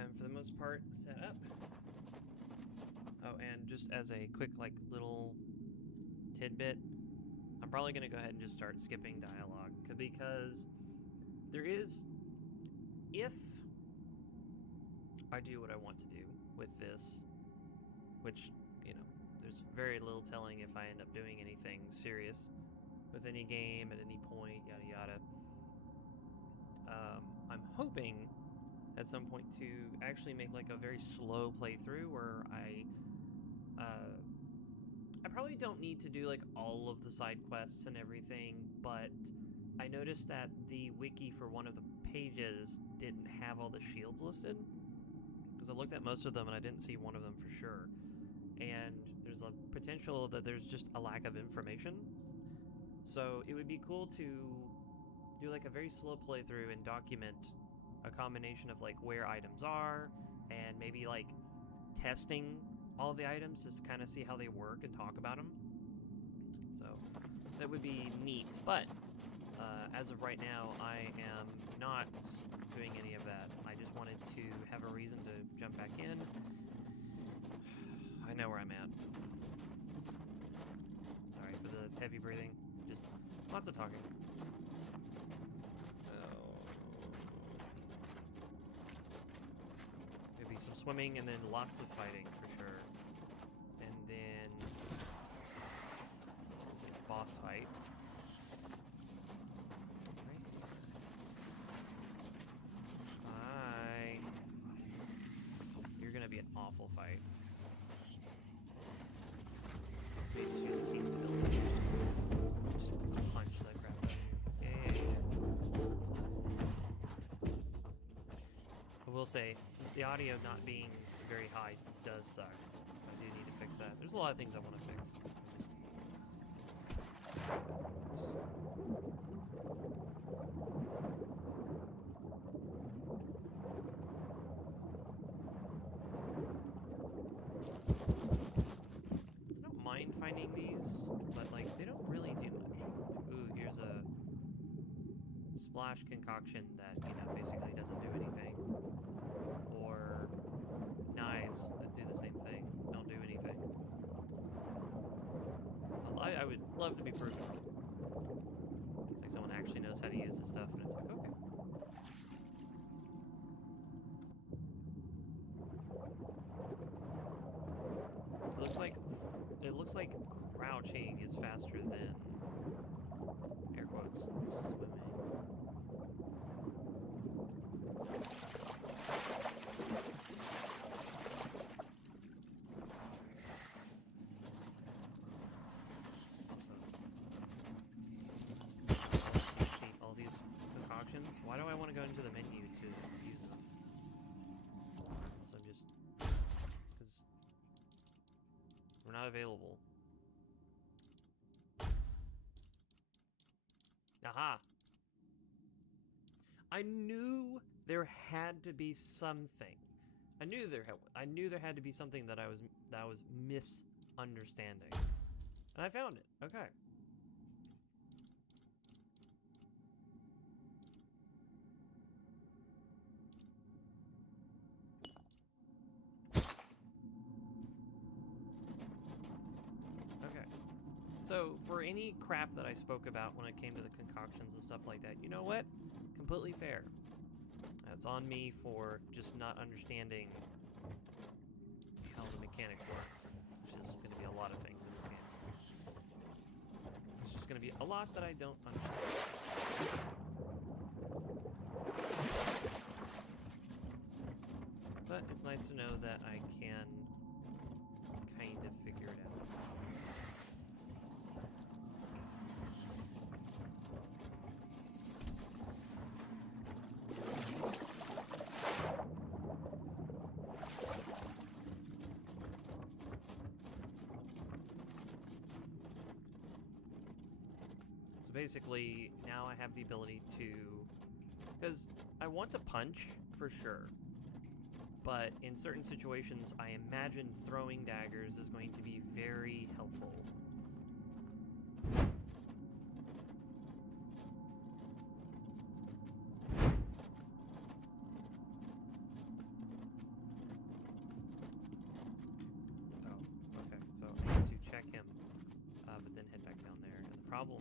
I'm, for the most part, set up. Oh, and just as a quick, like, little tidbit, I'm probably going to go ahead and just start skipping dialogue, because there is, if I do what I want to do with this, which, you know, there's very little telling if I end up doing anything serious with any game at any point, yada yada. I'm hoping at some point to actually make like a very slow playthrough where I probably don't need to do like all of the side quests and everything, but I noticed that the wiki for one of the pages didn't have all the shields listed, because I looked at most of them and I didn't see one of them for sure, and there's a potential that there's just a lack of information. So it would be cool to do like a very slow playthrough and document a combination of like where items are, and maybe like testing all the items, just kind of see how they work and talk about them. So that would be neat, but as of right now, I am not doing any of that. I just wanted to have a reason to jump back in. I know where I'm at. Sorry for the heavy breathing. Just lots of talking. Maybe some swimming and then lots of fighting for sure. And then it's a boss fight. Hi. You're gonna be an awful fight. Okay, just use the king's ability. Just punch the crap out of you. Yay. I will say, the audio not being very high does suck. I do need to fix that. There's a lot of things I want to fix. I don't mind finding these, but like they don't really do much. Ooh, here's a splash concoction that, you know, basically doesn't do anything. Or knives that do the same thing, don't do anything. I would love to be proven. It's like someone actually knows how to use this stuff, and it's like, okay. It looks like crouching is faster than, air quotes, swimming. Why do I want to go into the menu to use them? Unless I'm just... because we're not available. Aha! I knew there had to be something. I knew there had to be something that I was misunderstanding. And I found it. Okay. So, for any crap that I spoke about when it came to the concoctions and stuff like that, you know what? Completely fair. That's on me for just not understanding how the mechanics work, which is going to be a lot of things in this game. It's just going to be a lot that I don't understand. But it's nice to know that I can kind of figure it out. So basically, now I have the ability to, because I want to punch for sure, but in certain situations, I imagine throwing daggers is going to be very helpful. problem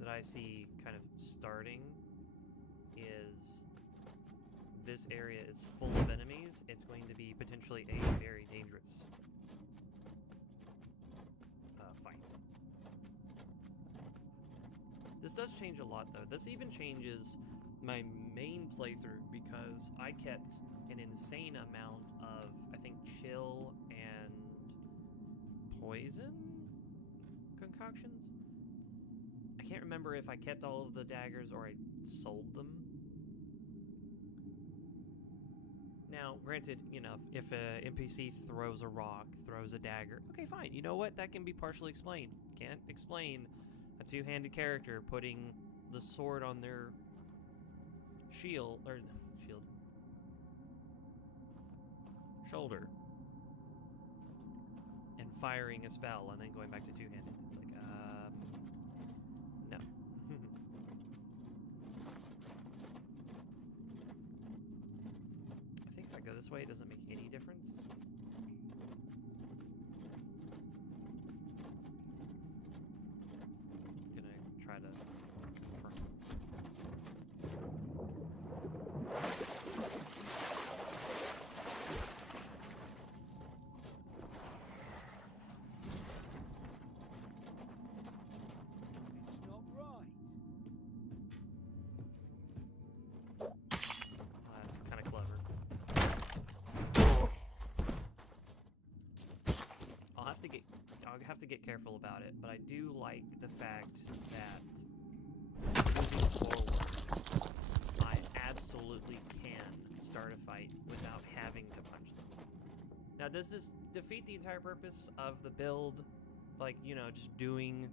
that I see kind of starting is this area is full of enemies. It's going to be potentially a very dangerous fight. This does change a lot, though. This even changes my main playthrough because I kept an insane amount of, I think, chill and poison concoctions. I can't remember if I kept all of the daggers or I sold them. Now, granted, you know, if a NPC throws a rock, throws a dagger, okay, fine. You know what? That can be partially explained. Can't explain a two-handed character putting the sword on their shoulder and firing a spell and then going back to two-handed. It's like, no. I think if I go this way, it doesn't make any difference. I'm gonna try to... I'll have to get careful about it, but I do like the fact that moving forward, I absolutely can start a fight without having to punch them. Now, does this defeat the entire purpose of the build? Like, you know, just doing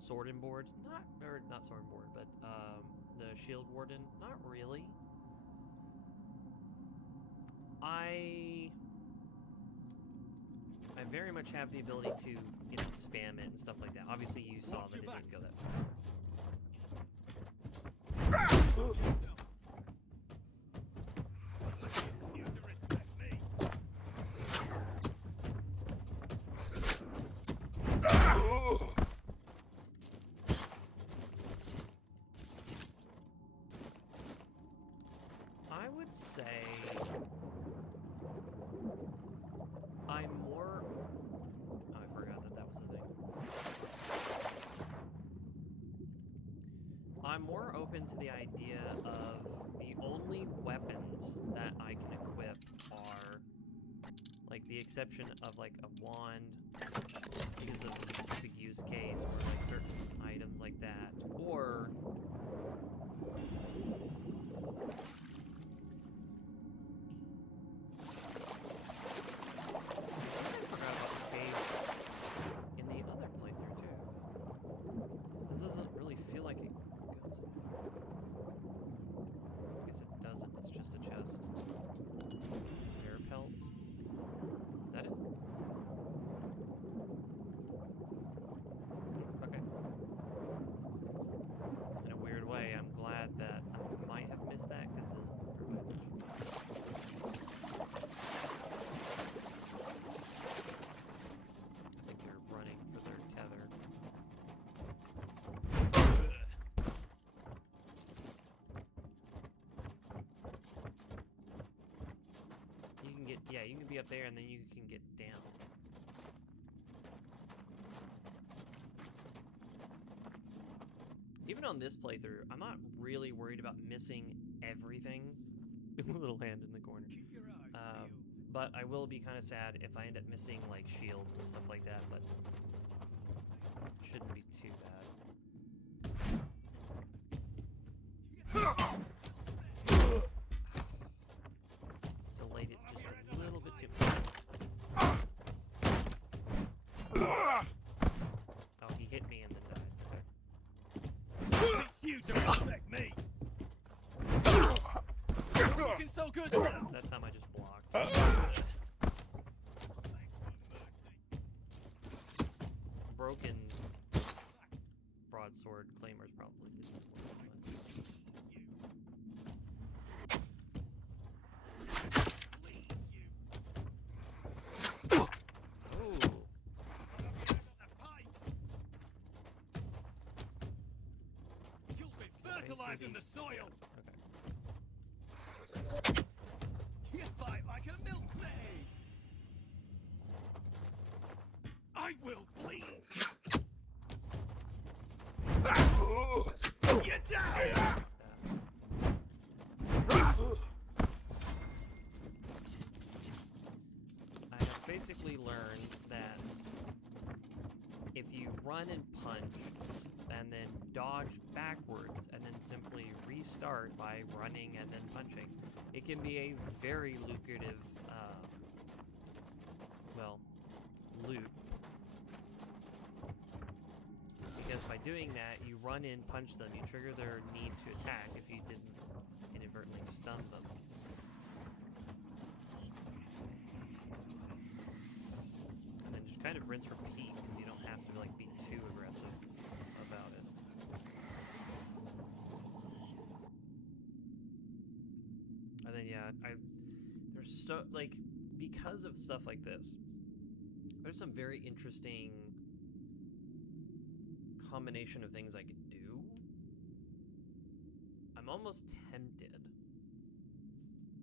sword and board? Not sword and board, but the shield warden? Not really. I very much have the ability to, you know, spam it and stuff like that. Obviously, you saw that it didn't go that far. I would say I'm more... Oh, I forgot that was a thing. I'm more open to the idea of the only weapons that I can equip are, like, the exception of, like, a wand because of a specific use case or, like, certain items like that, or... that I might have missed that because it doesn't provide much. I think they're running for their tether. You can get, yeah, you can be up there and then you can get down. Even on this playthrough, I'm not really worried about missing everything. Little hand in the corner. But I will be kind of sad if I end up missing, like, shields and stuff like that, but it shouldn't be too bad. Delayed it just a little bit too much. Oh, he hit me and then died. It's you to respect me. Looking so good. That time I just blocked. Broken broadsword claimers probably isn't worth it. Ooh. fertilizing the soil. Okay. You fight like a milkmaid. I will bleed. You're down. I have basically learned that if you run and punch and then dodge backwards and then simply restart by running and then punching, it can be a very lucrative, loop. Because by doing that, you run in, punch them, you trigger their need to attack if you didn't inadvertently stun them. And then just kind of rinse repeat, because you don't have to like be too aggressive about it. And then yeah, there's so like, because of stuff like this, there's some very interesting combination of things I could do. I'm almost tempted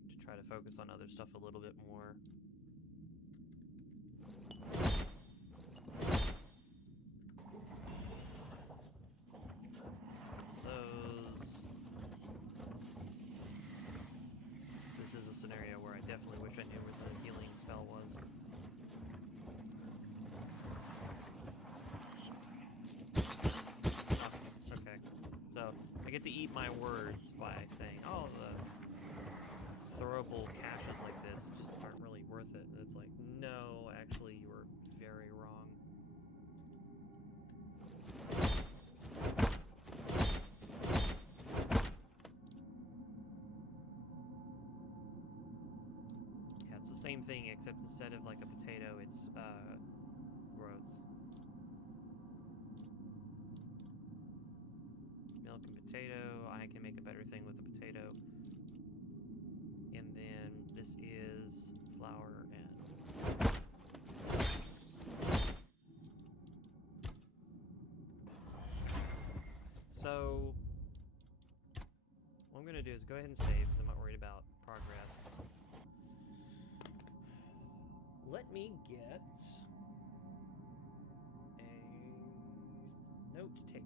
to try to focus on other stuff a little bit more. This is a scenario where I definitely wish I knew where the healing spell was. Okay, so I get to eat my words by saying, oh, the throwable caches like this just aren't really worth it. And it's like, no, actually, you were very wrong. Yeah, it's the same thing, except instead of like a potato, it's roads. Milk and potato. I can make a better thing with a potato. And then this is flour and... So, what I'm going to do is go ahead and save, because I'm not worried about progress. Let me get a note taker.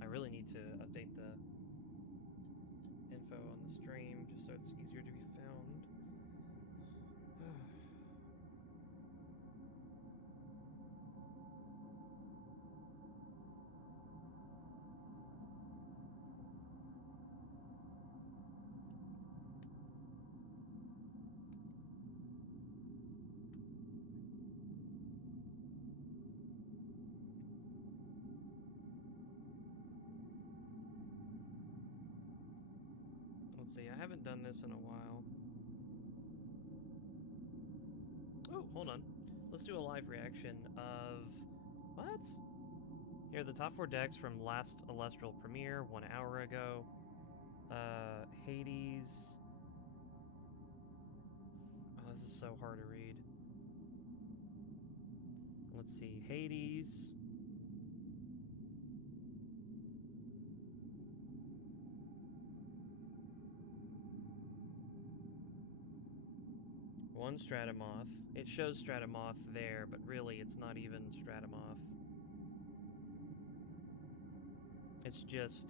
I really need to update the info on the stream just so it's easier to be found. Let's see, I haven't done this in a while. Oh, hold on. Let's do a live reaction of... What? Here are the top 4 decks from last Celestial premiere 1 hour ago. Hades. Oh, this is so hard to read. Let's see, Hades. One Stratamoth. It shows Stratamoth there, but really it's not even Stratamoth. It's just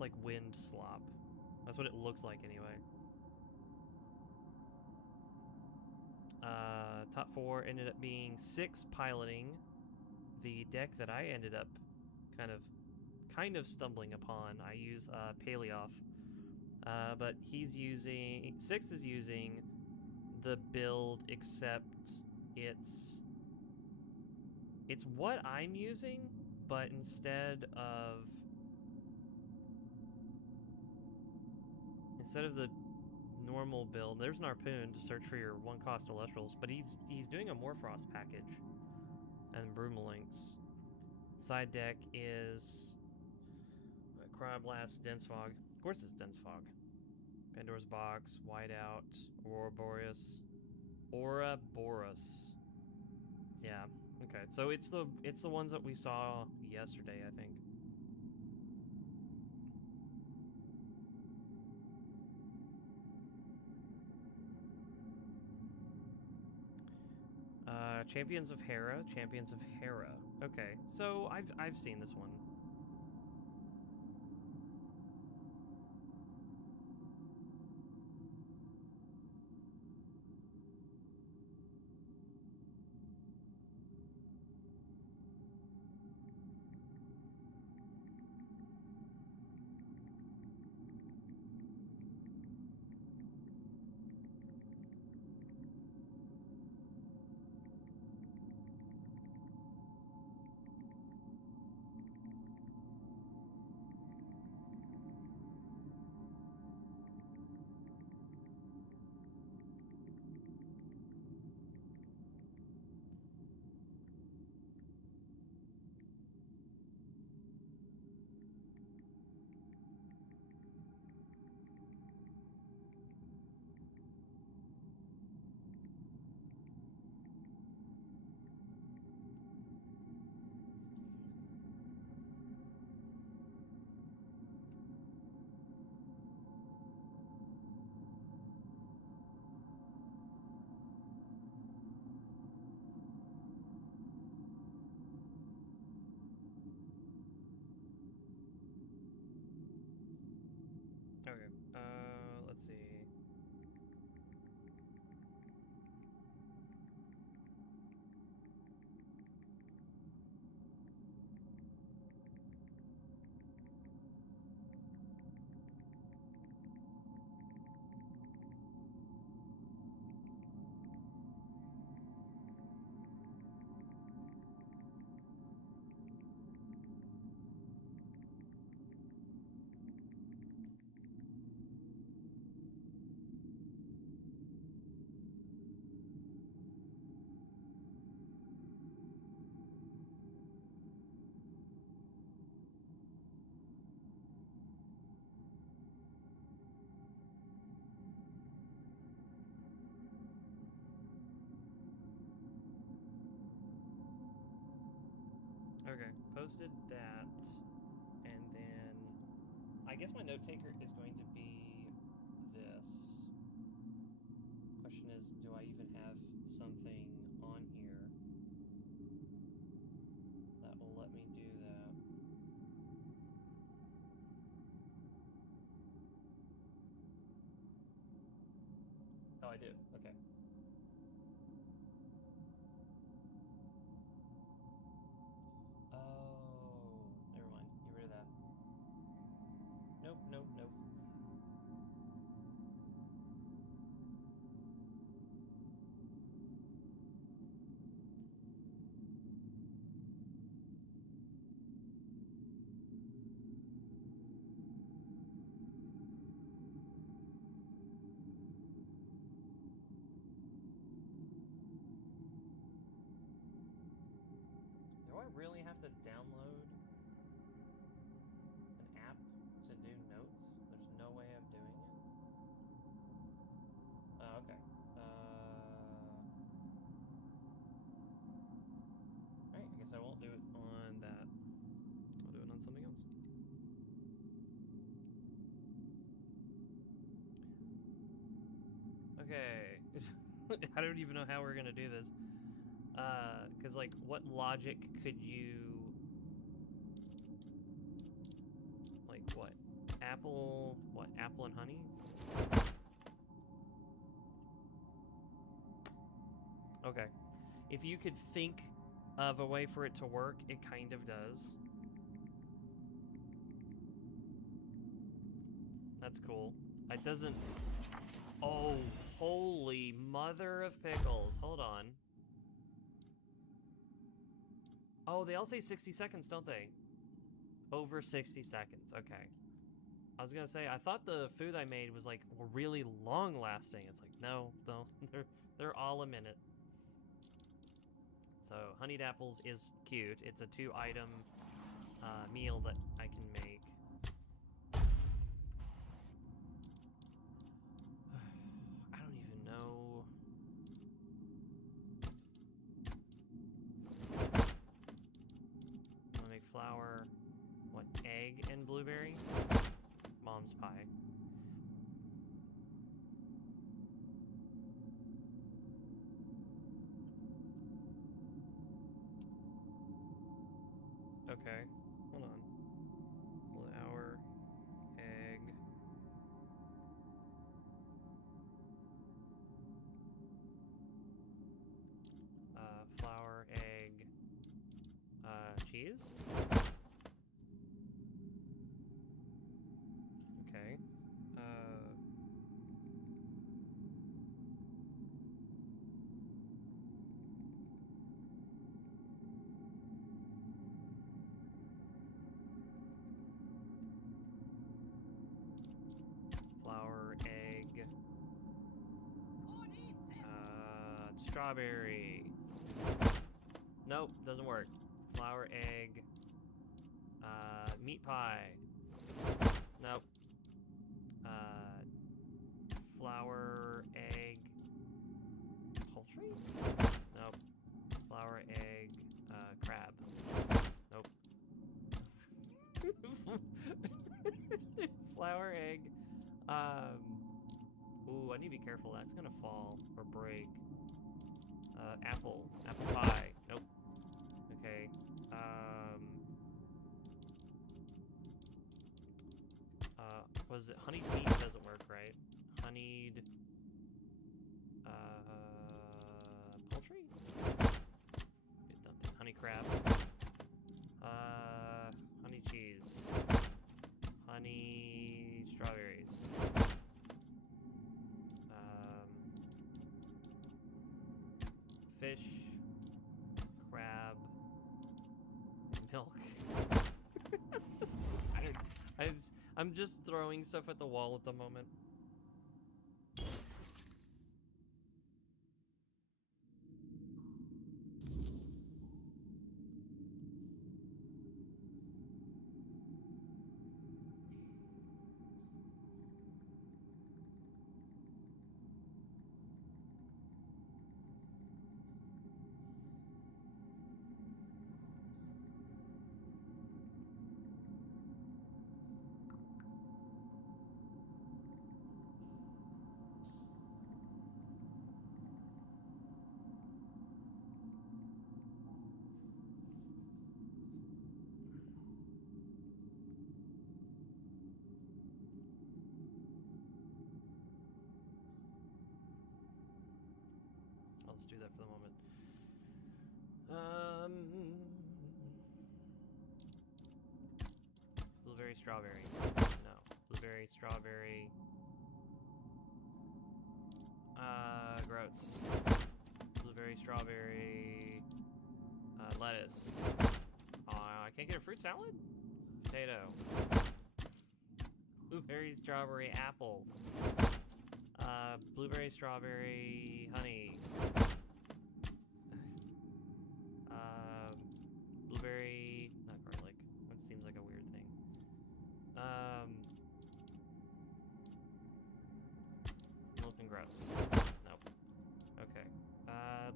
like wind slop. That's what it looks like anyway. Top 4 ended up being 6 piloting the deck that I ended up kind of stumbling upon. I use Paleoff, but he's using 6 is using the build, except it's what I'm using, but instead of the normal build, there's an Harpoon to search for your 1-cost Celestials, but he's doing a Morfrost package and Brumalinks. Side deck is Cryoblast, Dense Fog. Of course it's Dense Fog. Pandora's Box, Whiteout, Ouroboros. Ouroboros. Yeah. Okay. So it's the ones that we saw yesterday, I think. Champions of Hera, Champions of Hera. Okay, so I've seen this one. Okay. Let's see. Okay, posted that, and then I guess my note taker is going to be this. Question is, do I even have something on here that will let me do that? Oh, I do. Okay. Oh, never mind. Get rid of that. Nope, nope, nope. Do I really have to download an app to do notes? There's no way of doing it? Oh, okay. Alright, I guess I won't do it on that. I'll do it on something else. Okay. I don't even know how we're gonna do this. Cause like, what logic could you... Like, what? Apple... What? Apple and honey? Okay. If you could think of a way for it to work, it kind of does. That's cool. It doesn't... Oh, holy mother of pickles. Hold on. Oh, they all say 60 seconds, don't they? Over 60 seconds. Okay. I was gonna say, I thought the food I made was like really long lasting. It's like, no, don't. They're all a minute. So, honeyed apples is cute. It's a 2-item meal that I can make. and blueberry. Mom's pie. Okay, hold on. Flour, egg. Flour, egg, cheese. Okay. Flour, egg. Strawberry. Nope, doesn't work. Flour, egg. Meat pie. Nope. Flour, egg. Poultry? Nope. Flour, egg. Crab. Nope. Flour, egg. Ooh, I need to be careful. That's gonna fall or break. Apple. Apple pie. Nope. Okay. Was it honeyed meat? Doesn't work, right? Honeyed. Poultry? Honey crab. Honey cheese. Honey strawberries. Fish. Crab. Milk. I'm just throwing stuff at the wall at the moment. Let's do that for the moment. Blueberry, strawberry. No. Blueberry, strawberry. Gross. Blueberry, strawberry. Lettuce. I can't get a fruit salad? Potato. Blueberry, strawberry, apple. Blueberry, strawberry, honey. Blueberry, not garlic. That seems like a weird thing. Milk and gross. Nope. Okay.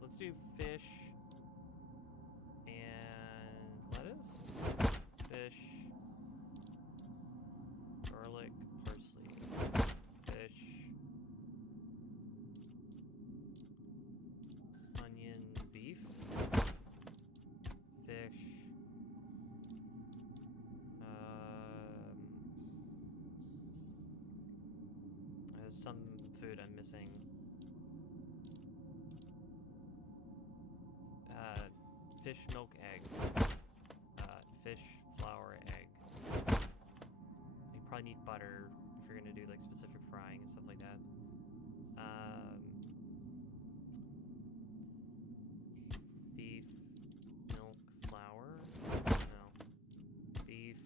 Let's do fish and lettuce. Fish. Garlic, parsley. Fish. Onion, beef. Fish. There's some food I'm missing. Fish, milk, egg. Fish, flour, egg. You probably need butter if you're gonna do like specific frying and stuff like that. Beef, milk, flour. No. Beef,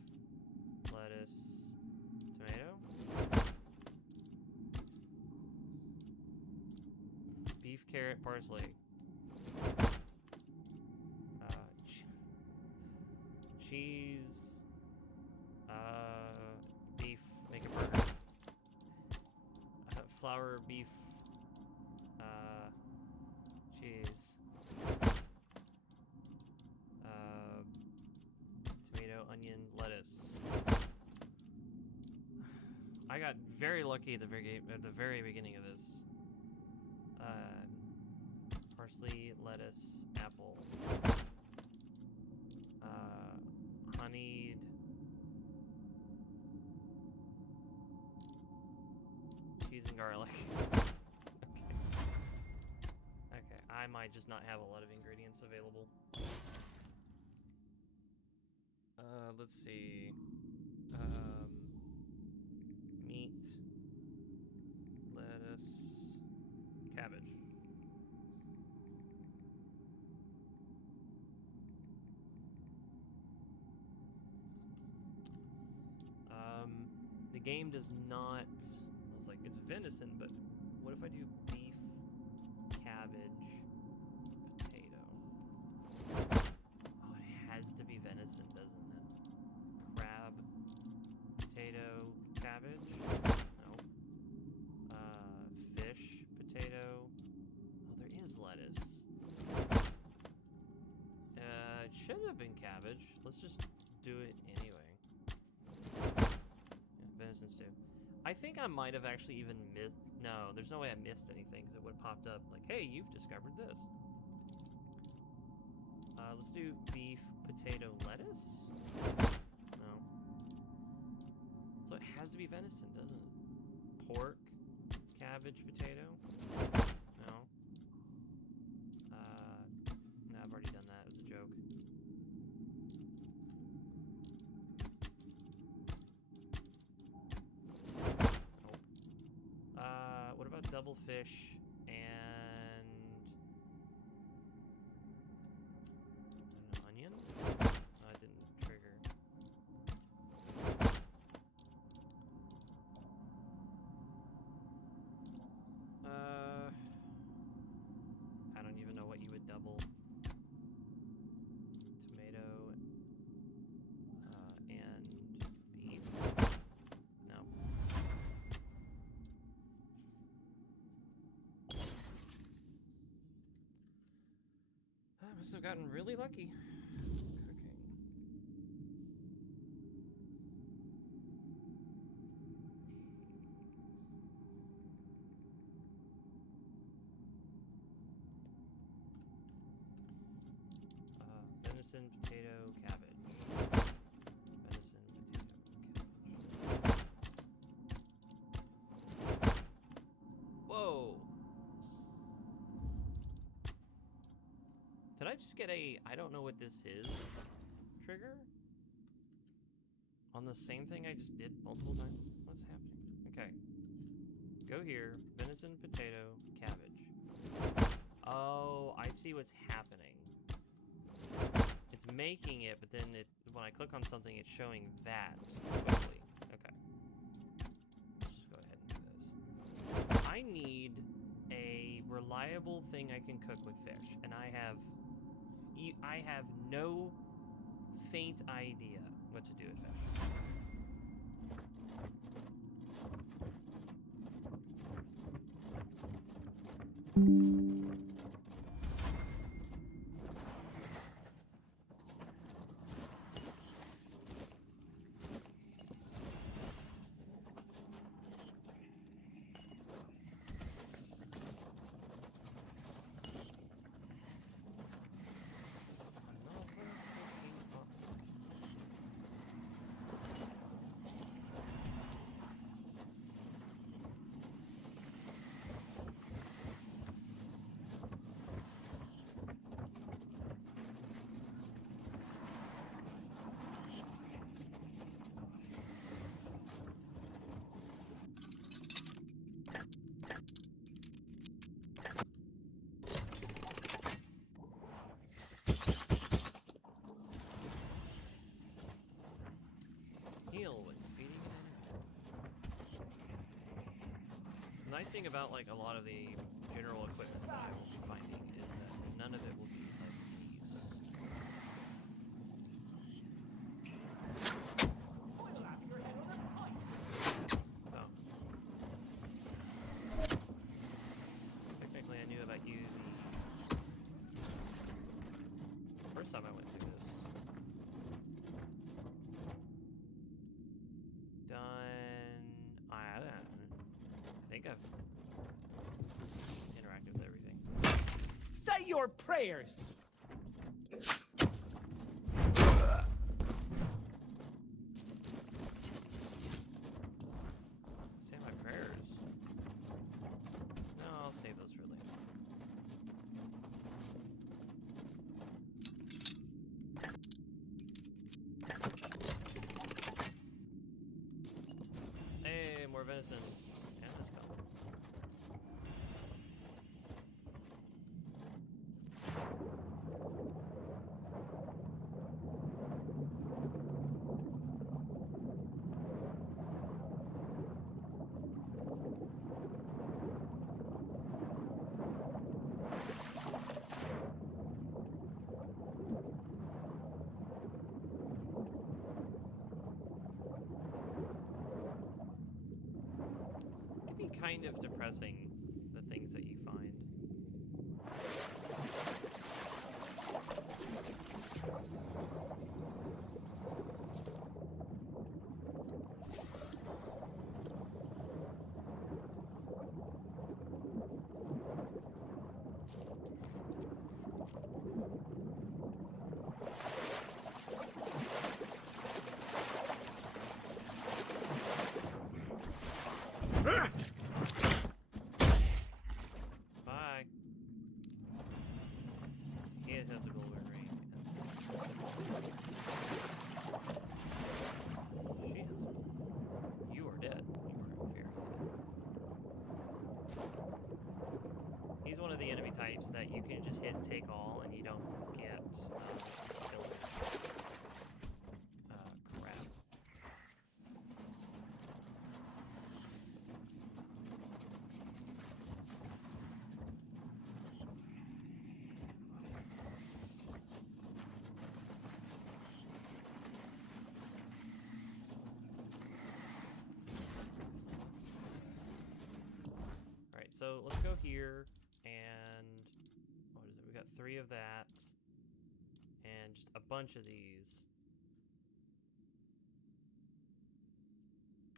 lettuce, tomato. Beef, carrot, parsley. Cheese. Beef, make a burger. Flour, beef. Cheese. Tomato, onion, lettuce. I got very lucky at the very beginning of this. Parsley, lettuce, apple, honeyed, cheese and garlic. Okay, I might just not have a lot of ingredients available. Let's see. Meat, lettuce, cabbage. The game does not. I was like, it's venison, but what if I do beef, cabbage, potato? Oh, it has to be venison, doesn't it? Crab, potato, cabbage? No. Fish, potato. Oh, there is lettuce. It should have been cabbage. Let's just do it anyway. Yeah, venison stew. I think I might have actually even missed. No, there's no way I missed anything because it would have popped up like, hey, you've discovered this. Let's do beef, potato, lettuce? No. So it has to be venison, doesn't it? Pork, cabbage, potato? No. No, I've already done that. It was a joke. Nope. What about double fish and... an onion? No, it didn't trigger. I don't even know what you would double. Tomato, and beef. No. I must have gotten really lucky. Cooking. Venison, potato, cabbage. Venison, potato, cabbage. Whoa! Did I just get a I don't know what this is trigger? On the same thing I just did multiple times? What's happening? Okay. Go here. Venison, potato, cabbage. Oh, I see what's happening. It's making it, but then when I click on something, it's showing that quickly. Okay. Let's just go ahead and do this. I need a reliable thing I can cook with fish, and I have no faint idea what to do with fish. Heal when defeating an enemy. The nice thing about like a lot of the general equipment that I will be finding is that none of it will be like these. Oh. Technically I knew about you the first time I went through this. Done. think I've interacted with everything. Say your prayers. Say my prayers. No, I'll save those for later. Hey, more venison. And this come. It can be kind of depressing, the things that you find. Bye. He has a golden ring. She has. You are dead. You are very dead. He's one of the enemy types that you can just hit and take all, and you don't get killed. Crap. Alright, so let's go here, and what is it? We got 3 of that, and just a bunch of these.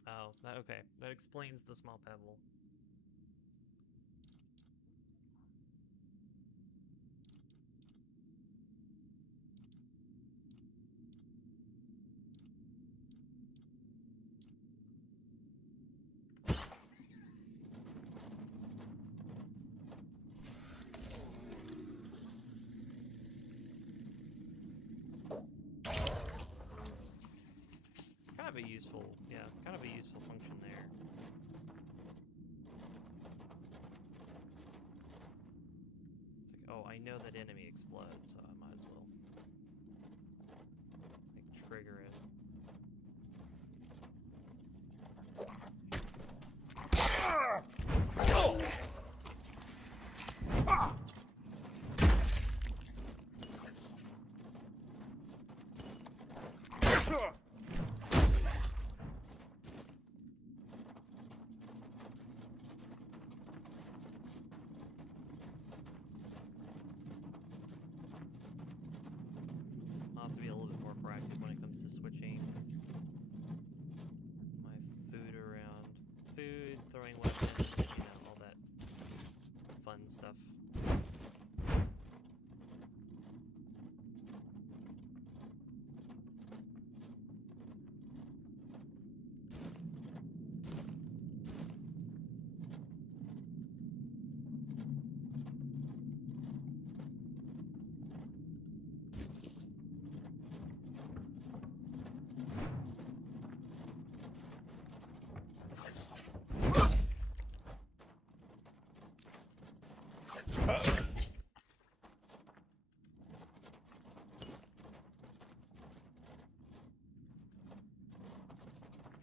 Oh, okay. That explains the small pebble. Kind of a useful, yeah, kind of a useful function there. It's like, oh, I know that enemy explodes, so I might as well like trigger it. I'll have to be a little bit more proactive when it comes to switching my food around. Food, throwing weapons, you know, all that fun stuff.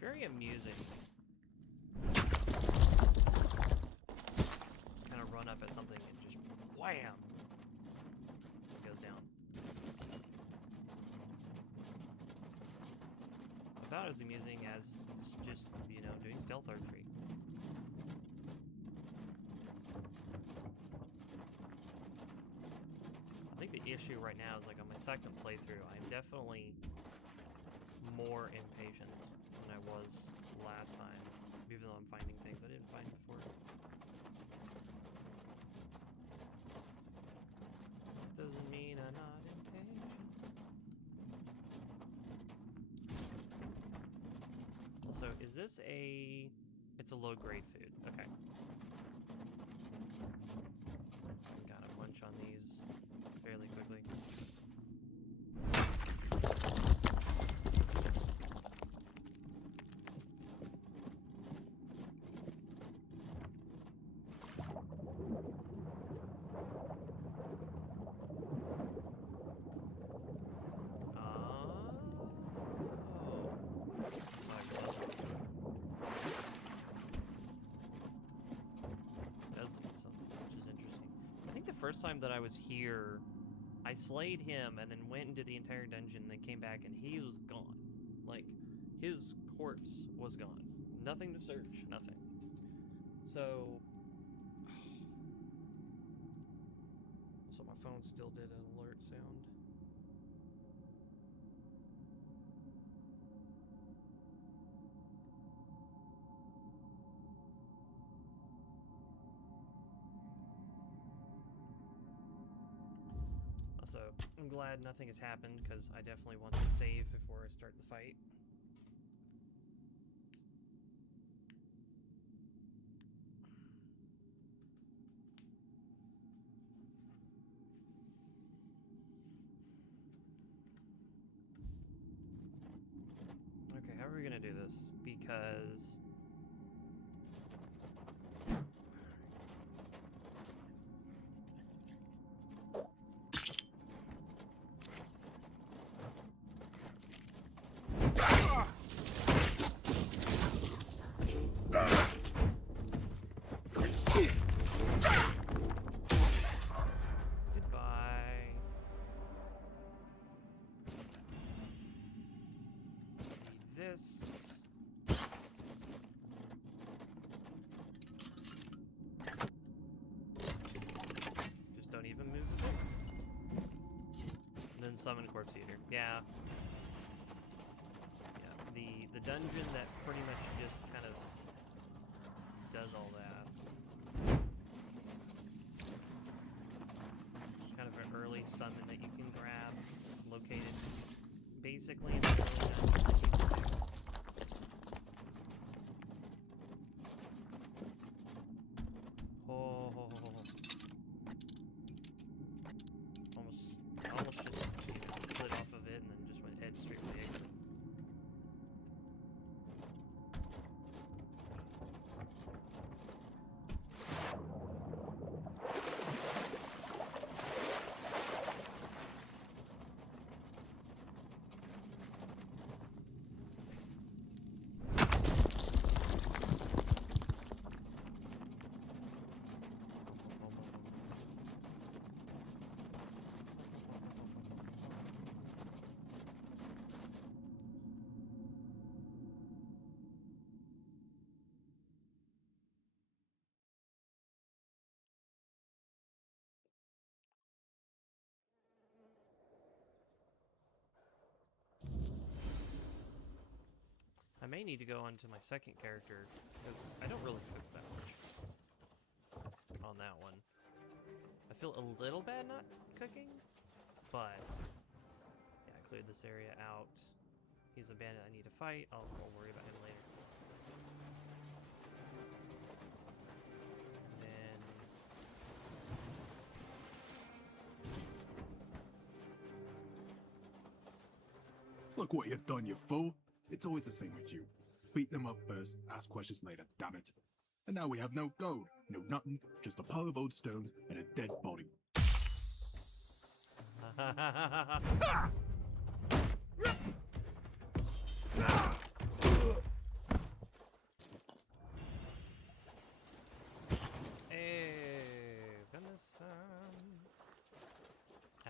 Very amusing. Kind of run up at something and just wham! It goes down. About as amusing as just, you know, doing stealth archery. I think the issue right now is, like, on my second playthrough, I'm definitely more impatient than I was last time, even though I'm finding things I didn't find before. doesn't mean I'm not impatient. Also, is this a... It's a low-grade food. Okay. Gotta munch on these fairly quickly. First time that I was here, I slayed him and then went into the entire dungeon and then came back and he was gone. Like, his corpse was gone. Nothing to search, nothing. So my phone still did an alert sound. So, I'm glad nothing has happened, because I definitely want to save before I start the fight. Okay, how are we gonna do this? Because... Just don't even move the thing. And then summon Corpse Eater. Yeah. Yeah, the dungeon that pretty much just kind of does all that. Kind of an early summon that you can grab, located basically in the early dungeon. Almost just slid off of it and then just went head straight for the exit. I may need to go on to my second character, because I don't really cook that much on that one. I feel a little bad not cooking, but yeah, I cleared this area out. He's a bandit I need to fight. I'll worry about him later. And then... Look what you've done, you fool. It's always the same with you. Beat them up first, ask questions later, damn it. And now we have no gold, no nothing, just a pile of old stones and a dead body. I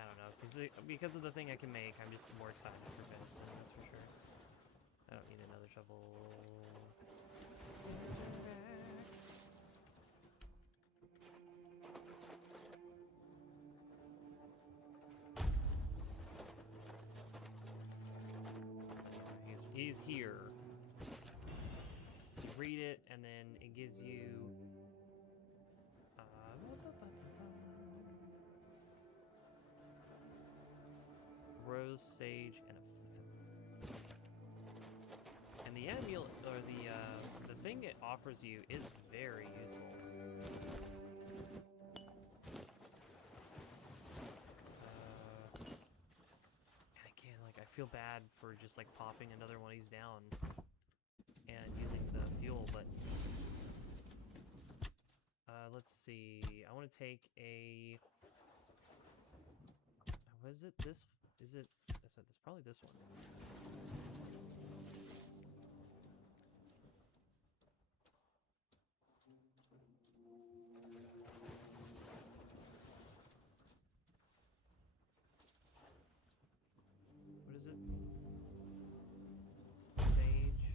don't know, because of the thing I can make, I'm just more excited for venison, that's for sure. I don't need another shovel. He's here. You read it, and then it gives you... rose, sage, and a and the amulet, or the thing it offers you is very useful. And again, like, I feel bad for just like popping another one of these down and using the fuel, but let's see. I want to take a. Was it this? Is it? It's probably this one. What is it? Sage.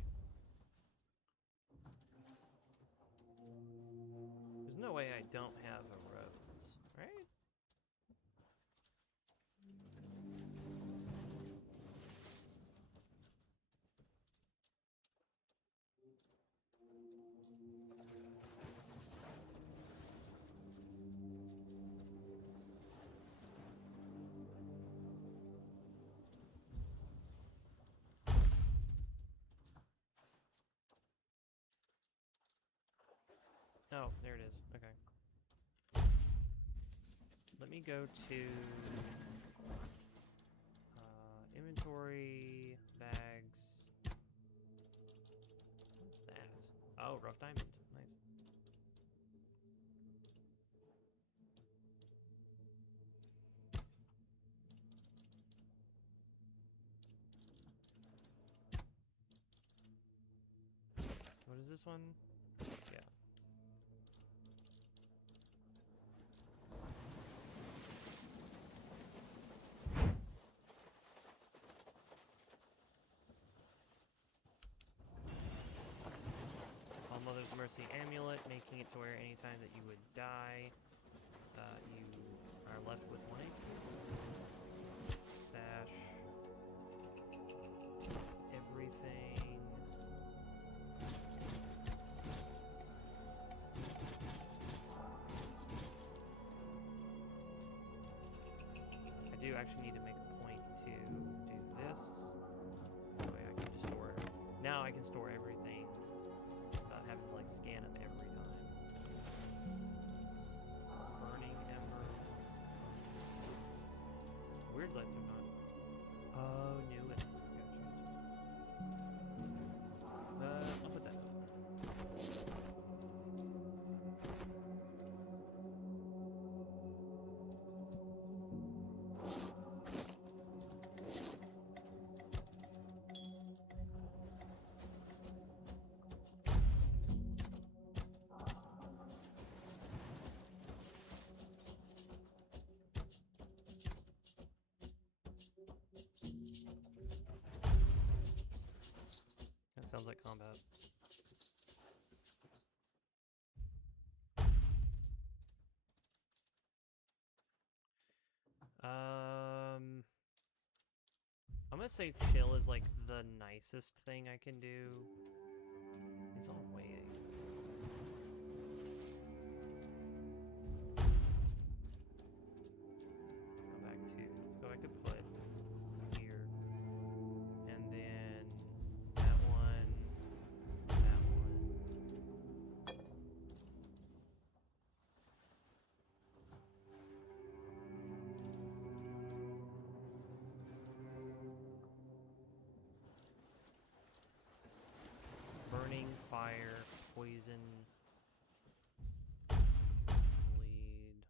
There's no way I don't have a rose, right? Oh, there it is. Okay. Let me go to inventory, bags. What's that? Oh, rough diamond. Nice. What is this one? Yeah. Mother's Mercy Amulet, making it to where anytime that you would die, you are left with 1 HP. Stash. Everything. I do actually need to make a point to do this. That way I can just store it. Now I can store everything. Having to like scan them every time. Burning Ember. Weird that they're not. Oh, newest. Gotcha. I'll put that up. That sounds like combat. I'm gonna say chill is like the nicest thing I can do. It's all waiting. Let's go back to put here. And then that one. Burning, fire, poison, bleed.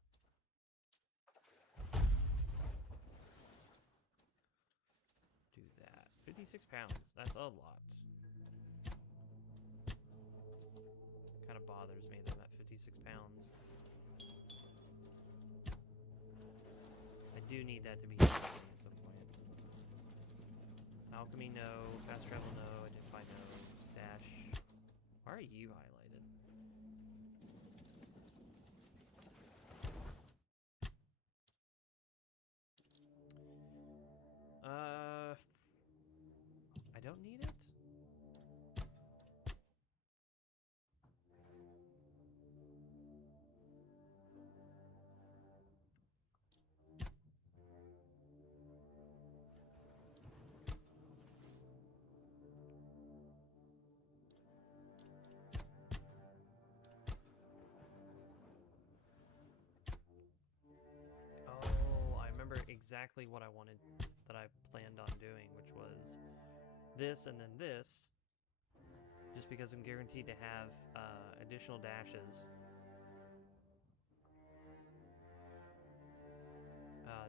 Do that. 56 pounds. That's a lot. Kind of bothers me that I'm at 56 pounds. I do need that to be happening at some point. Alchemy, no. Fast travel, no. Identify, no. Stash. Why are you highlighted? I don't need it? exactly what I wanted, that I planned on doing, which was this and then this, just because I'm guaranteed to have additional dashes.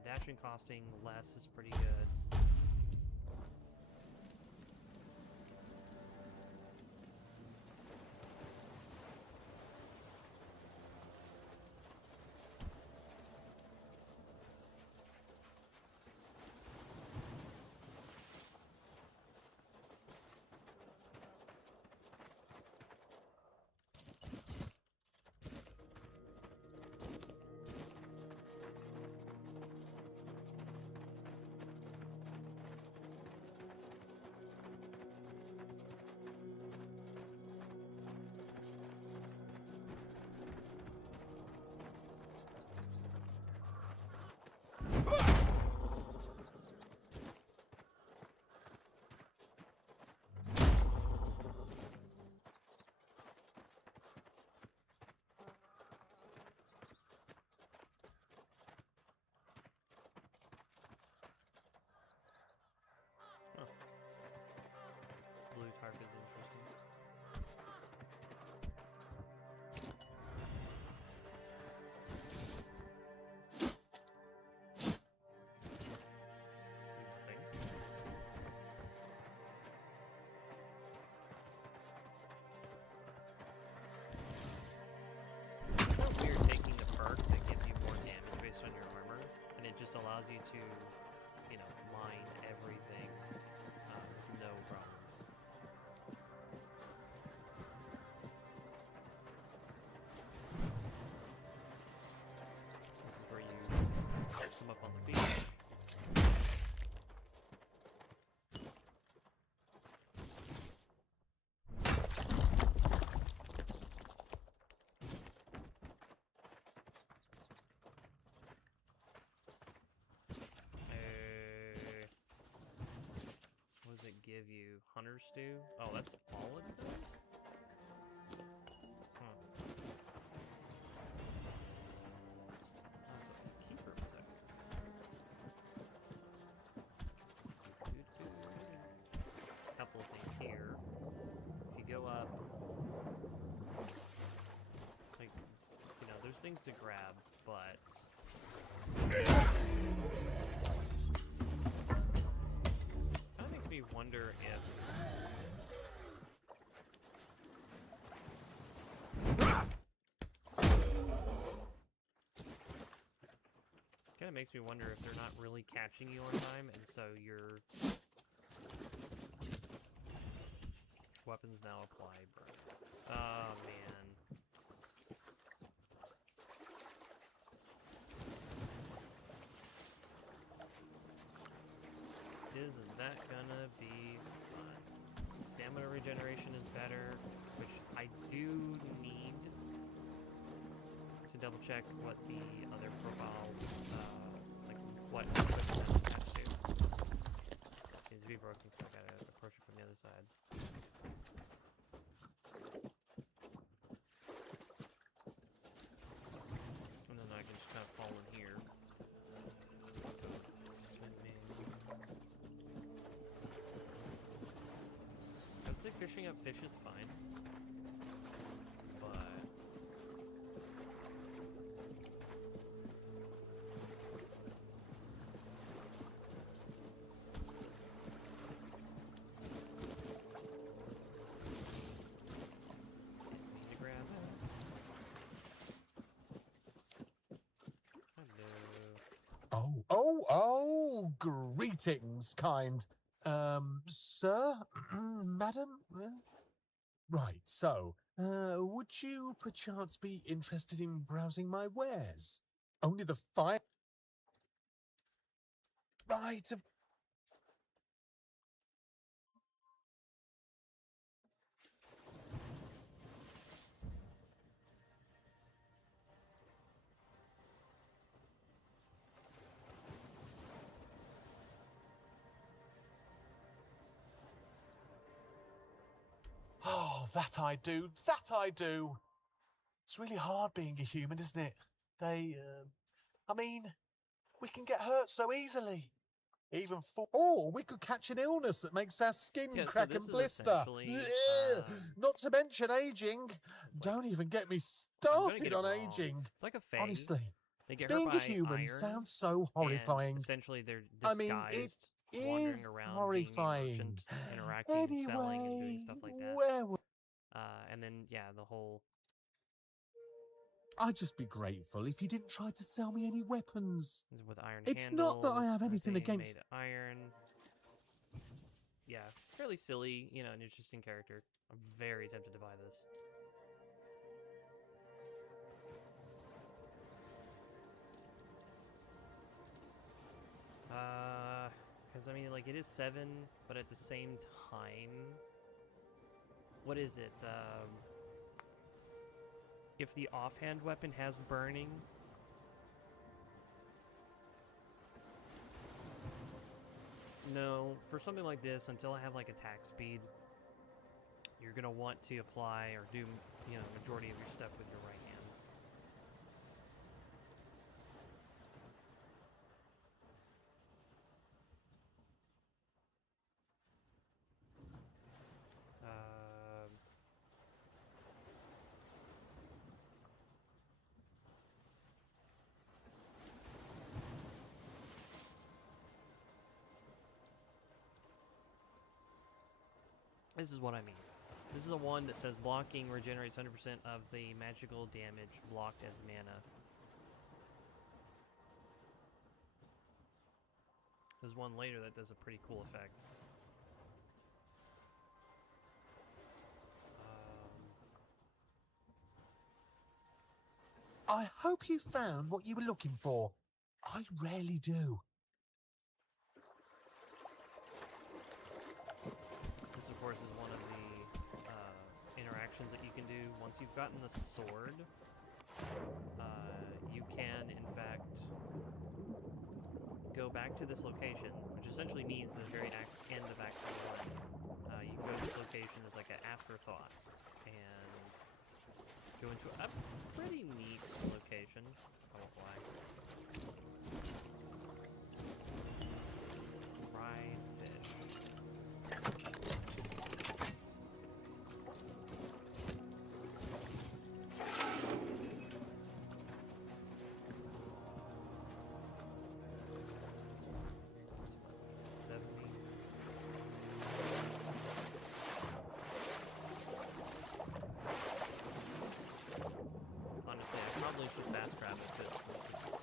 Dashing costing less is pretty good. Huh. Blue tarp is interesting. Nothing. It's so weird taking a perk that gives you more damage based on your armor, and it just allows you to, you know, mine everything with no problems. This is where you come up on the beach. What does it give you? Hunter stew? Oh, that's all it does? Huh. That's a keeper was that? A couple of things here. If you go up, like, you know, there's things to grab, but kind of makes me wonder if kind of makes me wonder if they're not really catching you on time, and so your weapons now apply, bro. Oh man. Isn't that gonna be fun? Stamina regeneration is better, which I do need to double check what the other profiles, like what equipment that's attached to. Seems to be broken, so I gotta approach it from the other side. And then I can just kind of fall in here. I would say fishing up fish is fine, but didn't mean to grab that. Oh, greetings, kind, sir, madam? Right, so, would you perchance be interested in browsing my wares? Only the fire... Right, of... Oh, that I do, that I do. It's really hard being a human, isn't it? I mean, We can get hurt so easily. Even or we could catch an illness that makes our skin Yeah, so crack this and is blister. essentially, Not to mention aging. like- Don't even get me I'm gonna get started it on wrong. aging. It's like a fae. Honestly, They get hurt being by a human iron, sounds so and horrifying. essentially they're I disguised, mean, it wandering is around, horrifying. being a merchant, interacting, selling, and doing stuff like that. Where would And then, yeah, the whole... I'd just be grateful if you didn't try to sell me any weapons. with iron It's handles. not that I have anything everything against- made of iron. Yeah, fairly silly, you know, an interesting character. I'm very tempted to buy this. Because I mean, like, it is 7, but at the same time, what is it? If the offhand weapon has burning, no, for something like this, until I have like attack speed, you're gonna want to apply or do, you know, the majority of your stuff with your right hand. This is what I mean. This is a one that says blocking regenerates 100% of the magical damage blocked as mana. There's one later that does a pretty cool effect. I hope you found what you were looking for. I rarely do. This, of course, is one of the interactions that you can do. Once you've gotten the sword, you can, in fact, go back to this location, which essentially means the very end of Act 1. You can go to this location as like an afterthought, and go into a pretty neat location. I won't lie. Fried fish. Honestly, I probably should fast travel to this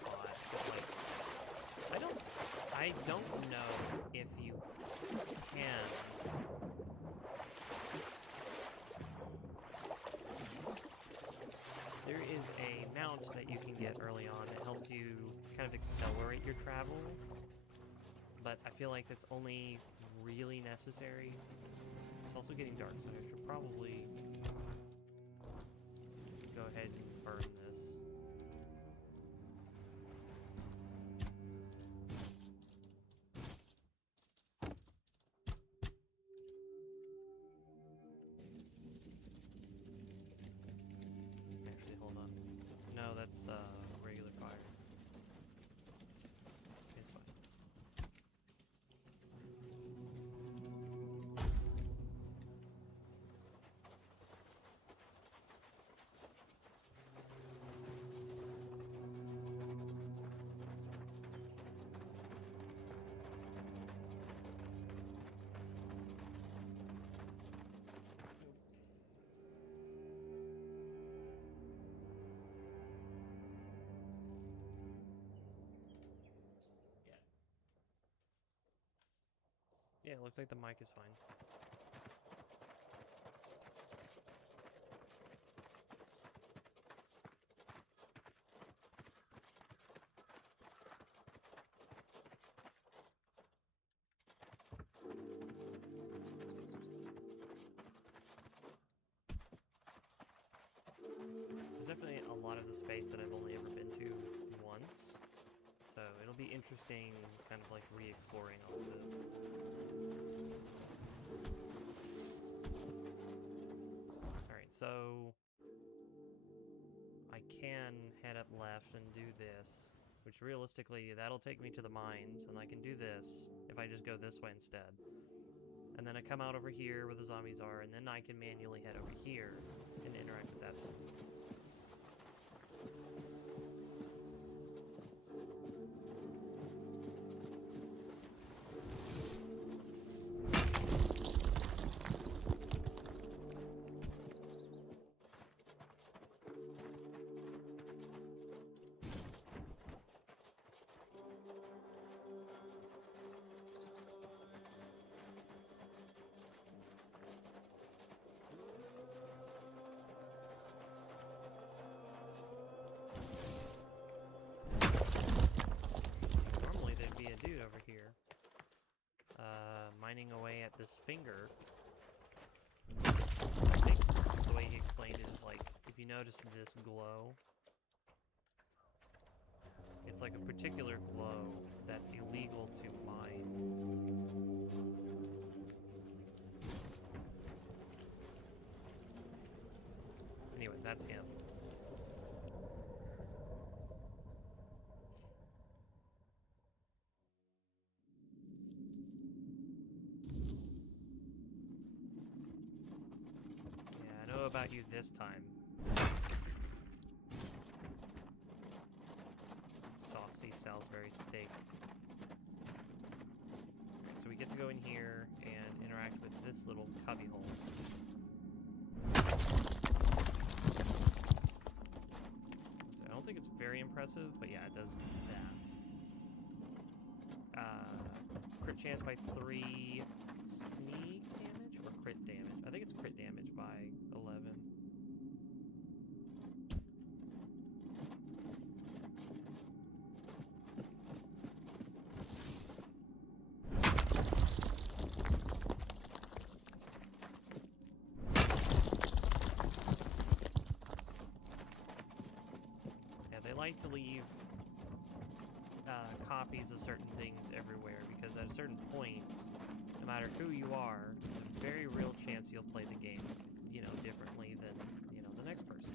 spot, but like, I don't know if you can. There is a mount that you can get early on that helps you kind of accelerate your travel, but I feel like that's only really necessary. It's also getting dark, so I should probably go ahead and burn this. Actually, hold on. No, that's regular fire. It's fine. Yeah, it looks like the mic is fine. There's definitely a lot of the space that I've only ever been to once. So it'll be interesting kind of like re-exploring all of it. Alright, so I can head up left and do this, which realistically, that'll take me to the mines, and I can do this if I just go this way instead. And then I come out over here where the zombies are, and then I can manually head over here and interact with that stuff. Normally there'd be a dude over here, mining away at this finger. I think the way he explained it is like, if you notice this glow, it's like a particular glow that's illegal to mine. Anyway, that's him. Yeah, I know about you this time. Saucy Salisbury steak. Alright, so we get to go in here and interact with this little cubbyhole. So I don't think it's very impressive, but yeah, it does that. Crit chance by 3 sneak damage or crit damage? I think it's crit damage by 11. Yeah, they like to leave copies of certain things everywhere, because at a certain point, no matter who you are, there's a very real chance you'll play the game, you know, differently than, you know, the next person.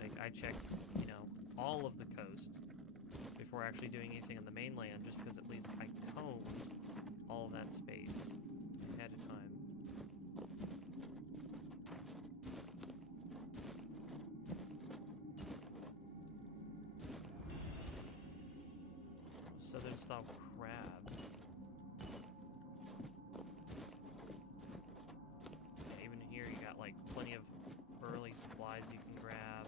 Like, I checked, you know, all of the coast before actually doing anything on the mainland, just because at least I comb all of that space ahead of time. Southern style crab. Yeah, even here you got like plenty of early supplies you can grab.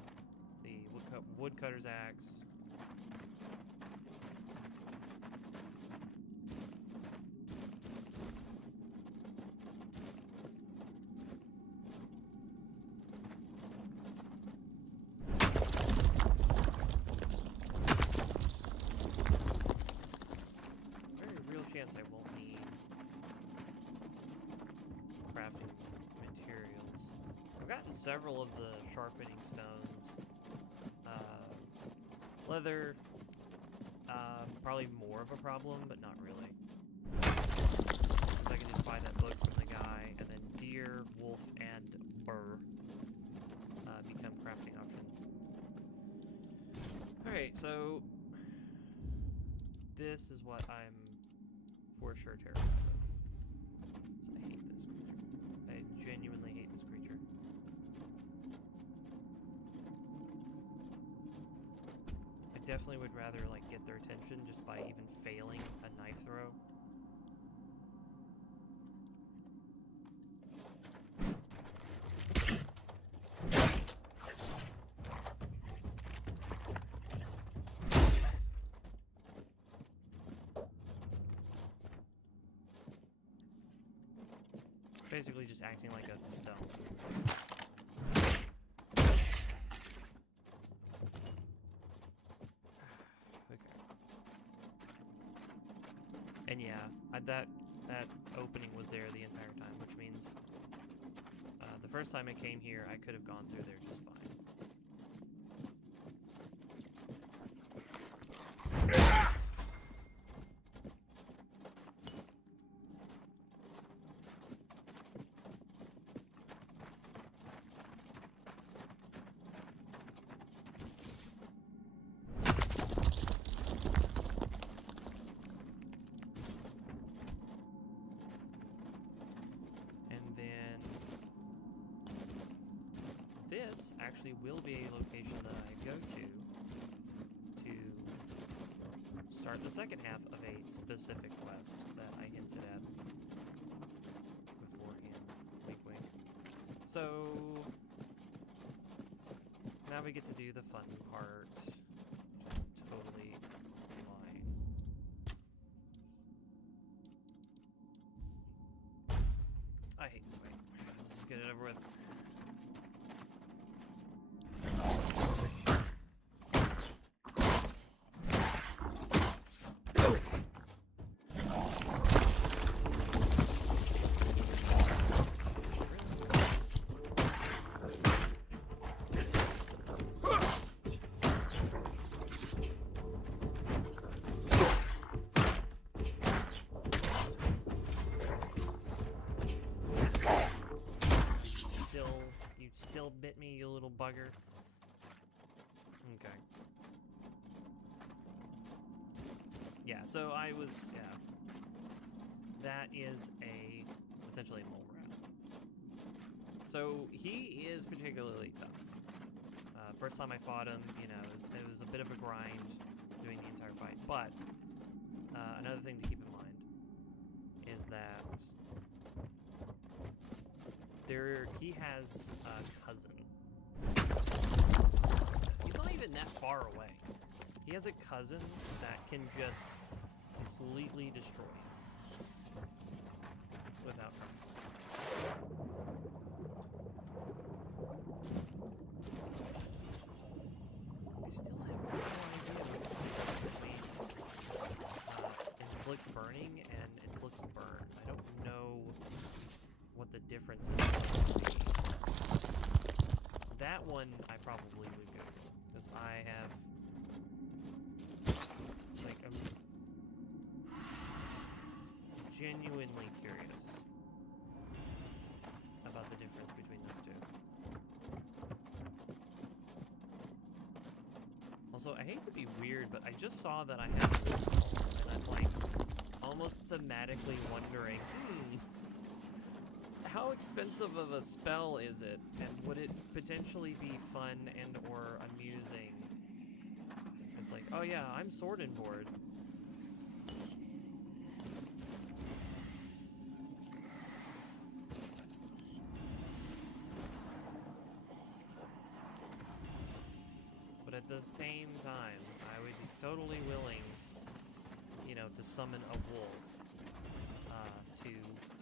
The woodcutter's axe. Chance I won't need crafting materials. I've gotten several of the sharpening stones. Leather, probably more of a problem, but not really. I can just buy that book from the guy, and then deer, wolf, and burr become crafting options. Alright, so this is what I'm for sure terrified of. So I hate this creature. I genuinely hate this creature. I definitely would rather like get their attention just by even failing a knife throw. Basically just acting like a stone. Okay. And yeah, that opening was there the entire time, which means the first time I came here, I could have gone through there just fine. this actually will be a location that I go to start the second half of a specific quest that I hinted at beforehand. Wink, wink. So now we get to do the fun part. Totally lying. I hate this way. Let's just get it over with. Still bit me, you little bugger. Okay. Yeah, so I was, yeah. That is essentially a mole rat. So he is particularly tough. First time I fought him, you know, it was a bit of a grind doing the entire fight. But another thing to keep in mind is that he has a cousin. He's not even that far away. He has a cousin that can just completely destroy you without I still have no idea between inflicts burning and inflicts burn. I don't know what the difference is. That one I probably would Google, because I have, like, I'm genuinely curious about the difference between those two. Also, I hate to be weird, but I just saw that I have a wolf, and I'm, like, almost thematically wondering, how expensive of a spell is it, and would it potentially be fun and or amusing? It's like, oh yeah, I'm sword and board. But at the same time, I would be totally willing, you know, to summon a wolf to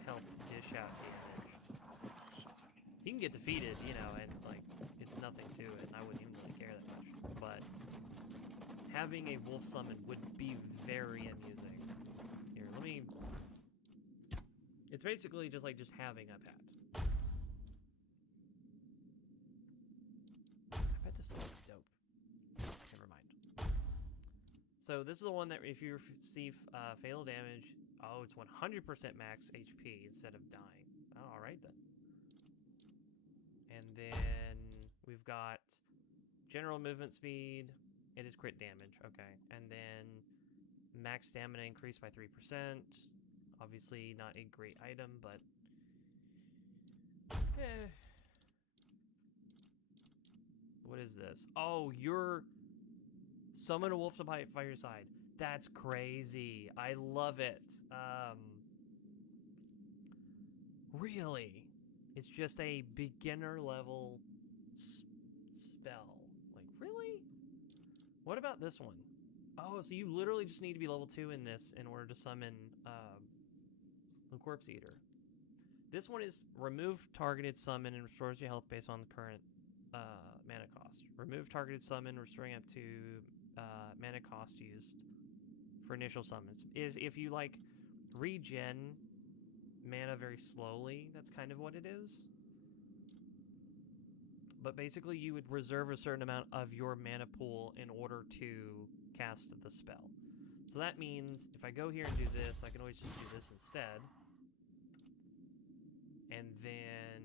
help dish out damage. He can get defeated, you know, and, like, it's nothing to it, and I wouldn't even really care that much. But having a wolf summon would be very amusing. Here, let me... It's basically just like just having a pet. I bet this looks dope. Never mind. So this is the one that if you receive fatal damage, oh, it's 100% max HP instead of dying. Oh, alright then. And then we've got general movement speed. It is crit damage, okay. And then max stamina increased by 3%. Obviously not a great item, but what is this? Oh, you're summon a wolf to fight by your side. That's crazy. I love it. Really? It's just a beginner level spell. Like, really? What about this one? Oh, so you literally just need to be level 2 in this in order to summon the Corpse Eater. This one is remove targeted summon and restores your health based on the current mana cost. Remove targeted summon, restoring up to mana cost used for initial summons. If you, like, regen mana very slowly, that's kind of what it is. But basically you would reserve a certain amount of your mana pool in order to cast the spell. So that means if I go here and do this, I can always just do this instead. And then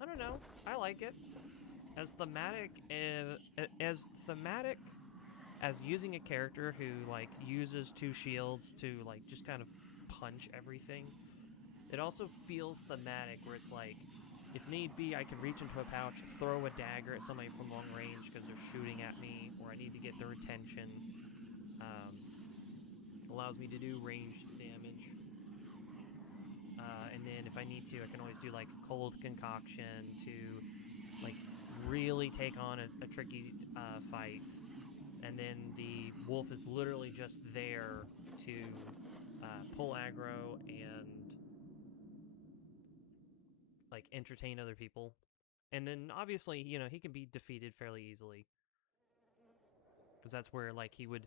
I don't know, I like it. As thematic as using a character who, like, uses 2 shields to, like, just kind of punch everything. It also feels thematic where it's like, If need be, I can reach into a pouch, throw a dagger at somebody from long range because they're shooting at me, or I need to get their attention. Allows me to do ranged damage. And then if I need to, I can always do like cold concoction to like really take on a tricky fight. And then the wolf is literally just there to pull aggro and like entertain other people. And then obviously, you know, he can be defeated fairly easily. Because that's where like he would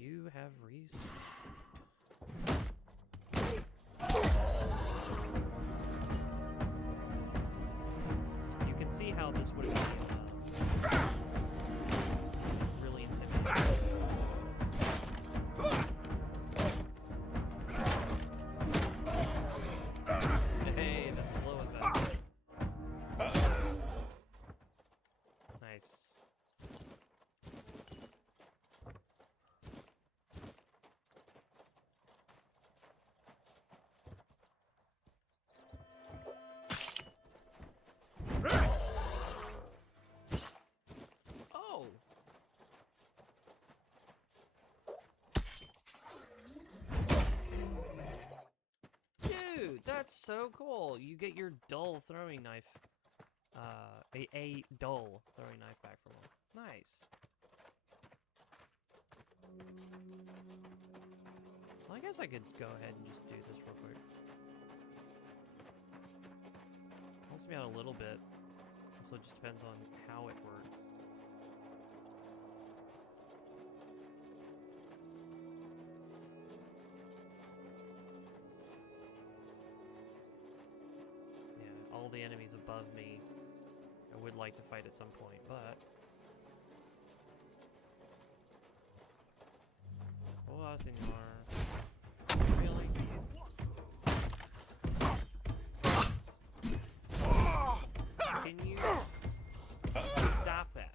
you have reason. You can see how this would be really intimidating. Hey, the slow effect. Nice. Oh! Dude, that's so cool. You get your dull throwing knife. A dull throwing knife back from him. Nice. Well, I guess I could go ahead and just do this real quick. Helps me out a little bit. Also, it just depends on how it works. Yeah, all the enemies above me I would like to fight at some point, but... Hola, senor. Really? Can you stop that?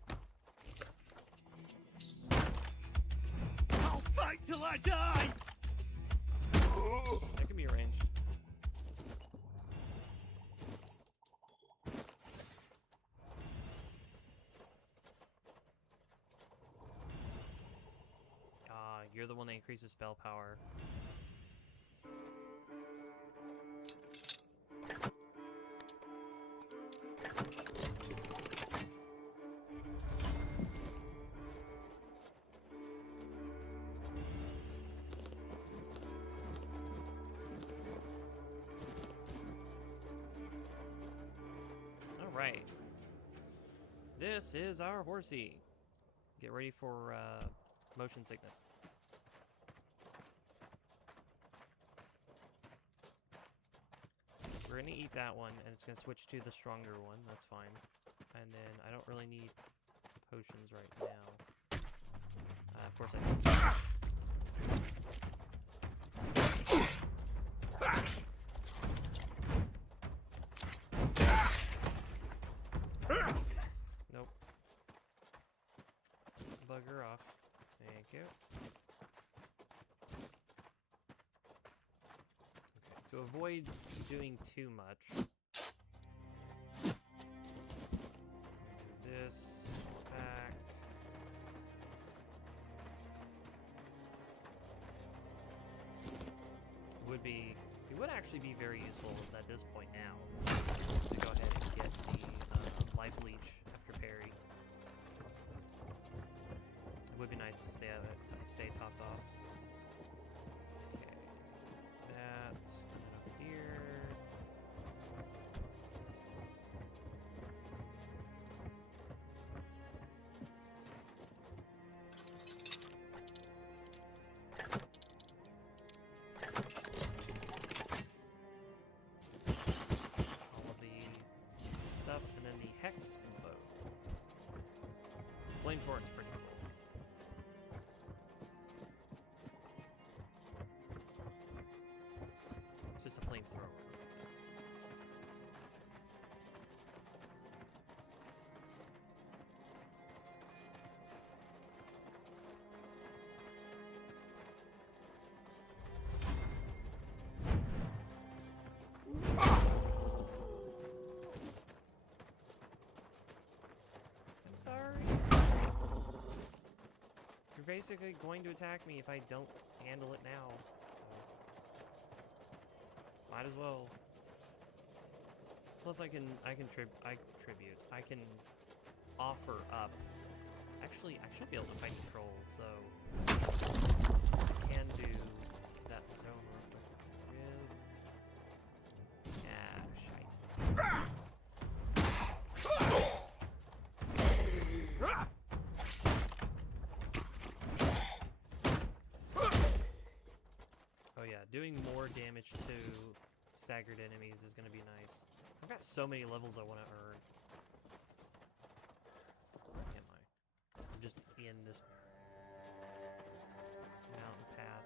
I'll fight till I die! That can be arranged. You're the one that increases spell power. Alright. This is our horsey. Get ready for motion sickness. We're gonna eat that one, and it's gonna switch to the stronger one. That's fine. And then I don't really need potions right now. Of course I don't. Nope. Bugger off. Thank you. To avoid doing too much, do this, back. It would actually be very useful at this point now to go ahead and get the life leech after parry. It would be nice to stay topped off. Okay, that. Here. All of the stuff, and then the hex bow. Flame Torrent's pretty cool. It's just a flamethrower. basically going to attack me if I don't handle it now. So, might as well. Plus, I can tribute. I can offer up. Actually, I should be able to fight control, so I can do that zone real quick. Ah, shite. Oh yeah, doing more damage to staggered enemies is gonna be nice. I've got so many levels I want to earn. Where am I? I'm just in this mountain path.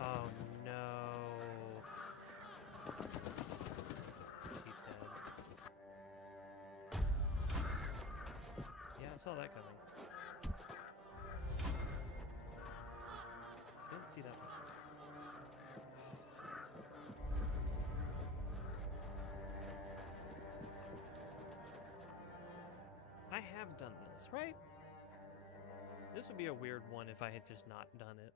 Oh no. Keeps dead. Yeah, I saw that coming. Didn't see that before. I have done this, right? This would be a weird one if I had just not done it.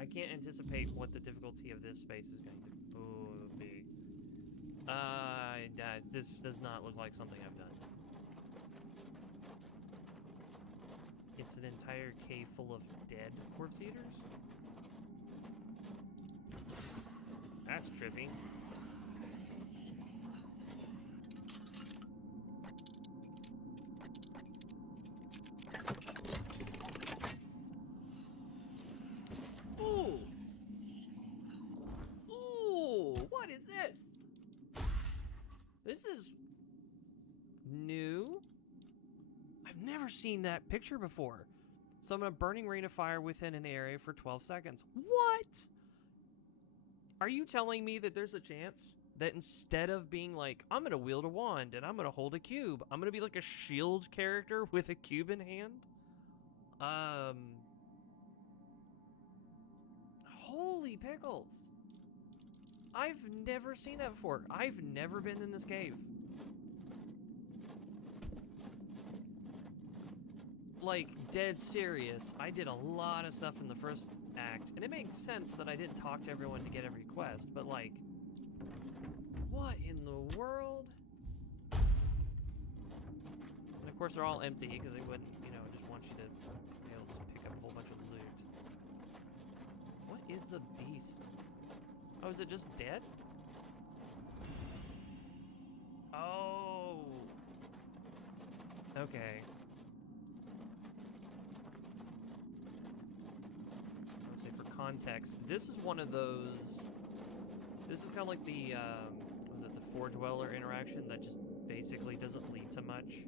I can't anticipate what the difficulty of this space is going to be. This does not look like something I've done. It's an entire cave full of dead corpse eaters? That's trippy. Ooh! Ooh! What is this? This is new? I've never seen that picture before. Summon a burning rain of fire within an area for 12 seconds. What? Are you telling me that there's a chance that instead of being like, I'm gonna wield a wand and I'm gonna hold a cube, I'm gonna be like a shield character with a cube in hand? Holy pickles. I've never seen that before. I've never been in this cave. Like, dead serious. I did a lot of stuff in the first act, and it makes sense that I didn't talk to everyone to get every quest, but like, what in the world? And of course they're all empty, because they wouldn't, you know, just want you to be able to pick up a whole bunch of loot. What is the beast? Oh, is it just dead? Oh! Okay. Say for context, this is one of those. This is kind of like the was it the Four Dweller interaction that just basically doesn't lead to much.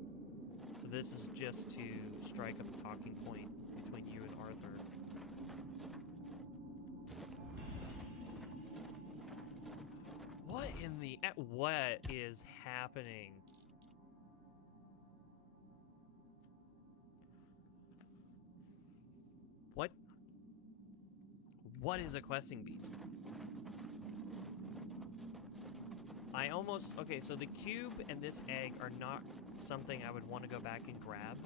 So this is just to strike up a talking point between you and Arthur. What in the what is happening? What? What is a questing beast? I almost... Okay, so the cube and this egg are not something I would want to go back and grab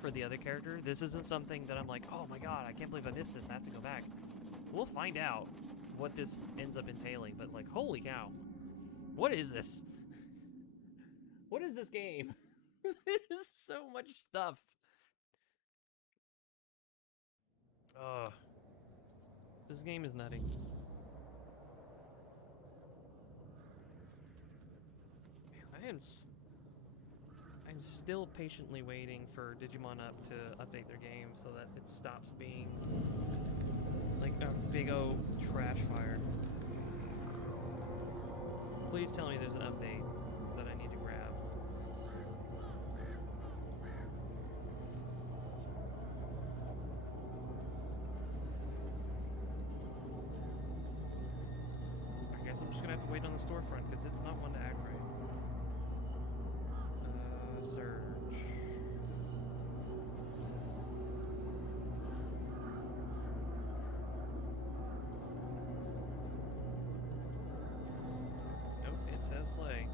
for the other character. This isn't something that I'm like, oh my god, I can't believe I missed this, I have to go back. We'll find out what this ends up entailing, but like, holy cow. What is this? What is this game? There's so much stuff. Ugh. This game is nutty. I'm still patiently waiting for Digimon Up to update their game so that it stops being like a big old trash fire. Please tell me there's an update that I need to grab. I guess I'm just gonna have to wait on the storefront because it's not one to act right. Surge. Nope, it says play.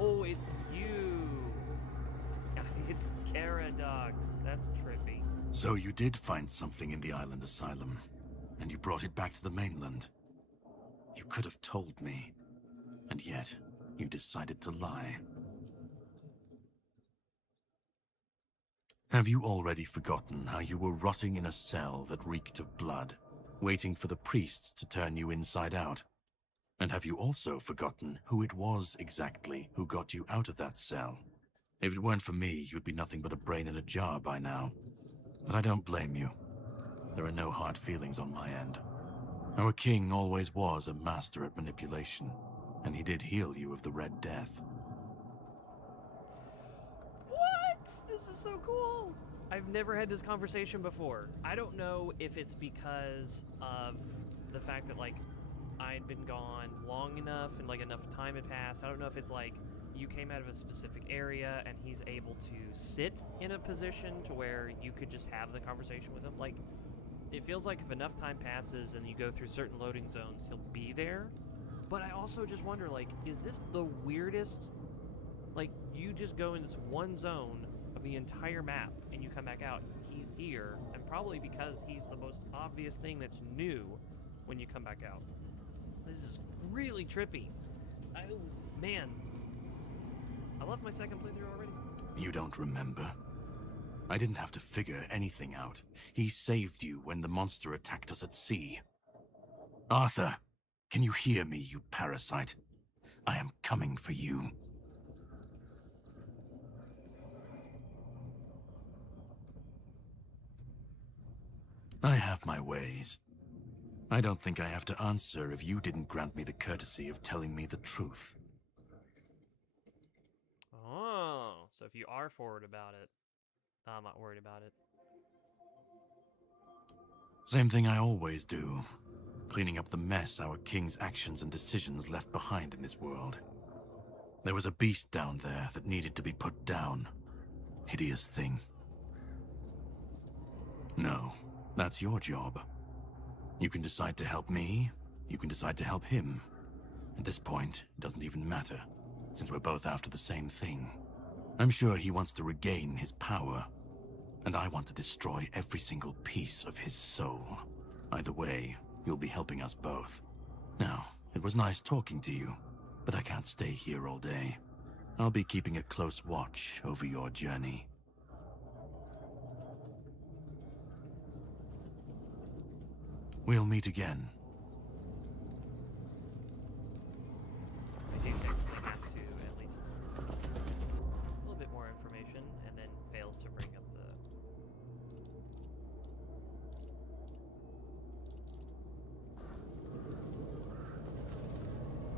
Oh, it's you. It's Caradoc. That's trippy. So you did find something in the island asylum, and you brought it back to the mainland. You could have told me, and yet you decided to lie. Have you already forgotten how you were rotting in a cell that reeked of blood, waiting for the priests to turn you inside out? And have you also forgotten who it was exactly who got you out of that cell? If it weren't for me, you'd be nothing but a brain in a jar by now. But I don't blame you. There are no hard feelings on my end. Our king always was a master at manipulation, and he did heal you of the Red Death. What? This is so cool. I've never had this conversation before. I don't know if it's because of the fact that, like, I'd been gone long enough and, like, enough time had passed. I don't know if it's like you came out of a specific area and he's able to sit in a position to where you could just have the conversation with him. Like, it feels like if enough time passes and you go through certain loading zones, he'll be there. But I also just wonder, like, is this the weirdest? Like, you just go in this one zone of the entire map and you come back out, he's here, and probably because he's the most obvious thing that's new when you come back out. This is really trippy. Man, I love my second playthrough already. You don't remember? I didn't have to figure anything out. He saved you when the monster attacked us at sea. Arthur, can you hear me, you parasite? I am coming for you. I have my ways. I don't think I have to answer if you didn't grant me the courtesy of telling me the truth. Oh, so if you are forward about it, I'm not worried about it. Same thing I always do. Cleaning up the mess our king's actions and decisions left behind in this world. There was a beast down there that needed to be put down. Hideous thing. No, that's your job. You can decide to help me, you can decide to help him. At this point, it doesn't even matter, since we're both after the same thing. I'm sure he wants to regain his power, and I want to destroy every single piece of his soul. Either way, you'll be helping us both. Now, it was nice talking to you, but I can't stay here all day. I'll be keeping a close watch over your journey. We'll meet again. I do technically have to at least a little bit more information, and then fails to bring up the...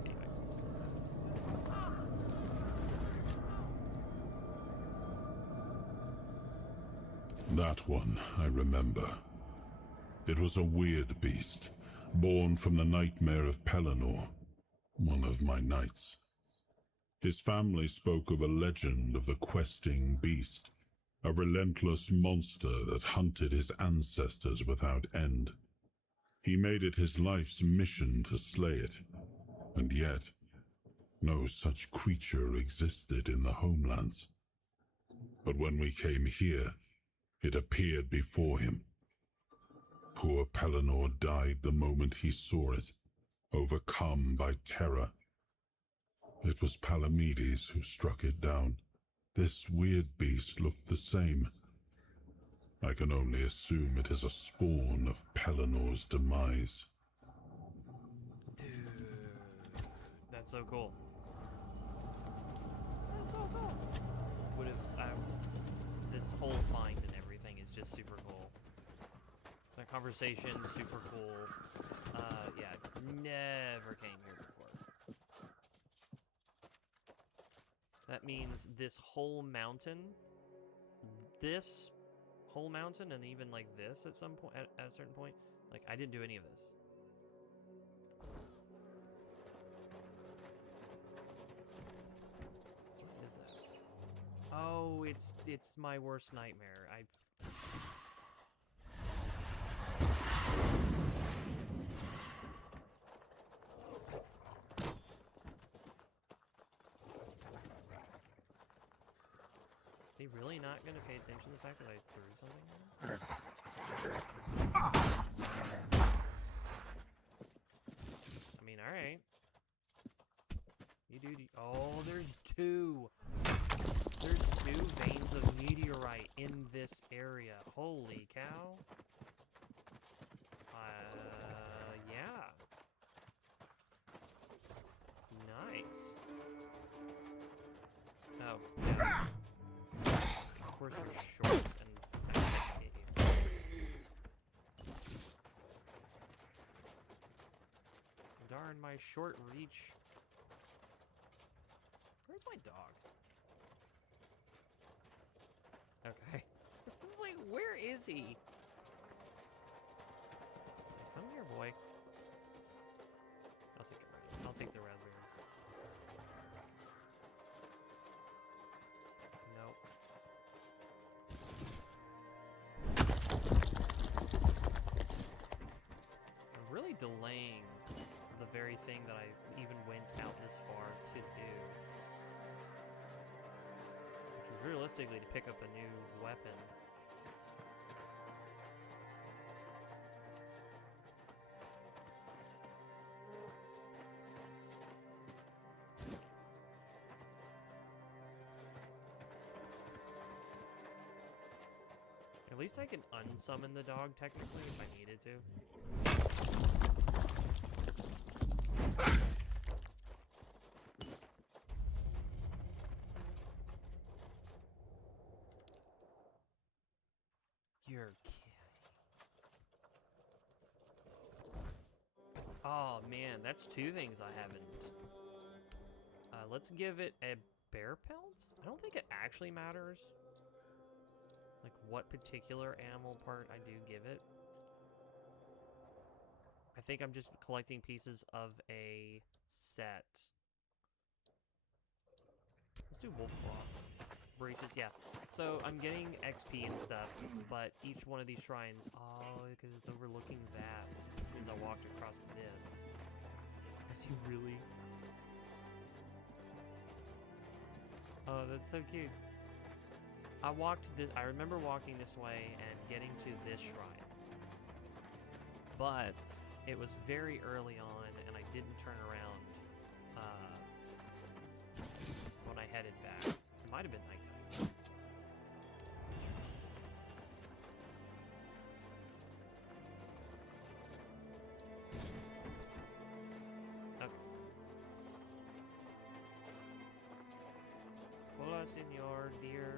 Anyway. That one, I remember. It was a weird beast, born from the nightmare of Pelennor, one of my knights. His family spoke of a legend of the questing beast, a relentless monster that hunted his ancestors without end. He made it his life's mission to slay it, and yet, no such creature existed in the homelands. But when we came here, it appeared before him. Poor Pelennor died the moment he saw it, overcome by terror. It was Palamedes who struck it down. This weird beast looked the same. I can only assume it is a spawn of Pellennor's demise. Dude, that's so cool. That's so cool. Would have this whole find and everything is just super cool. That conversation, super cool. Yeah, never came here before. That means this whole mountain, and even like this at some point, at a certain point, like I didn't do any of this. What is that? Oh, it's my worst nightmare. he really not gonna pay attention to the fact that I threw something at him? I mean, alright. You do. Oh, there's two! There's two veins of meteorite in this area. Holy cow. Yeah. Nice. Oh, yeah. Of course you're short and I can't hit you. Darn my short reach. Where's my dog? Okay. It's like, where is he? Come here, boy. I'll take it right. I'll take the raspberries. Nope. I'm really delaying the very thing that I even went out this far to do. Which was realistically to pick up a new weapon. At least I can unsummon the dog, technically, if I needed to. You're kidding. Oh, man, that's two things I haven't. Let's give it a bear pelt? I don't think it actually matters. Like, what particular animal part I do give it. I think I'm just collecting pieces of a set. Let's do wolf claw. Breaches, yeah. So I'm getting XP and stuff, but each one of these shrines, oh, because it's overlooking that. Because I walked across this. Is he really? Oh, that's so cute. I remember walking this way and getting to this shrine. But it was very early on and I didn't turn around when I headed back. It might have been nighttime. Okay. Hola, senor, dear.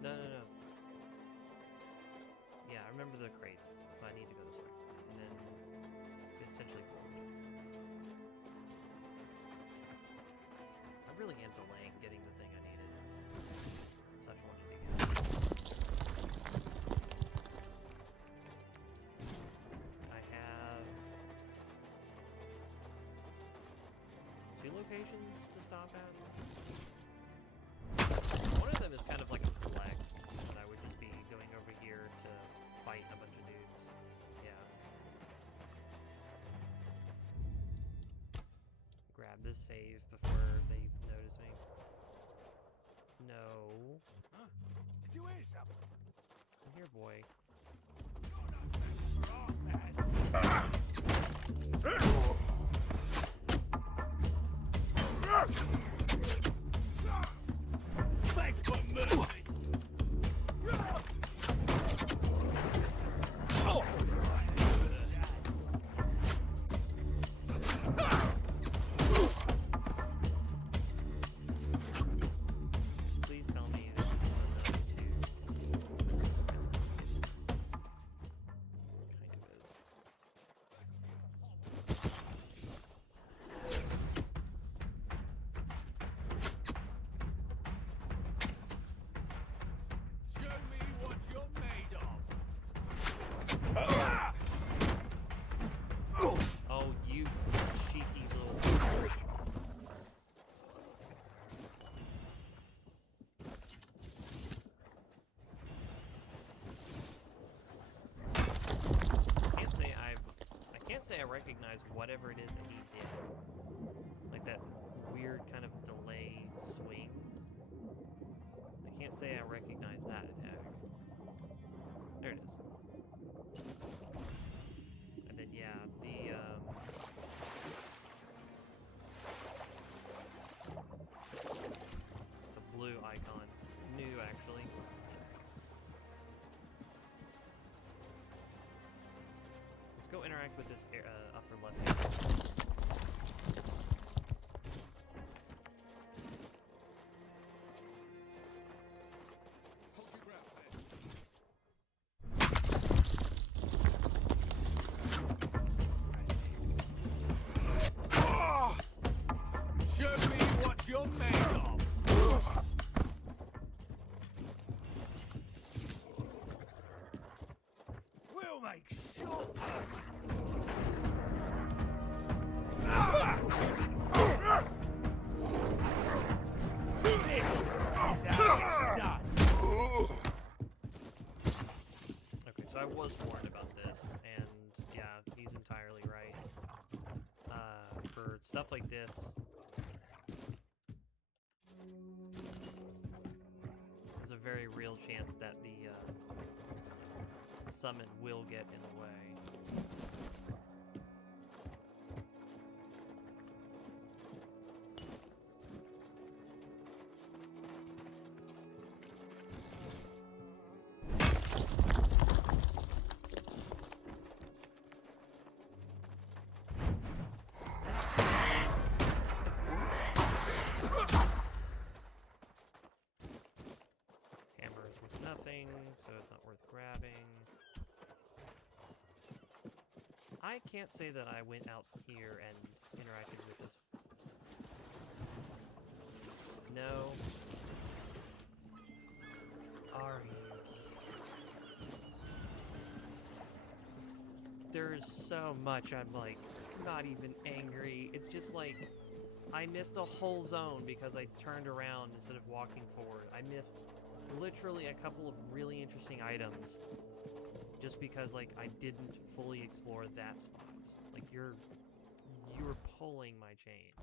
No. Yeah, I remember the crates, so I need to go this way. And then essentially forward. I really am delaying getting the thing I needed. So I just wanted to get it. I have 2 locations to stop at. One of them is kind of like a flex, that I would just be going over here to fight a bunch of dudes. Yeah. Grab this save before they notice me. No. Huh? Did you hear something? Come here, boy. Beg for mercy! Please tell me this is enough to... Kind of is. say I recognize whatever it is that he did. Like that weird kind of delay swing. I can't say I recognize that attack. There it is. And then yeah, it's a blue icon. It's new actually. Let's go interact with this upper left hand. Show me what you're made of. We'll make short work. This is how it's done. Okay, so I was warned about this, and yeah, he's entirely right. For stuff like this, there's a very real chance that the summon will get in the way. Hammer is worth nothing, so it's not worth grabbing. I can't say that I went out here and interacted with this. No. Are you? There's so much I'm like not even angry. It's just like I missed a whole zone because I turned around instead of walking forward. I missed literally a couple of really interesting items just because like I didn't fully explore that spot. Like you were pulling my chain.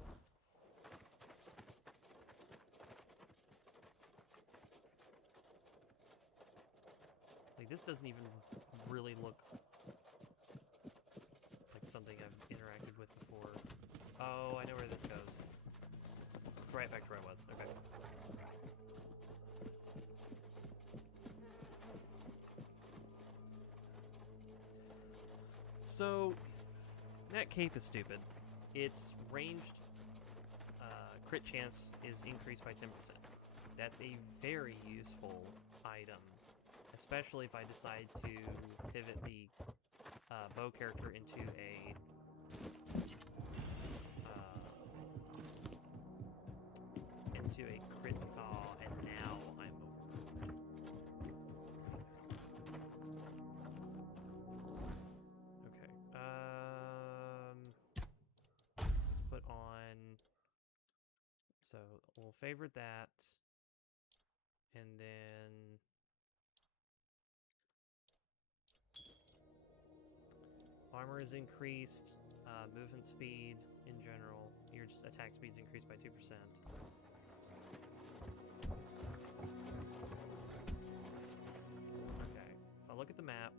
Like this doesn't even really look like something I've interacted with before. Oh, I know where this goes. Right back to where I was. Okay. So, that cape is stupid. Its ranged crit chance is increased by 10%. That's a very useful item, especially if I decide to pivot the bow character into a crit. Oh, and now I'm over. Okay. Let's put on. So we'll favorite that, and then armor is increased. Movement speed in general. Your just attack speed is increased by 2%. Okay. If I look at the map,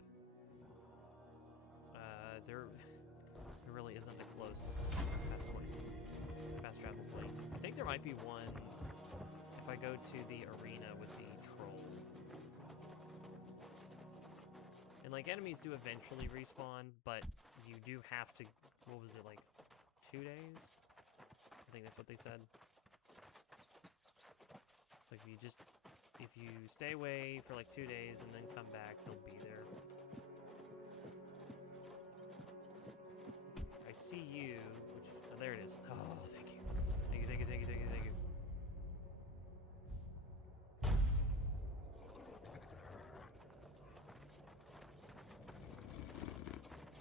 there really isn't a close fast travel point. I think there might be one if I go to the arena with the troll. And like enemies do eventually respawn, but you do have to, what was it, like 2 days? I think that's what they said. It's like if you stay away for like 2 days and then come back, they'll be there. I see you, which, oh, there it is. Oh, thank you. Thank you, thank you, thank you, thank you, thank you.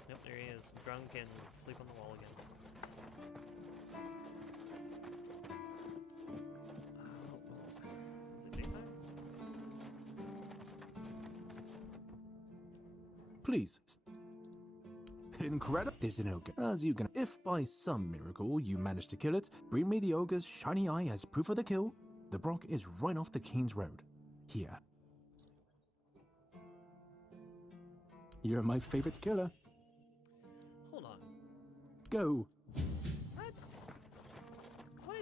Yep, there he is. Drunk and sleep on the wall again. Is it daytime? Please. incredible. There's an ogre. As you can, if by some miracle you manage to kill it, bring me the ogre's shiny eye as proof of the kill. The Brock is right off the Keen's Road. Here. You're my favorite killer. Hold on. Go. What? What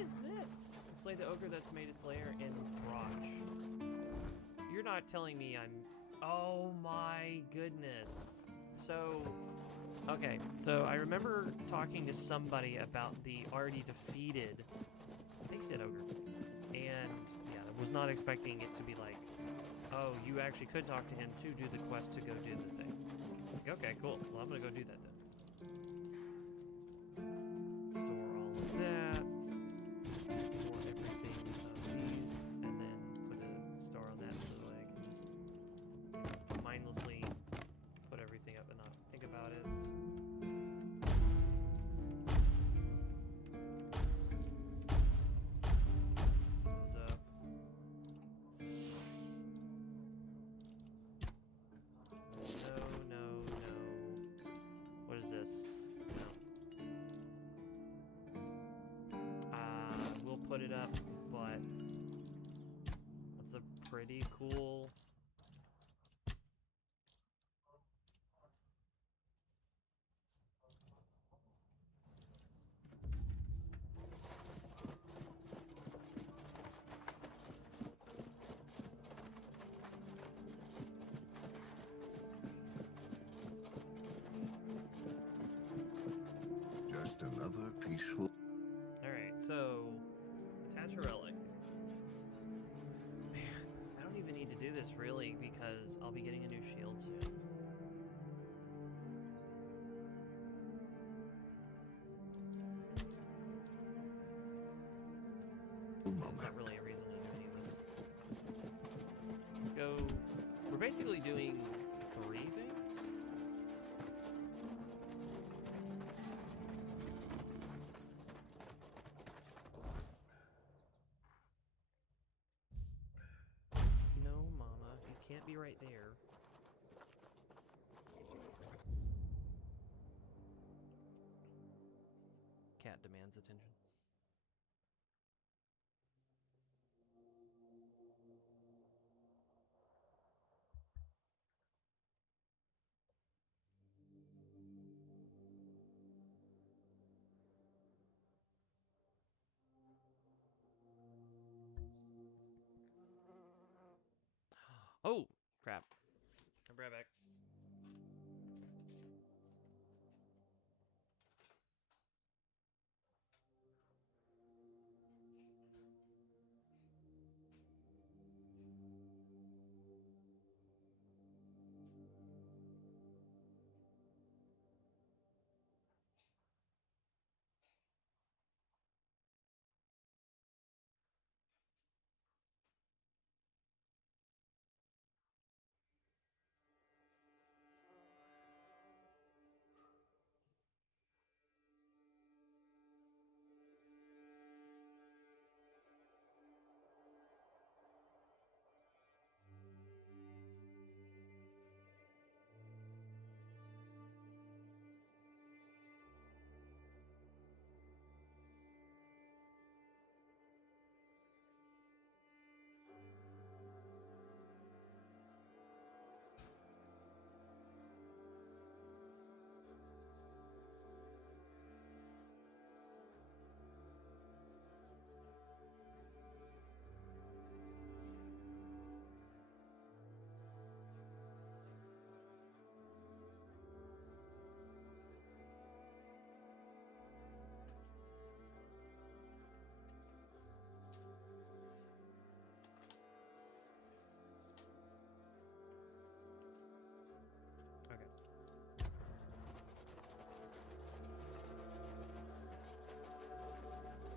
is this? Slay the ogre that's made its lair in Broch. You're not telling me I'm... Oh my goodness. So... Okay, so I remember talking to somebody about the already defeated... I think he said ogre. And, yeah, I was not expecting it to be like, oh, you actually could talk to him to do the quest to go do the thing. Like, okay, cool. Well, I'm gonna go do that then. Store all of that. Store everything of these. And then put a star on that so that I can just mindlessly put everything up and not think about it. Close up. No. What is this? No. We'll put it up, but that's a pretty cool... Just another peaceful... Alright, so... attach a relic. Man, I don't even need to do this, really, because I'll be getting a new shield soon. There's not really a reason to do any of this. Let's go... We're basically doing 3 things? No, Mama, you can't be right there. Cat demands attention. Oh, crap. I'll be right back.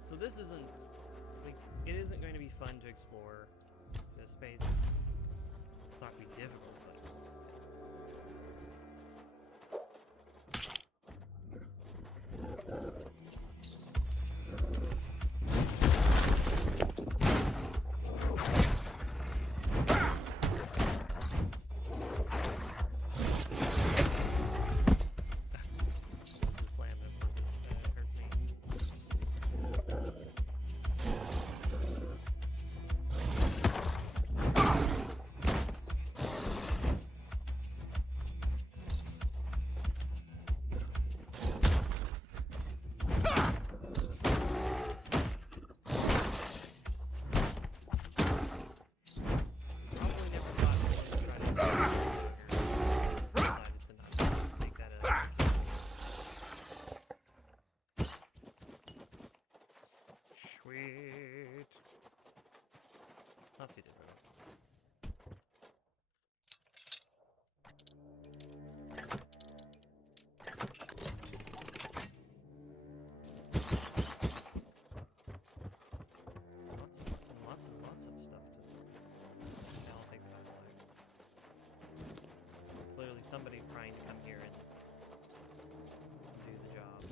So this isn't, like, it isn't going to be fun to explore this space. It's not going to be difficult, but... Sweet. Not too different. Lots and lots of stuff to do. I'll take 5 lives. Clearly somebody's trying to come here and do the job.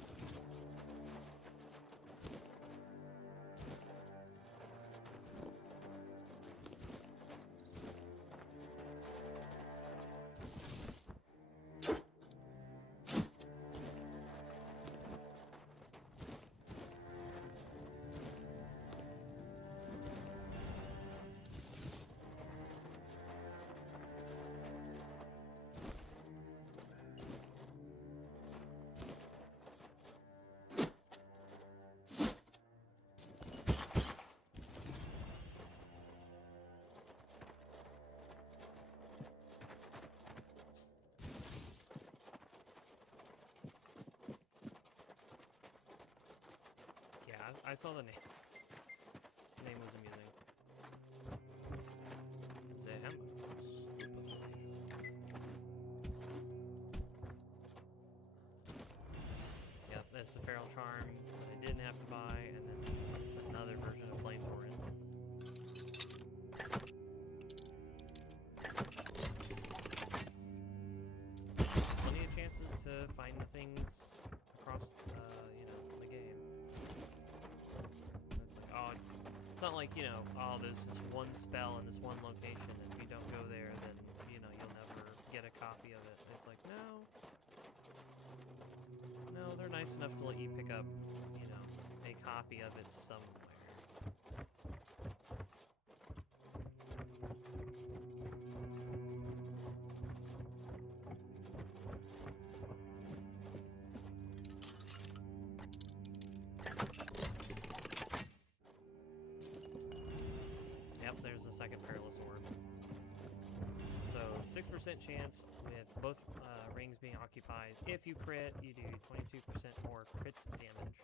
I saw the name. The name was amusing. Zeham. Yep, that's the Feral Charm I didn't have to buy, and then another version of Flame Warden. Plenty of chances to find things across, you know, the game. It's not like, you know, oh, there's this one spell in this one location, and if you don't go there, then, you know, you'll never get a copy of it. It's like, no, they're nice enough to let you pick up, you know, a copy of it somewhere. There's the second Perilous Orb. So 6% chance with both rings being occupied. If you crit, you do 22% more crit damage.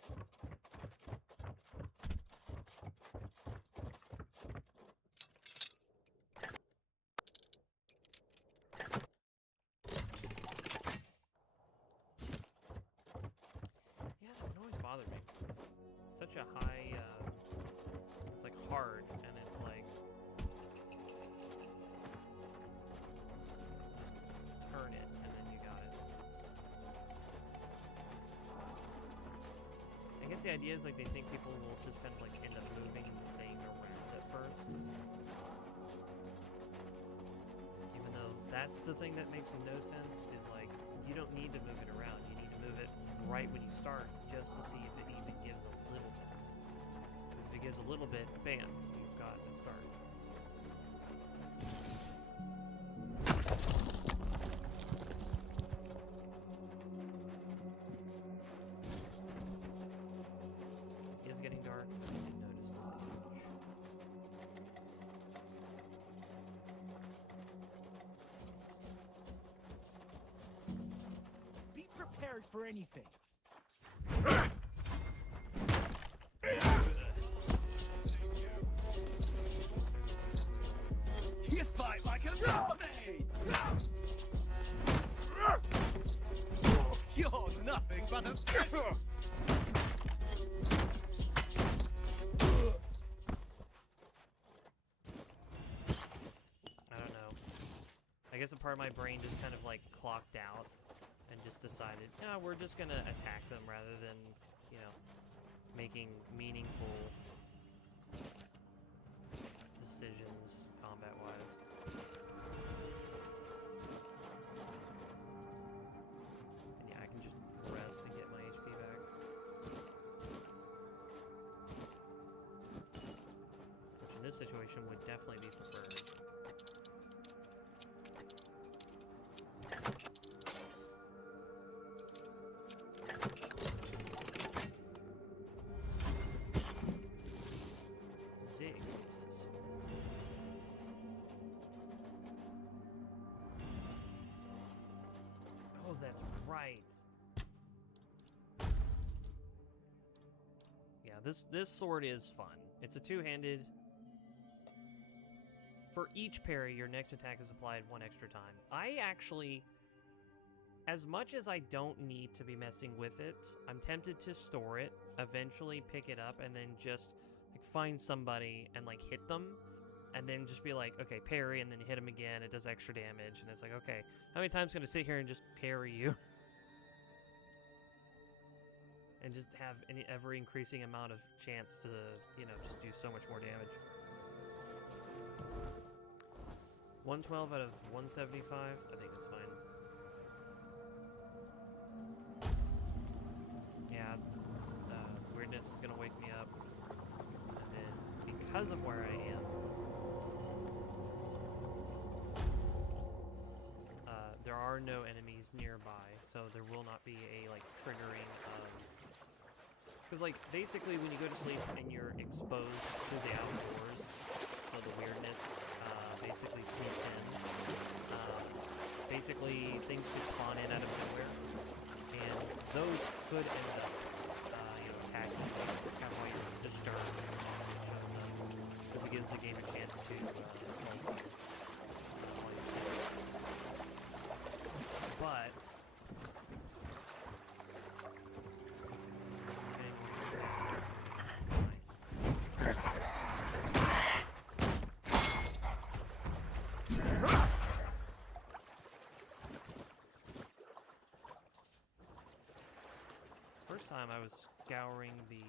Yeah, that noise bothered me. It's such a high, it's like hard, and it's like turn it, and then you got it. I guess the idea is like they think people will just kind of like end up moving the thing around at first. Even though that's the thing that makes no sense, is like you don't need to move it around. You need to move it right when you start just to see if it even gives a little bit. Because if it gives a little bit, bam, you've got a start. It is getting dark. I didn't notice the sage. Be prepared for anything. You fight like a mermaid! You're nothing but a... I don't know. I guess a part of my brain just kind of like clocked out and just decided, yeah, we're just gonna attack them rather than, you know, making meaningful decisions combat-wise. And yeah, I can just rest and get my HP back. Which in this situation would definitely be preferred. Oh, that's right. Yeah, this sword is fun. It's a two-handed. For each parry, your next attack is applied 1 extra time. I actually, as much as I don't need to be messing with it, I'm tempted to store it, eventually pick it up, and then just like find somebody and like hit them, and then just be like, okay, parry, and then hit him again. It does extra damage, and it's like, okay, how many times can I sit here and just parry you? And just have an ever-increasing amount of chance to, you know, just do so much more damage. 112 out of 175? I think that's fine. Yeah, weirdness is gonna wake me up. And then, because of where I am, there are no enemies nearby, so there will not be a, like, triggering, because, like, basically when you go to sleep and you're exposed to the outdoors, so the weirdness basically sneaks in. Basically, things could spawn in out of nowhere, and those could end up, you know, attacking you. That's kind of why you're disturbed when it shows up, because it gives the game a chance to assault you while you're sleeping. But first time I was scouring the I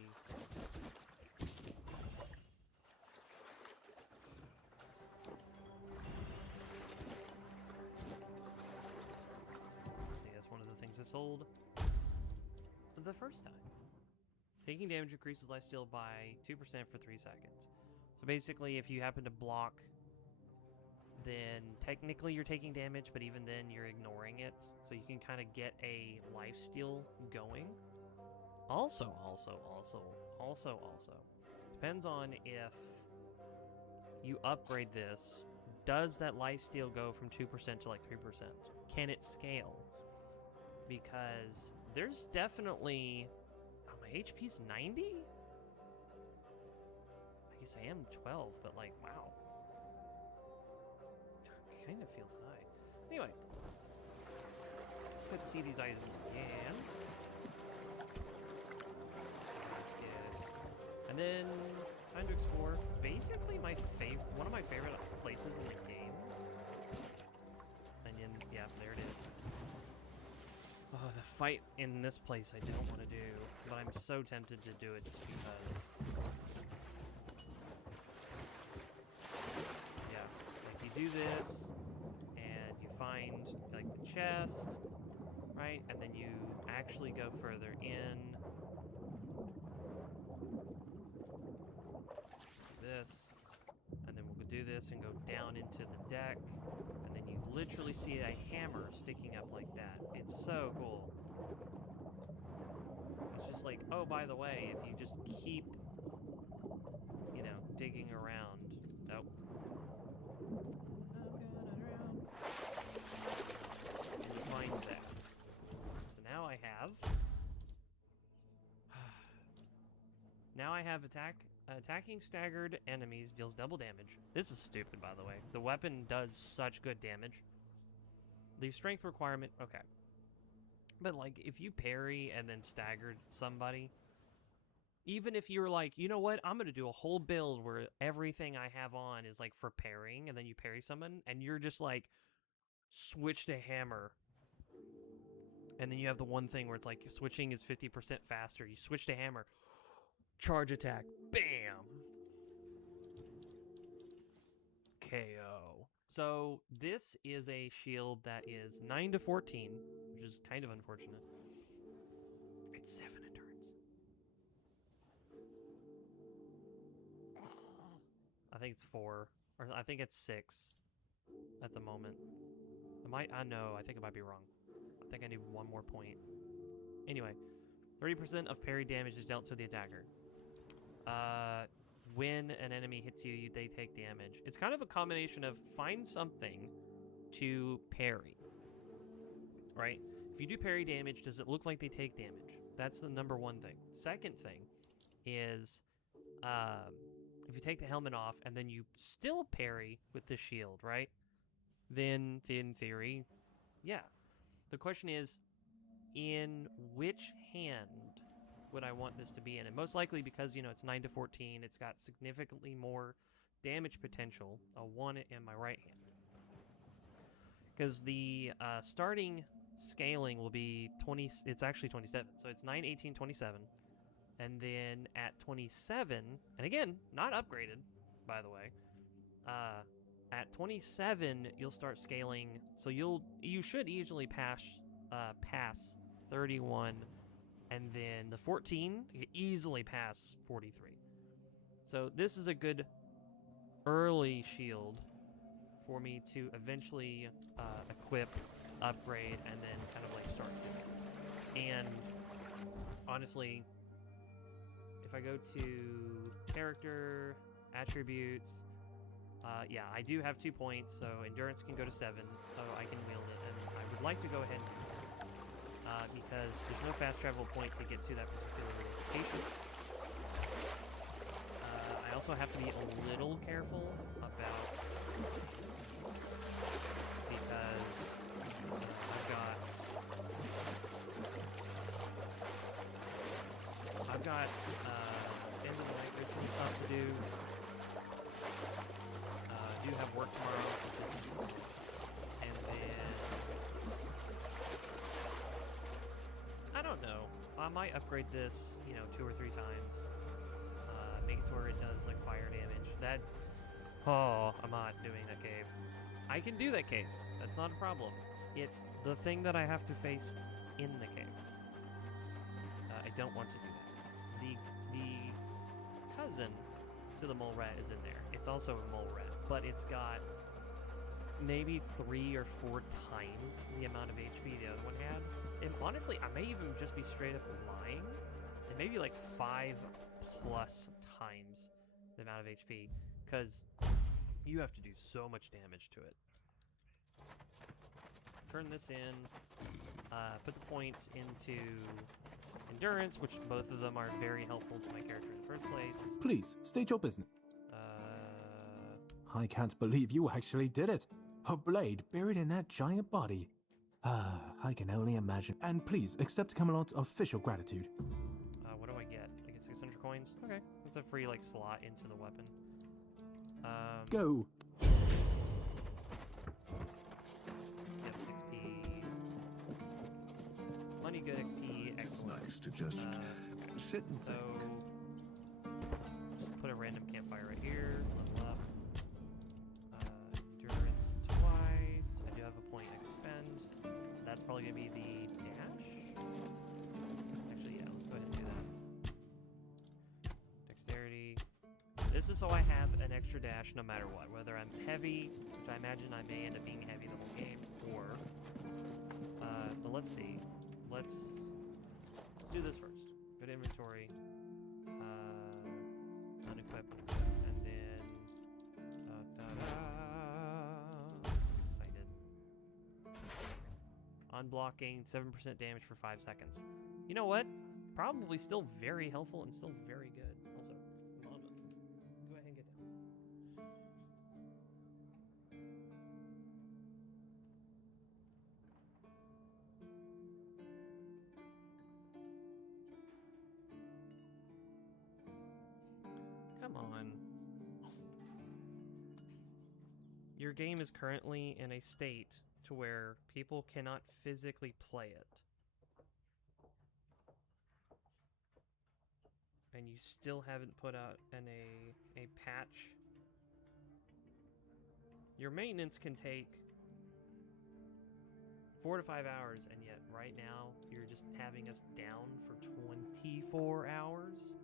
think that's one of the things I sold the first time. Taking damage increases lifesteal by 2% for 3 seconds. So basically, if you happen to block, then technically you're taking damage, but even then you're ignoring it. So you can kind of get a lifesteal going. Also, depends on if you upgrade this, does that lifesteal go from 2% to like 3%? Can it scale? Because there's definitely, oh, my HP's 90? I guess I am 12, but like, wow. Kind of feels high. Anyway, good to see these items again. And then, time to explore basically one of my favorite places in the game. And then, yeah, there it is. Oh, the fight in this place I don't want to do, but I'm so tempted to do it just because. Yeah, like you do this, and you find, like, the chest, right? And then you actually go further in. This, and then we'll do this and go down into the deck, and then you literally see a hammer sticking up like that. It's so cool. It's just like, oh, by the way, if you just keep, you know, digging around. Oh. I'm gonna drown. And you find that. So now I have. Now I have attacking staggered enemies deals double damage. This is stupid, by the way. The weapon does such good damage. The strength requirement, okay. But, like, if you parry and then staggered somebody, even if you're like, you know what, I'm going to do a whole build where everything I have on is, like, for parrying, and then you parry someone, and you're just, like, switch to hammer. And then you have the one thing where it's, like, switching is 50% faster. You switch to hammer. Charge attack. Bam! KO. So this is a shield that is 9 to 14, which is kind of unfortunate. It's 7 endurance. I think it's 4, or I think it's 6 at the moment. I know, I think I might be wrong. I think I need 1 more point. Anyway, 30% of parry damage is dealt to the attacker. When an enemy hits you, they take damage. It's kind of a combination of find something to parry, right? If you do parry damage, does it look like they take damage? That's the number one thing. Second thing is if you take the helmet off and then you still parry with the shield, right? Then, in theory, yeah. The question is, in which hand would I want this to be in? And most likely because, you know, it's 9 to 14, it's got significantly more damage potential. I'll want it in my right hand. Because the starting scaling will be 20, it's actually 27. So it's 9, 18, 27. And then at 27, and again, not upgraded, by the way. At 27, you'll start scaling. So you should easily pass 31, and then the 14, you can easily pass 43. So this is a good early shield for me to eventually equip, upgrade, and then kind of like start doing. And honestly, if I go to character, attributes, yeah, I do have 2 points, so endurance can go to 7, so I can wield it. And I would like to go ahead and do that, because there's no fast travel point to get to that particular location. I also have to be a little careful about, because I've got end of the night ritual stuff to do. I do have work tomorrow, and then I don't know. I might upgrade this, you know, 2 or 3 times. Make it to where it does like fire damage. That, oh, I'm not doing that cave. I can do that cave. That's not a problem. It's the thing that I have to face in the cave. I don't want to do that. The cousin to the mole rat is in there. It's also a mole rat, but it's got maybe 3 or 4 times the amount of HP the other one had. And honestly, I may even just be straight up lying. It may be like 5+ times the amount of HP, because you have to do so much damage to it. Turn this in, put the points into endurance, which both of them are very helpful to my character in the first place. Please, state your business. I can't believe you actually did it. A blade buried in that giant body. I can only imagine. And please, accept Camelot's official gratitude. What do I get? I get 600 coins? Okay, that's a free, like, slot into the weapon. Go. Yep, XP. Money, good XP, excellent. Nice to just sit and So, think. just put a random campfire right here, level up. Endurance twice. I do have a point I can spend. That's probably going to be the dash. Actually, yeah, let's go ahead and do that. Dexterity. This is so I have an extra dash no matter what. Whether I'm heavy, which I imagine I may end up being heavy the whole game, or... but let's see. Let's do this first. Go to inventory. Unequip. And then... Excited. Unblocking, 7% damage for 5 seconds. You know what? Probably still very helpful and still very good. Also, Mama, go ahead and get down. Come on. Your game is currently in a state to where people cannot physically play it. And you still haven't put out a patch. Your maintenance can take 4 to 5 hours, and yet right now you're just having us down for 24 hours?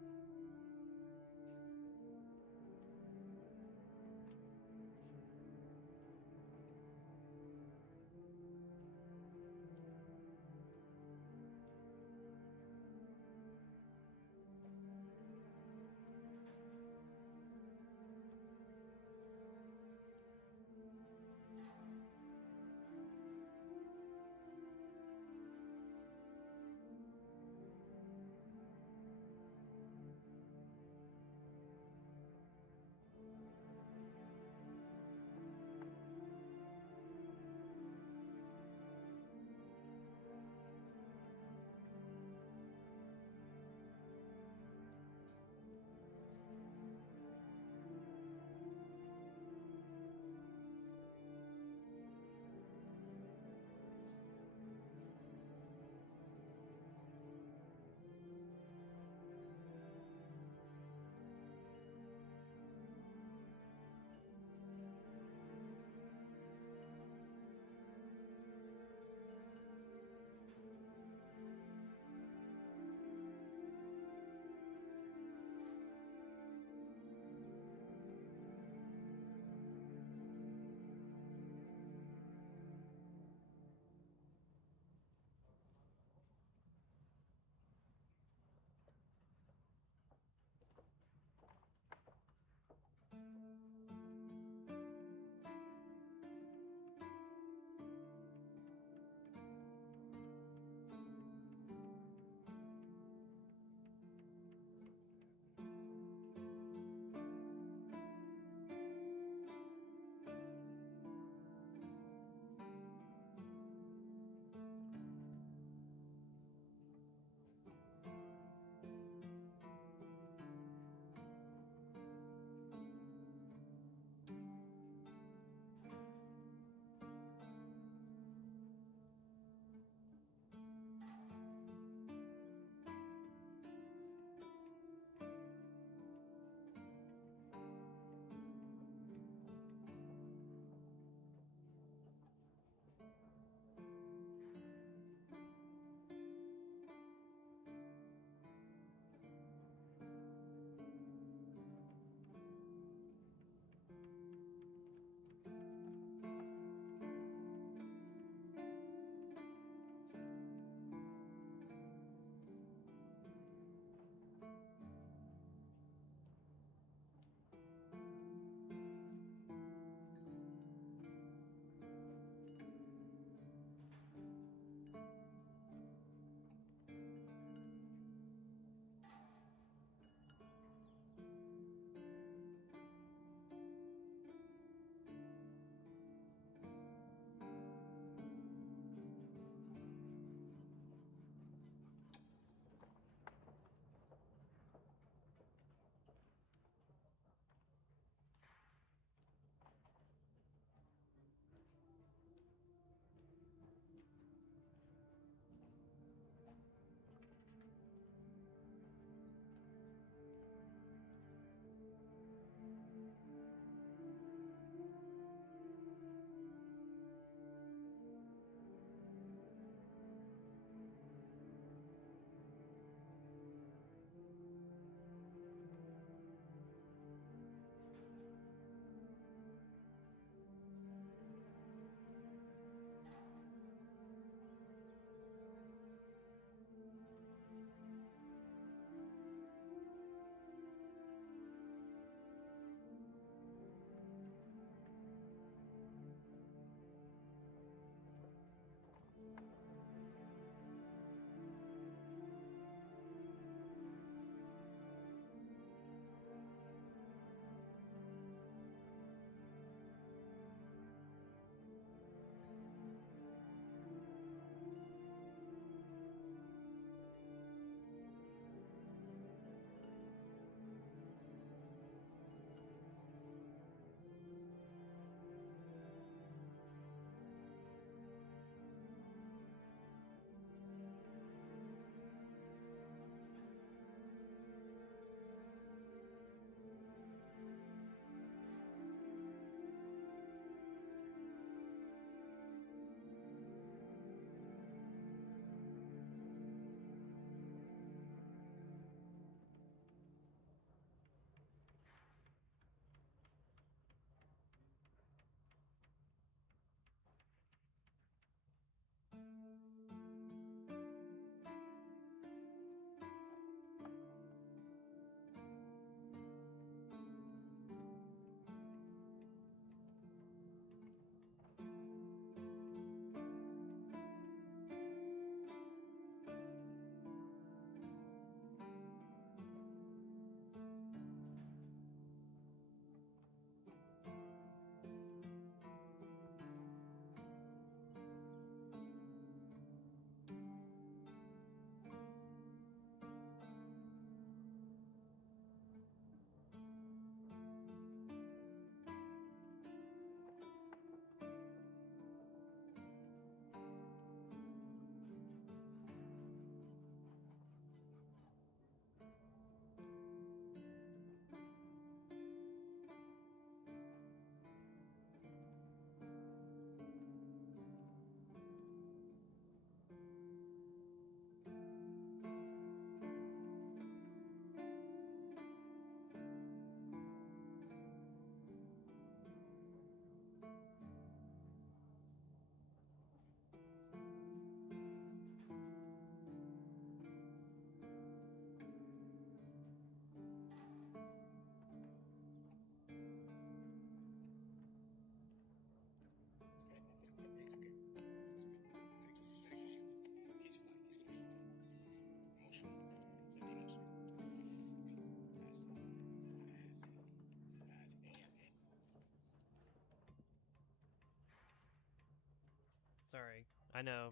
Sorry. I know.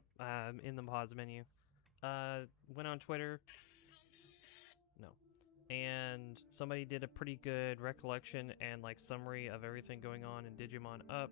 In the pause menu. Went on Twitter. No. And somebody did a pretty good recollection and like summary of everything going on in Digimon Up.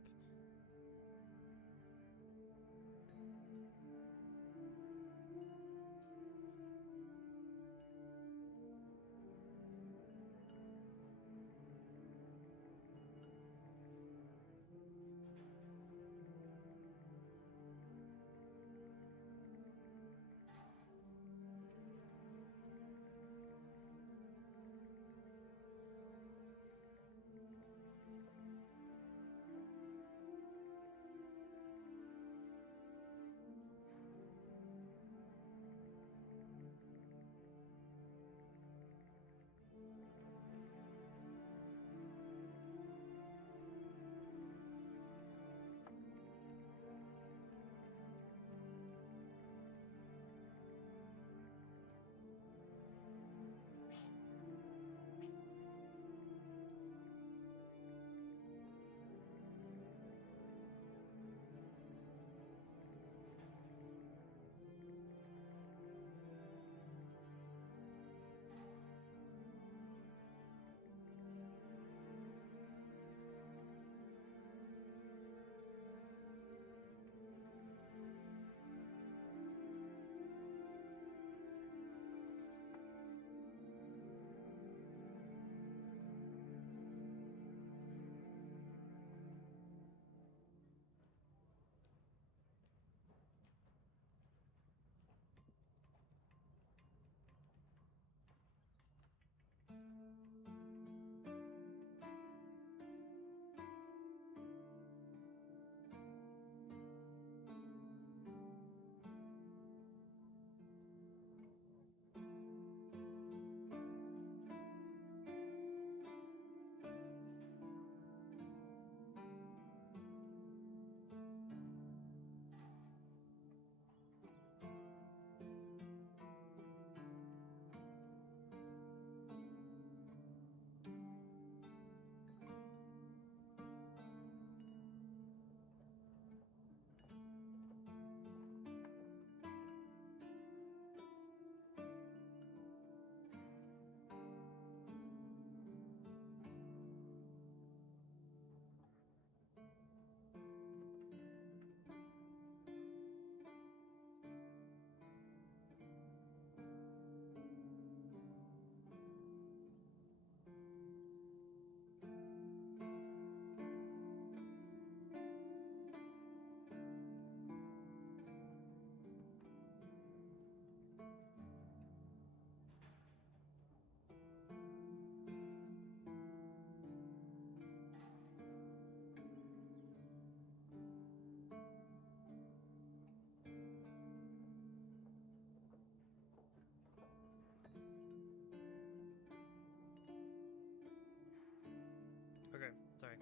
Okay, sorry.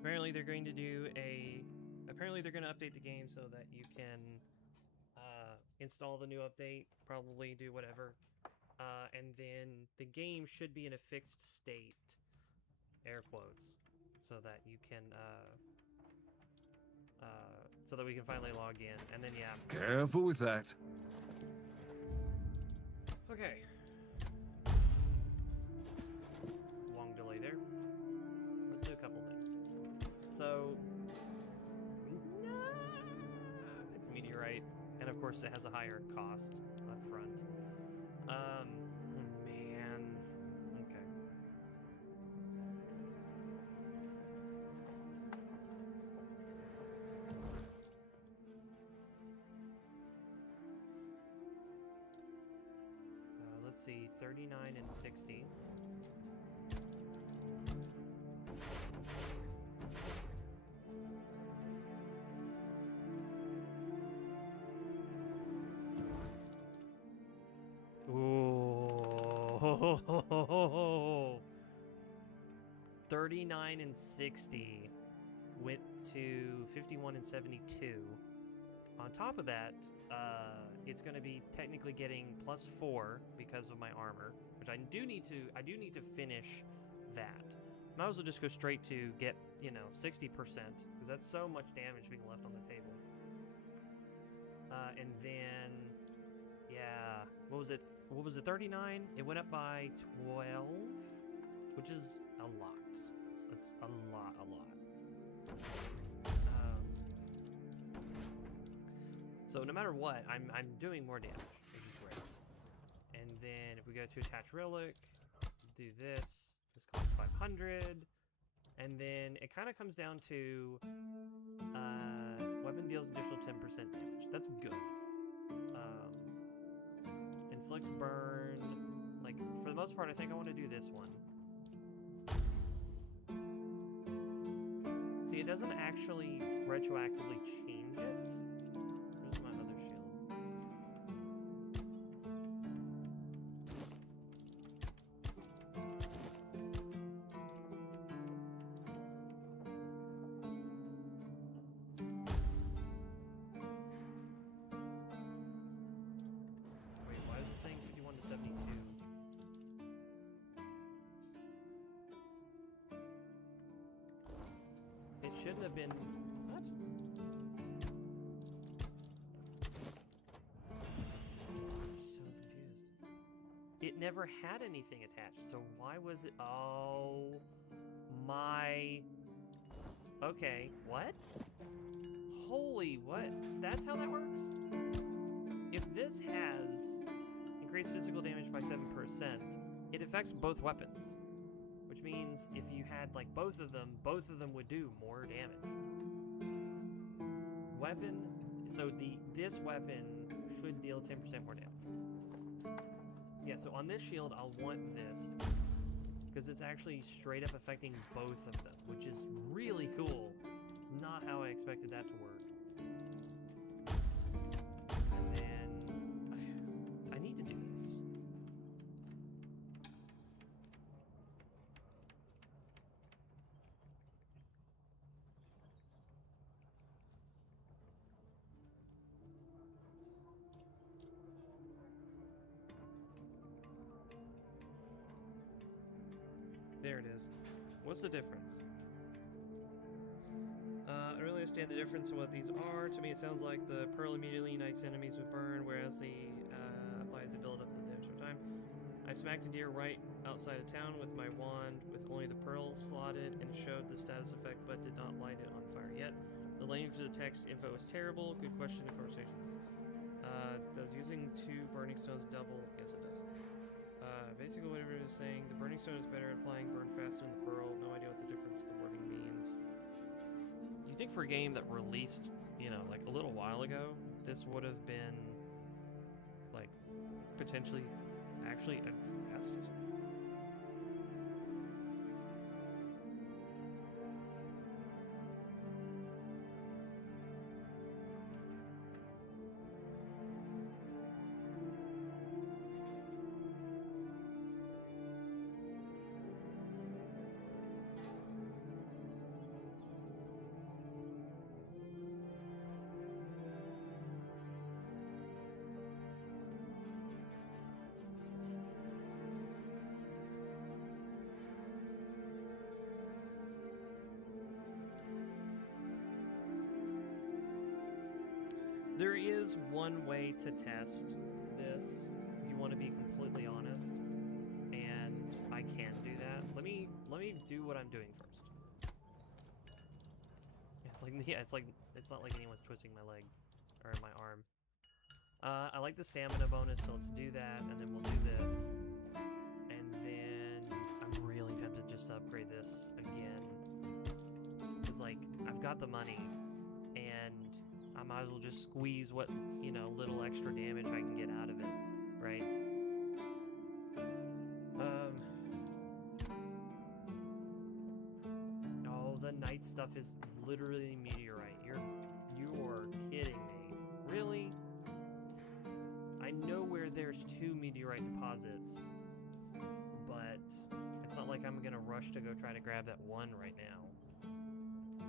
Apparently they're going to do a... Apparently they're going to update the game so that you can install the new update, probably do whatever. And then the game should be in a fixed state, air quotes, so that you can... so that we can finally log in. And then, yeah. Careful with that. Okay. Long delay there. Let's do a couple things. So, it's meteorite, and of course it has a higher cost up front. Man. Okay. Let's see, 39 and 60. Ooh. 39 and 60 went to 51 and 72. On top of that, it's going to be technically getting +4 because of my armor, which I do need to finish that. Might as well just go straight to get, you know, 60%, because that's so much damage being left on the table. And then, yeah, what was it? What was it? 39? It went up by 12, which is a lot. It's a lot. So no matter what, I'm doing more damage, which is great. And then if we go to attach relic, do this. This costs 500, and then it kind of comes down to weapon deals additional 10% damage. That's good. Inflicts burn. Like, for the most part, I think I want to do this one. See, it doesn't actually retroactively change it. Where's my other shield? Wait, why is it saying 51 to 72? It shouldn't have been... What? So confused. It never had anything attached, so why was it... Oh... My... Okay, what? Holy, what? That's how that works? If this has increased physical damage by 7%, it affects both weapons. Which means if you had like both of them would do more damage. Weapon, so this weapon should deal 10% more damage. Yeah, so on this shield, I'll want this because it's actually straight up affecting both of them, which is really cool. It's not how I expected that to work. And then I need to do this. There it is. What's the difference? I don't really understand the difference in what these are. To me, it sounds like the pearl immediately unites enemies with burn, whereas the applies the build up the damage over time. I smacked a deer right outside of town with my wand with only the pearl slotted and showed the status effect, but did not light it on fire yet. The language of the text info is terrible. Good question in conversation. Does using 2 burning stones double? Yes, it does. Basically whatever it is saying, the burning stone is better at applying burn faster than the pearl. No idea what the difference the wording means. You think for a game that released, you know, like a little while ago, this would have been, like, potentially actually addressed? There is one way to test this, if you want to be completely honest, and I can do that. Let me do what I'm doing first. It's like, yeah, it's not like anyone's twisting my leg or my arm. I like the stamina bonus, so let's do that, and then we'll do this, and then I'm really tempted just to upgrade this again. It's like I've got the money, and I might as well just squeeze what, you know, little extra damage I can get out of it, right? Oh, the night stuff is literally meteorite. You are kidding me. Really? I know where there's 2 meteorite deposits, but it's not like I'm gonna rush to go try to grab that one right now.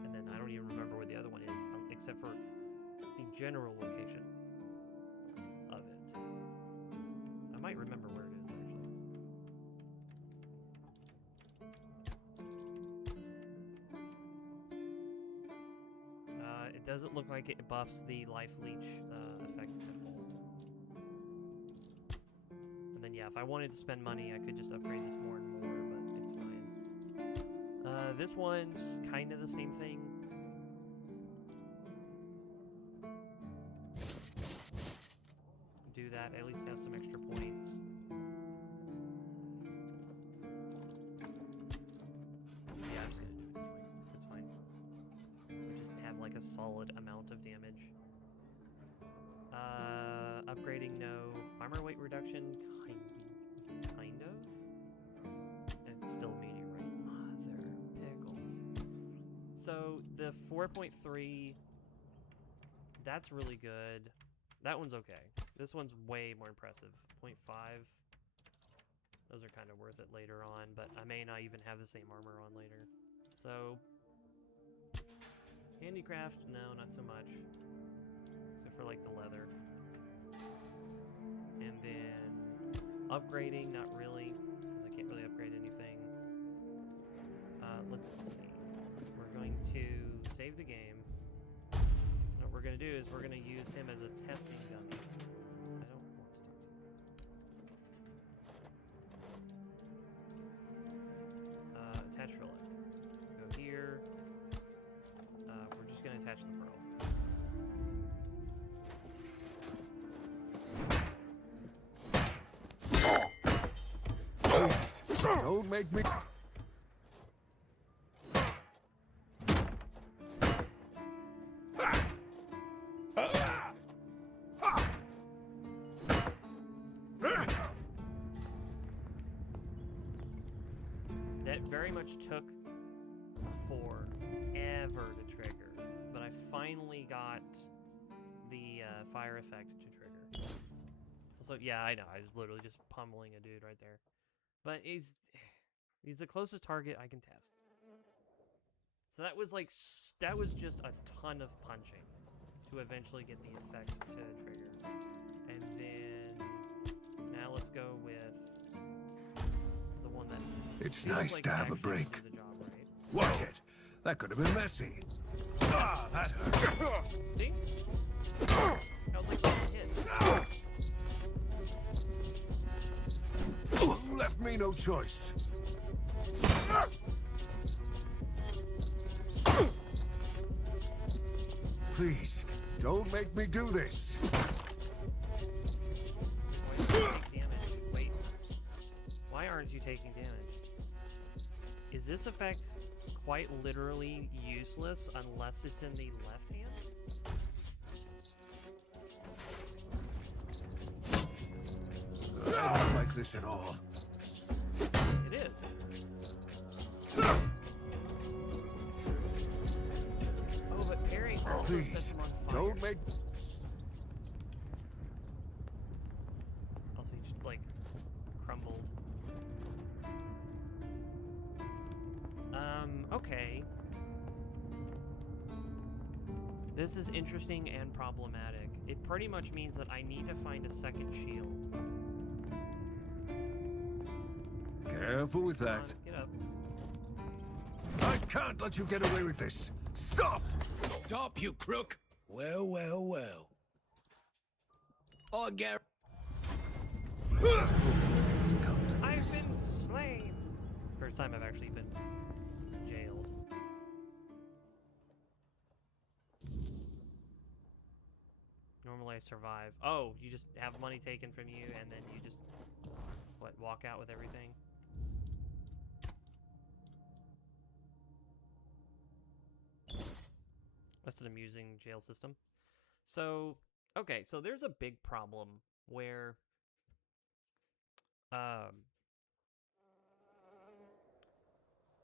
And then I don't even remember where the other one is, except for the general location of it. I might remember where it is, actually. It doesn't look like it buffs the life leech effect at all. And then yeah, if I wanted to spend money, I could just upgrade this more and more, but it's fine. This one's kind of the same thing. Do that, at least have some extra points. Yeah, I'm just gonna do it anyway. It's fine. We just have like a solid amount of damage. Upgrading, no. Armor weight reduction, kind of. And still medium, right? Mother pickles. So the 4.3, that's really good. That one's okay. This one's way more impressive. 0.5. Those are kind of worth it later on, but I may not even have the same armor on later. So, handicraft, no, not so much. Except for like the leather. And then upgrading, not really, because I can't really upgrade anything. Let's see. We're going to save the game. What we're going to do is we're going to use him as a testing dummy. I don't want to talk to you. Attach relic. Go here. We're just going to attach the pearl. Don't make me... That very much took forever to trigger, but I finally got the fire effect to trigger. Also, yeah, I know, I was literally just pummeling a dude right there. But he's the closest target I can test. So that was like, that was just a ton of punching to eventually get the effect to trigger. And then, now let's go with the one that... It's feels nice like to have a actually break. do the job right. Watch it. That could have been messy. Ah, that hurt. See? That was like one hit. You left me no choice. Please, don't make me do this. Why don't you take damage? Wait. Why aren't you taking damage? Is this effect quite literally useless unless it's in the left hand? I don't like this at all. It is. Oh, but parry also Please, sets him on fire. don't make... Also, he just, like, crumbled. Okay. This is interesting and problematic. It pretty much means that I need to find a second shield. Careful with Come on, that. get up. I can't let you get away with this. Stop! Stop, you crook! Well, well, well. I guarantee. I've been slain! First time I've actually been jailed. Normally I survive. Oh, you just have money taken from you and then you just, what, walk out with everything? That's an amusing jail system. So, okay, so there's a big problem where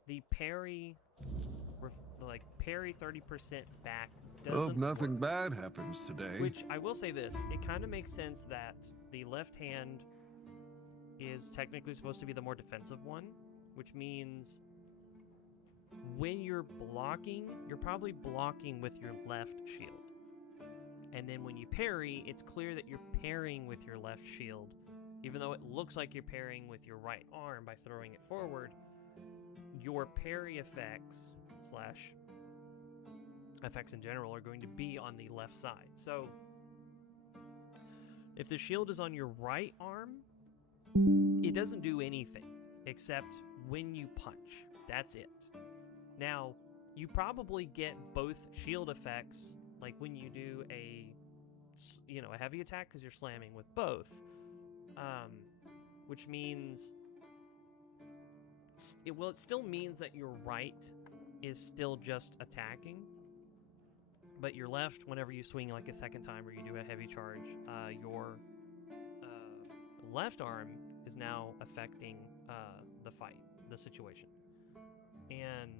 the parry, like parry 30% back doesn't Hope nothing work. bad happens today. Which I will say this, it kind of makes sense that the left hand is technically supposed to be the more defensive one, which means when you're blocking, you're probably blocking with your left shield. And then when you parry, it's clear that you're parrying with your left shield. Even though it looks like you're parrying with your right arm by throwing it forward, your parry effects slash effects in general are going to be on the left side. So if the shield is on your right arm, it doesn't do anything except when you punch. That's it. Now, you probably get both shield effects, like when you do a heavy attack, because you're slamming with both, which means it still means that your right is still just attacking, but your left, whenever you swing like a second time or you do a heavy charge, your left arm is now affecting the fight, the situation. And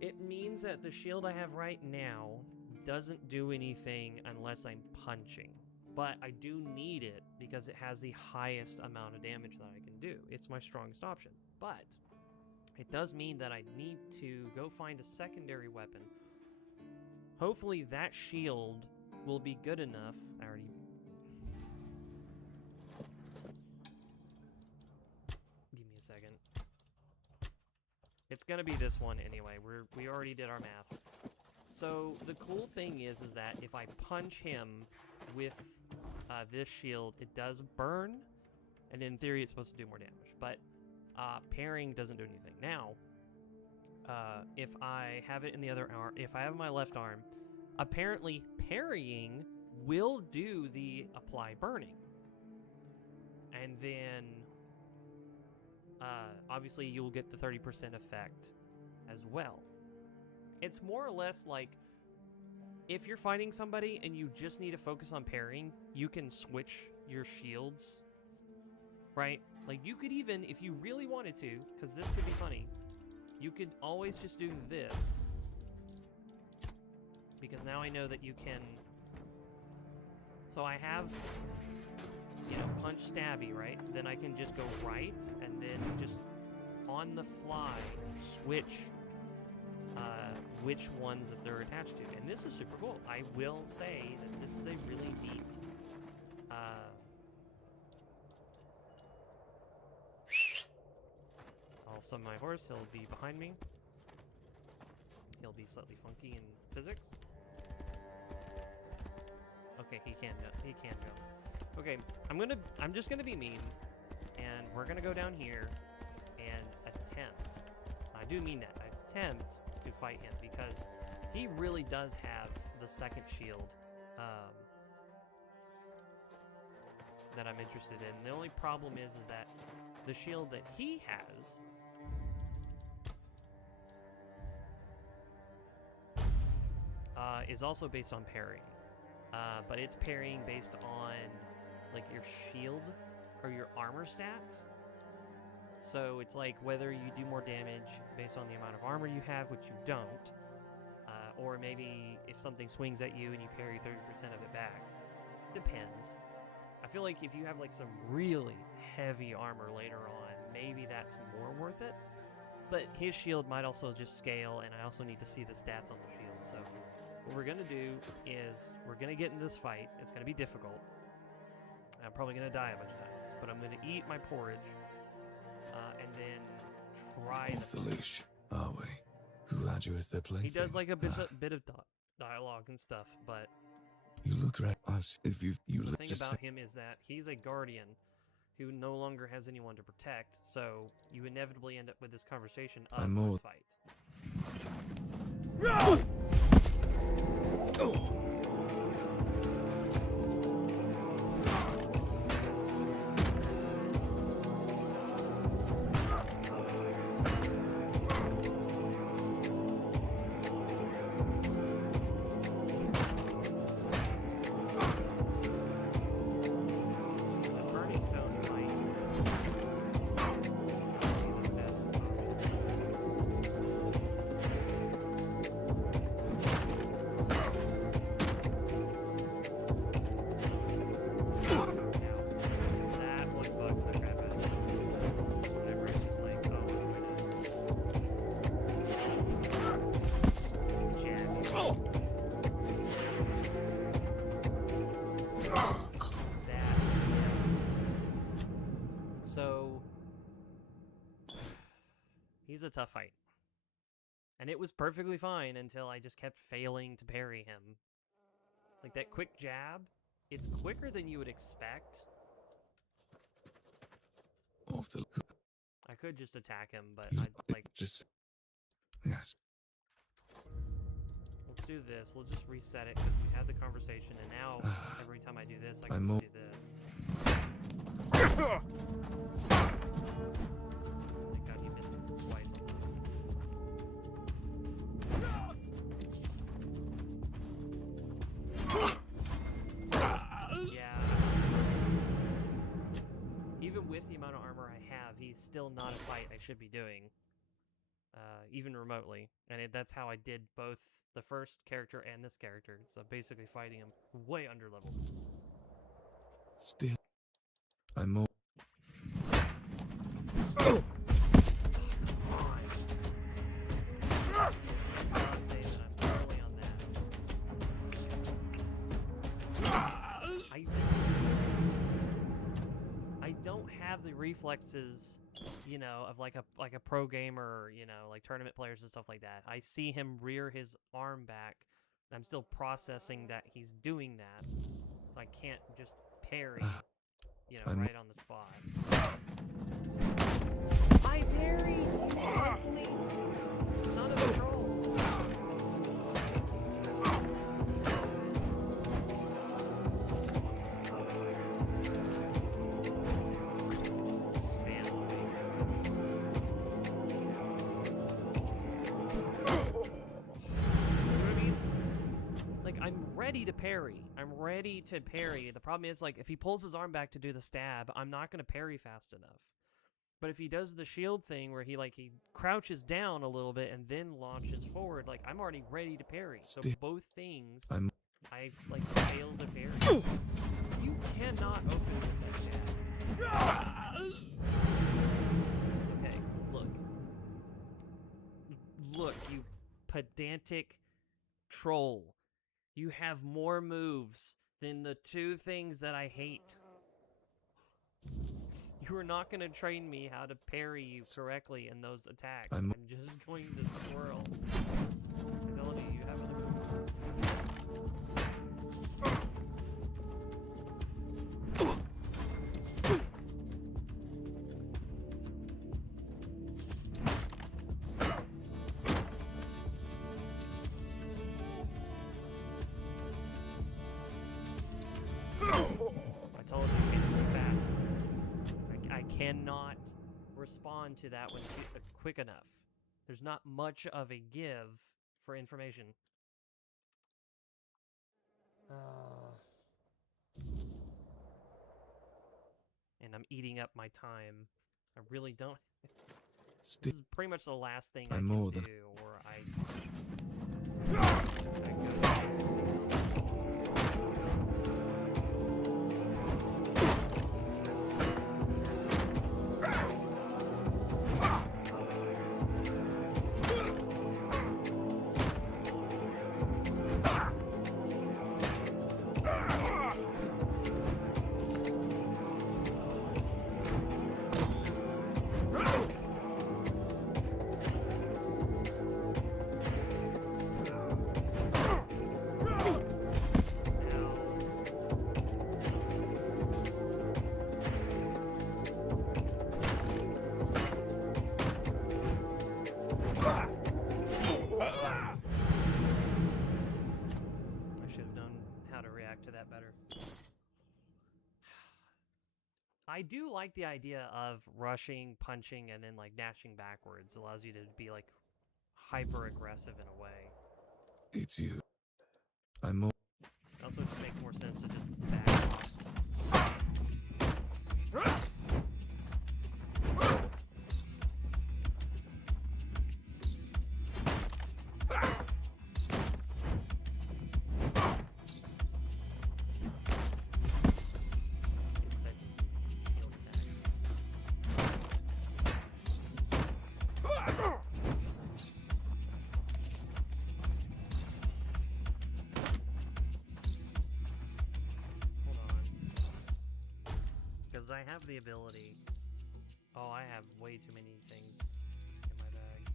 it means that the shield I have right now doesn't do anything unless I'm punching. But I do need it because it has the highest amount of damage that I can do. It's my strongest option. But it does mean that I need to go find a secondary weapon. Hopefully that shield will be good enough. I already... Give me a second. It's gonna be this one anyway. We already did our math. So the cool thing is that if I punch him with this shield, it does burn, and in theory it's supposed to do more damage. But parrying doesn't do anything. Now, if I have it in the other arm, if I have my left arm, apparently parrying will do the apply burning, and then obviously you'll get the 30% effect as well. It's more or less like if you're fighting somebody and you just need to focus on parrying, you can switch your shields, right? Like you could even, if you really wanted to, because this could be funny, you could always just do this, because now I know that you can. So I have, punch stabby, right? Then I can just go right and then just on the fly switch which ones that they're attached to. And this is super cool. I will say that this is a really neat I'll summon my horse. He'll be behind me. He'll be slightly funky in physics. Okay, he can go. Okay, I'm just gonna be mean, and we're gonna go down here and attempt. I do mean that. Attempt to fight him because he really does have the second shield that I'm interested in. The only problem is that the shield that he has is also based on parrying, but it's parrying based on like your shield or your armor stats. So it's like whether you do more damage based on the amount of armor you have, which you don't, or maybe if something swings at you and you parry 30% of it back. Depends. I feel like if you have like some really heavy armor later on, maybe that's more worth it. But his shield might also just scale, and I also need to see the stats on the shield. So what we're going to do is we're going to get in this fight. It's going to be difficult. I'm probably going to die a bunch of times, but I'm going to eat my porridge. And then try Off the leash, are we? Who had you as their plaything? He does like a bit of dialogue and stuff, but you look right us if you the thing about him is that he's a guardian who no longer has anyone to protect, so you inevitably end up with this conversation of the fight. So he's a tough fight. And it was perfectly fine until I just kept failing to parry him. Like that quick jab, it's quicker than you would expect. Of the... I could just attack him, but I like... Just... Yes. Let's do this. Let's just reset it because we had the conversation, and now every time I do this, I can do this. Thank God you missed it twice on this. Yeah. Even with the amount of armor I have, he's still not a fight I should be doing. Even remotely. And that's how I did both the first character and this character. So basically fighting him way under level. Still... I'm more... Oh! Come on. I'm not saying that I'm totally on that. I don't have the reflexes, you know, of like a pro gamer, you know, like tournament players and stuff like that. I see him rear his arm back. I'm still processing that he's doing that, so I can't just parry, you know, right on the spot. I parried, you complete son of a troll. Ready to parry. I'm ready to parry. The problem is, like, if he pulls his arm back to do the stab, I'm not going to parry fast enough. But if he does the shield thing where he crouches down a little bit and then launches forward, like, I'm already ready to parry. So both things, I, like, fail to parry. You cannot open with that jab. Okay, look. Look, you pedantic troll. You have more moves than the two things that I hate. You are not going to train me how to parry you correctly in those attacks. I'm just going to swirl. Fidelity, you have other moves. Cannot respond to that one quick enough. There's not much of a give for information. And I'm eating up my time. I really don't. This is pretty much the last thing I can do, or I I do like the idea of rushing, punching, and then like dashing backwards. It allows you to be like hyper aggressive in a way. It's you. I'm more... It also just makes more sense to just back off. I have the ability. Oh, I have way too many things in my bag.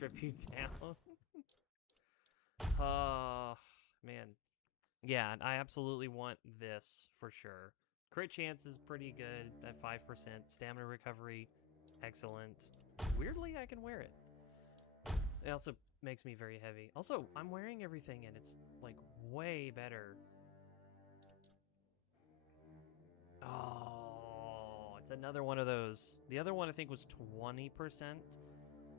strip you down. Man. Yeah, I absolutely want this for sure. Crit chance is pretty good at 5%. Stamina recovery, excellent. Weirdly, I can wear it. It also makes me very heavy. Also, I'm wearing everything and it's like way better. Oh, it's another one of those. The other one I think was 20%.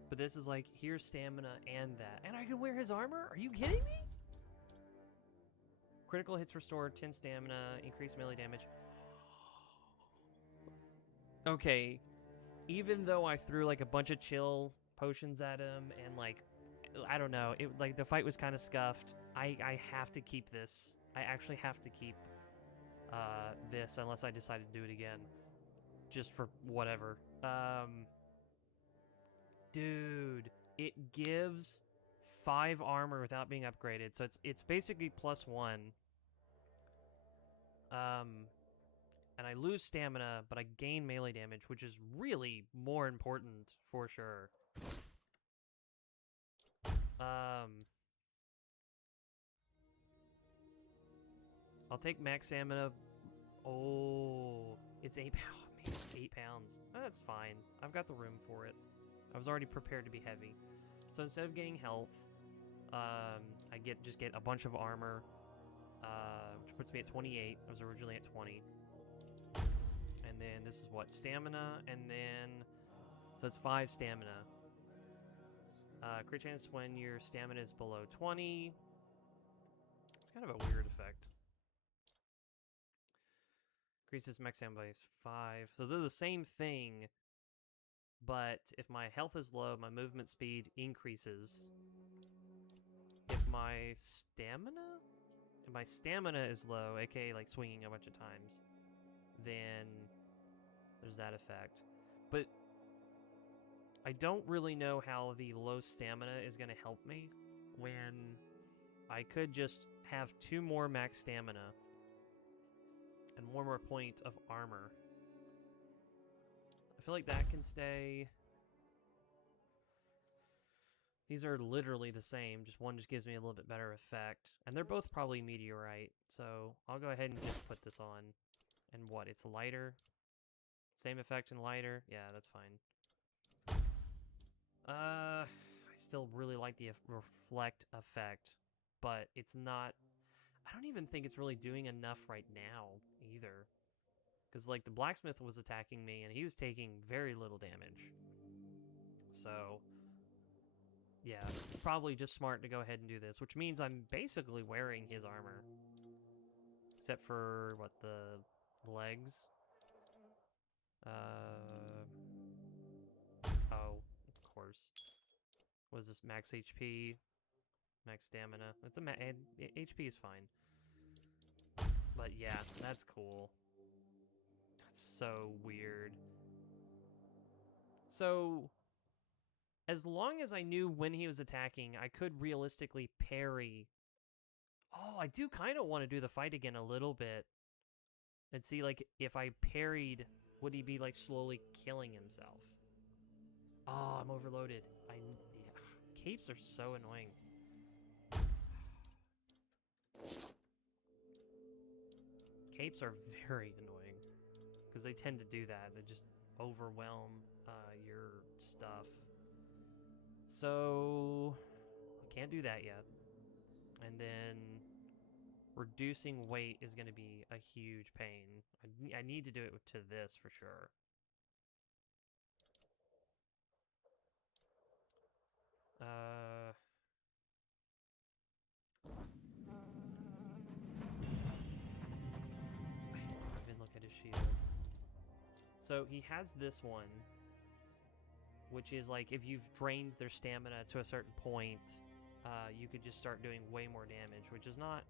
But this is like, here's stamina and that. And I can wear his armor? Are you kidding me? Critical hits restored, 10 stamina, increased melee damage. Okay, even though I threw like a bunch of chill potions at him and like, I don't know, it like the fight was kind of scuffed. I have to keep this. I actually have to keep this unless I decide to do it again. Just for whatever. Dude, it gives 5 armor without being upgraded, so it's basically +1. And I lose stamina, but I gain melee damage, which is really more important for sure. I'll take max stamina. Oh, it's 8 pounds. Man, it's 8 pounds. Oh, that's fine. I've got the room for it. I was already prepared to be heavy. So instead of getting health, I just get a bunch of armor, which puts me at 28. I was originally at 20. And then this is what? Stamina, and then... So it's 5 stamina. Crit chance when your stamina is below 20. It's kind of a weird effect. Increases max stamina by 5. So they're the same thing, but if my health is low, my movement speed increases. If my stamina is low, aka like swinging a bunch of times, then there's that effect. But I don't really know how the low stamina is going to help me when I could just have 2 more max stamina and 1 more point of armor. I feel like that can stay. These are literally the same, just one just gives me a little bit better effect. And they're both probably meteorite, so I'll go ahead and just put this on. And what, it's lighter? Same effect and lighter? Yeah, that's fine. I still really like the reflect effect, but it's not... I don't even think it's really doing enough right now, either. Because, like, the blacksmith was attacking me, and he was taking very little damage. So... yeah, it's probably just smart to go ahead and do this, which means I'm basically wearing his armor. Except for, what, the legs? Oh, of course. What is this, max HP? Max stamina? It's HP is fine. But yeah, that's cool. That's so weird. So... as long as I knew when he was attacking, I could realistically parry. Oh, I do kind of want to do the fight again a little bit. And see, like, if I parried, would he be, like, slowly killing himself? Oh, I'm overloaded. Yeah. Capes are so annoying. Capes are very annoying. Because they tend to do that. They just overwhelm your stuff. So, I can't do that yet. And then, reducing weight is going to be a huge pain. I need to do it to this for sure. I didn't look at his shield. So, he has this one, which is like, if you've drained their stamina to a certain point, you could just start doing way more damage, which is not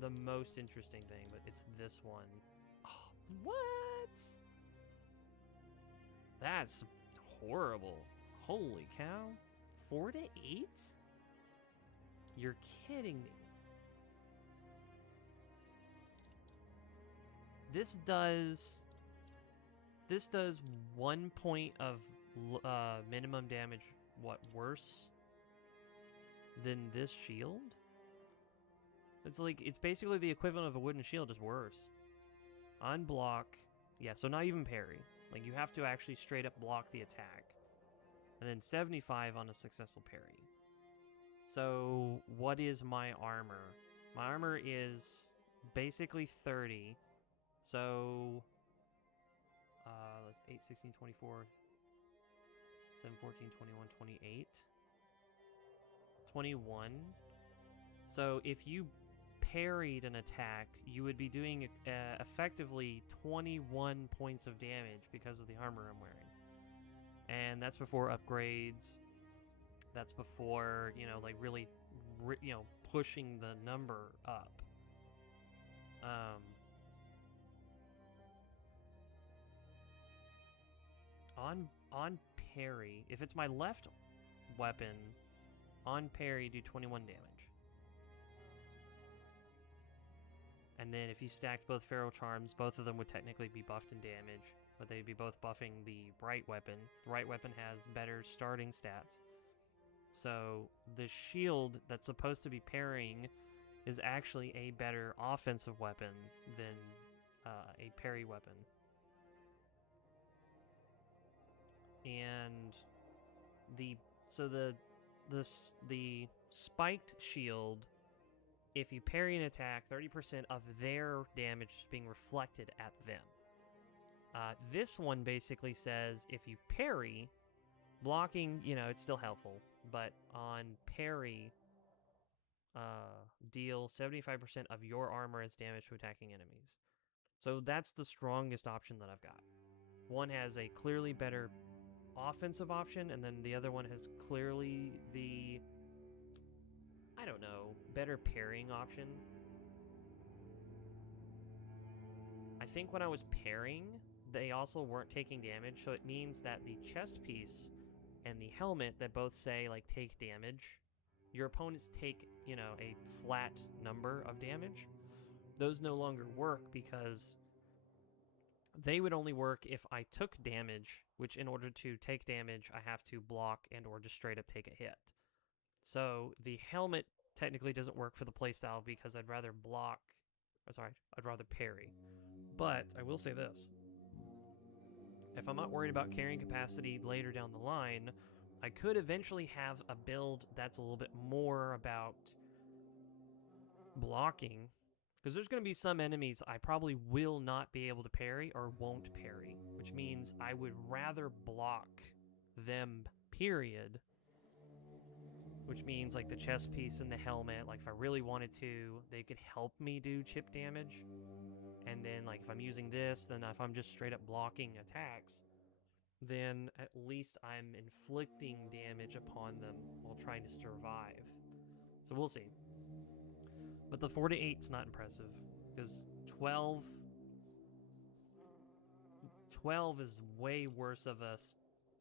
the most interesting thing, but it's this one. Oh, what? That's horrible. Holy cow. 4 to 8? You're kidding me. This does 1 point of minimum damage what, worse than this shield? It's like, it's basically the equivalent of a wooden shield, just worse. On block, yeah, so not even parry. Like, you have to actually straight up block the attack. And then 75 on a successful parry. So, what is my armor? My armor is basically 30. So, that's 8, 16, 24, 7, 14, 21, 28. 21. So, if you parried an attack, you would be doing effectively 21 points of damage because of the armor I'm wearing. And that's before upgrades. That's before, you know, like really, you know, pushing the number up. On parry, if it's my left weapon, on parry do 21 damage. And then if you stacked both Feral Charms, both of them would technically be buffed in damage, but they'd be both buffing the right weapon. The right weapon has better starting stats. So the shield that's supposed to be parrying is actually a better offensive weapon than a parry weapon. And the spiked shield, if you parry an attack, 30% of their damage is being reflected at them. This one basically says if you parry, blocking, you know, it's still helpful, but on parry, deal 75% of your armor as damage to attacking enemies. So that's the strongest option that I've got. One has a clearly better offensive option, and then the other one has clearly the, I don't know, better parrying option. I think when I was parrying, they also weren't taking damage, so it means that the chest piece and the helmet that both say, like, take damage, your opponents take, you know, a flat number of damage. Those no longer work because they would only work if I took damage, which in order to take damage, I have to block and or just straight up take a hit. So the helmet technically doesn't work for the playstyle because I'd rather block, I'd rather parry. But I will say this. If I'm not worried about carrying capacity later down the line, I could eventually have a build that's a little bit more about blocking. Because there's going to be some enemies I probably will not be able to parry or won't parry. Which means I would rather block them, period. Which means like the chest piece and the helmet, like if I really wanted to, they could help me do chip damage. And then like if I'm using this, then if I'm just straight up blocking attacks, then at least I'm inflicting damage upon them while trying to survive. So we'll see. But the 4 to 8's not impressive, because 12 is way worse of a,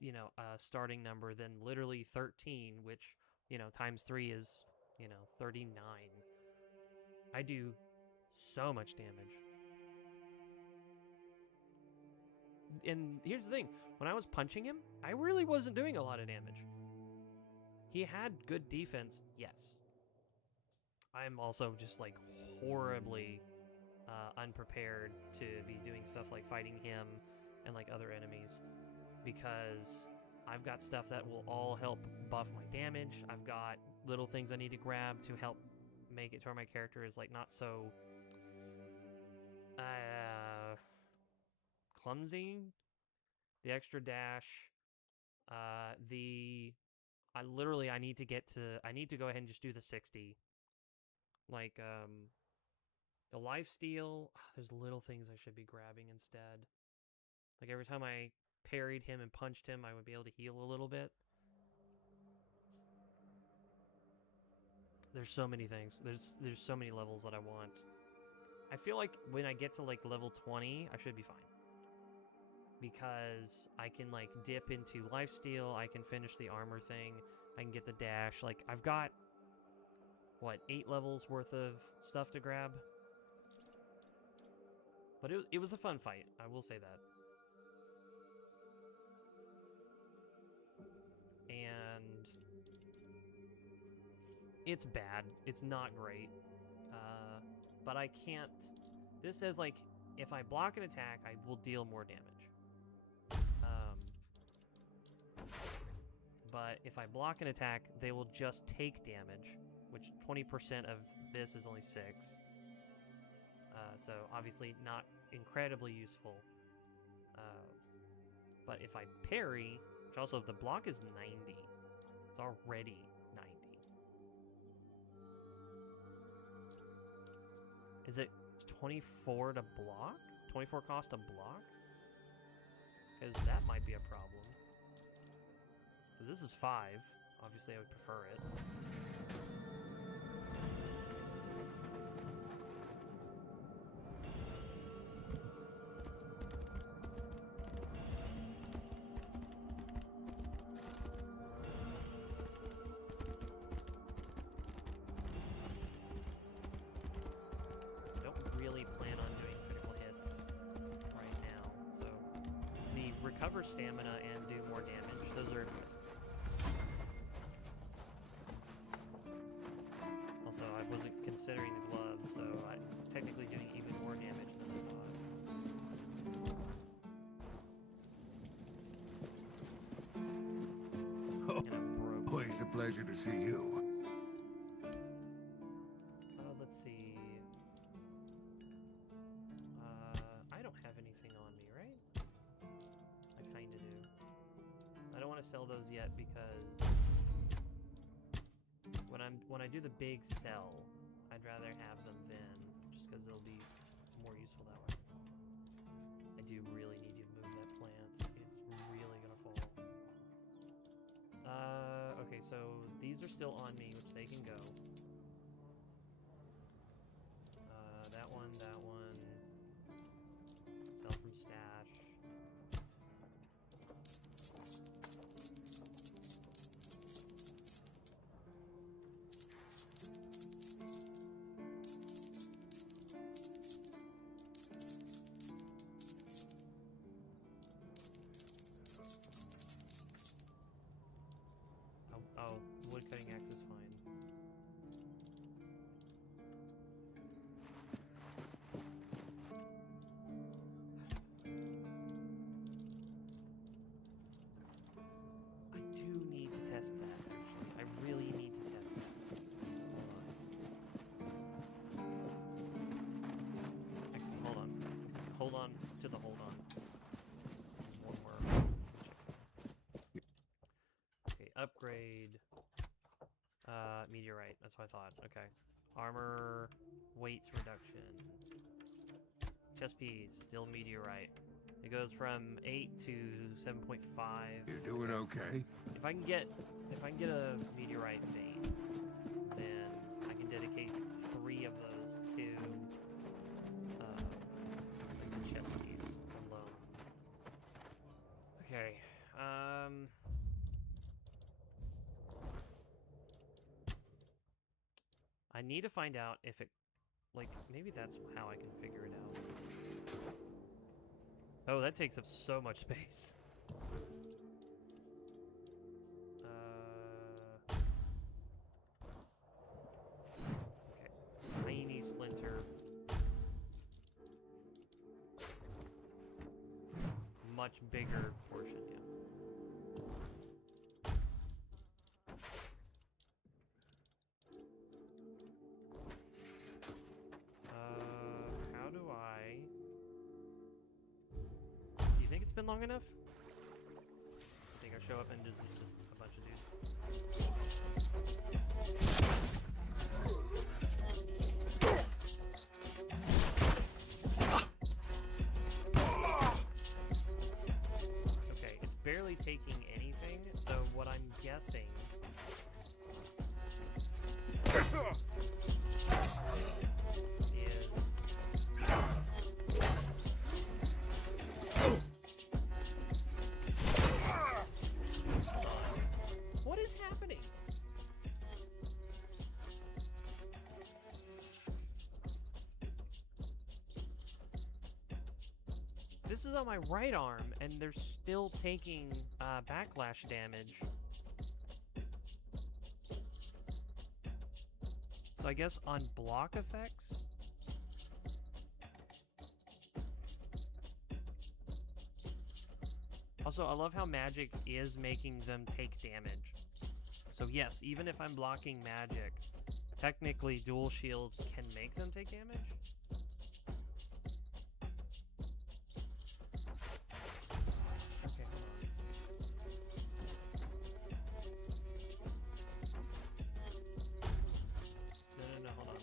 you know, a starting number than literally 13, which, you know, times 3 is, you know, 39. I do so much damage. And here's the thing, when I was punching him, I really wasn't doing a lot of damage. He had good defense, yes. I'm also just like horribly unprepared to be doing stuff like fighting him and like other enemies, because I've got stuff that will all help buff my damage. I've got little things I need to grab to help make it to where my character is like not so clumsy. The extra dash, I need to go ahead and just do the 60. Like, the lifesteal, there's little things I should be grabbing instead. Like, every time I parried him and punched him, I would be able to heal a little bit. There's so many things. There's so many levels that I want. I feel like when I get to, like, level 20, I should be fine. Because I can, like, dip into lifesteal, I can finish the armor thing, I can get the dash. Like, I've got, what, 8 levels worth of stuff to grab? But it was a fun fight, I will say that. And It's bad. It's not great. But I can't... This says, like, if I block an attack, I will deal more damage. But if I block an attack, they will just take damage, which 20% of this is only 6. So obviously not incredibly useful. But if I parry, which also the block is 90. It's already 90. Is it 24 to block? 24 cost to block? Because that might be a problem. Because this is 5. Obviously, I would prefer it. Recover stamina and do more damage. Those are impressive. Also, I wasn't considering the glove, so I'm technically doing even more damage than I thought. Oh, And I'm broke. always a pleasure to see you. Let's see. I don't have anything on me, right? I kind of do. I don't want to sell those yet because when I do the big sell, I'd rather have them then, just because they'll be more useful that way. I do really need to move that plant. It's really gonna fall. Okay, so these are still on me, which they can go. That one. Sell from stash. Oh, wood cutting axe is fine. I do need to test that, actually. I really need to test that. Actually, hold on. Hold on to the hold on. One more. Okay, upgrade. Meteorite. That's what I thought. Okay. Armor, weights reduction. Chest piece, still meteorite. It goes from 8 to 7.5. You're doing okay? If I can get a meteorite vein, then I can dedicate 3 of those to the chest piece alone. Okay. I need to find out if it, like, maybe that's how I can figure it out. Oh, that takes up so much space. Okay, tiny splinter. Much bigger portion, yeah. How do I... Do you think it's been long enough? I think I show up and it's just a bunch of dudes. Okay, it's barely taking anything, so what I'm guessing... What is happening? This is on my right arm, and they're still taking backlash damage. So I guess on block effects... Also, I love how magic is making them take damage. So yes, even if I'm blocking magic, technically dual shield can make them take damage. Okay, hold on. No, hold on.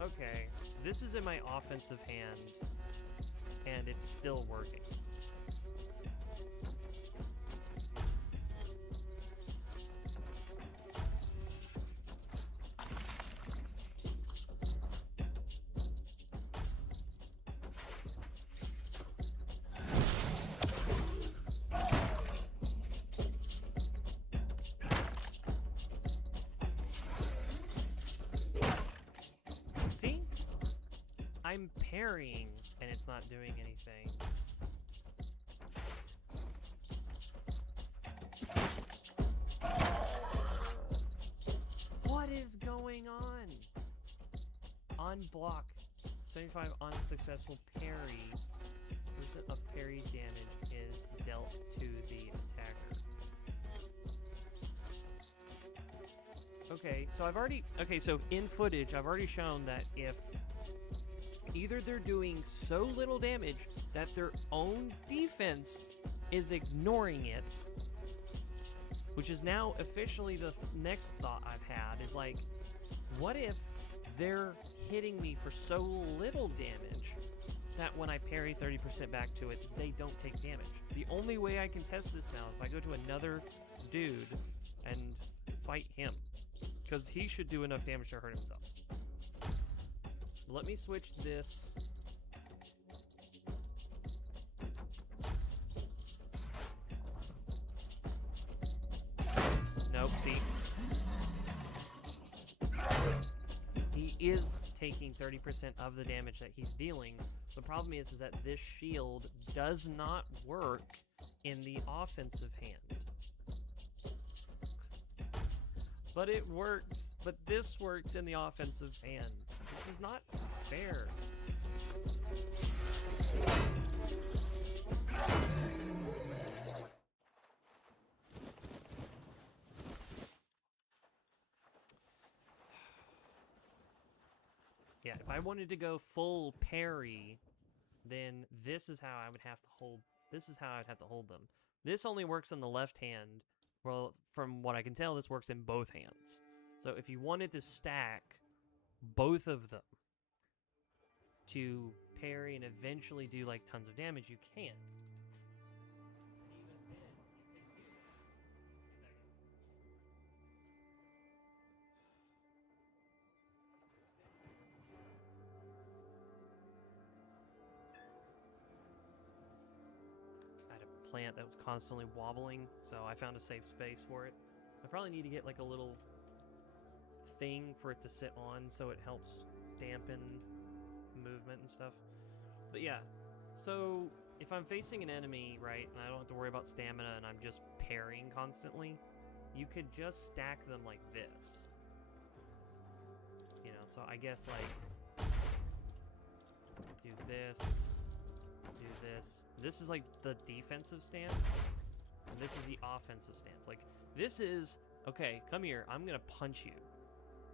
Okay, this is in my offensive hand, and it's still working. See? I'm parrying, and it's not doing anything. What is going on? On block, 75 unsuccessful parry. % of parry damage is dealt to the attacker. Okay, so so in footage, I've already shown that if either they're doing so little damage that their own defense is ignoring it, which is now officially the next thought I've had, is like, what if they're hitting me for so little damage that when I parry 30% back to it, they don't take damage? The only way I can test this now is if I go to another dude and fight him, because he should do enough damage to hurt himself. Let me switch this. Nope, see? He is taking 30% of the damage that he's dealing. The problem is that this shield does not work in the offensive hand. But it works. But this works in the offensive hand. This is not fair. Yeah, if I wanted to go full parry, then this is how I would have to hold. This is how I'd have to hold them. This only works on the left hand. Well, from what I can tell, this works in both hands. So if you wanted to stack both of them to parry and eventually do like tons of damage, you can. I had a plant that was constantly wobbling, so I found a safe space for it. I probably need to get like a little thing for it to sit on so it helps dampen movement and stuff. But yeah, so if I'm facing an enemy, right, and I don't have to worry about stamina and I'm just parrying constantly, you could just stack them like this. You know, so I guess like do this, do this. This is like the defensive stance, and this is the offensive stance. Like this is, okay, come here, I'm gonna punch you.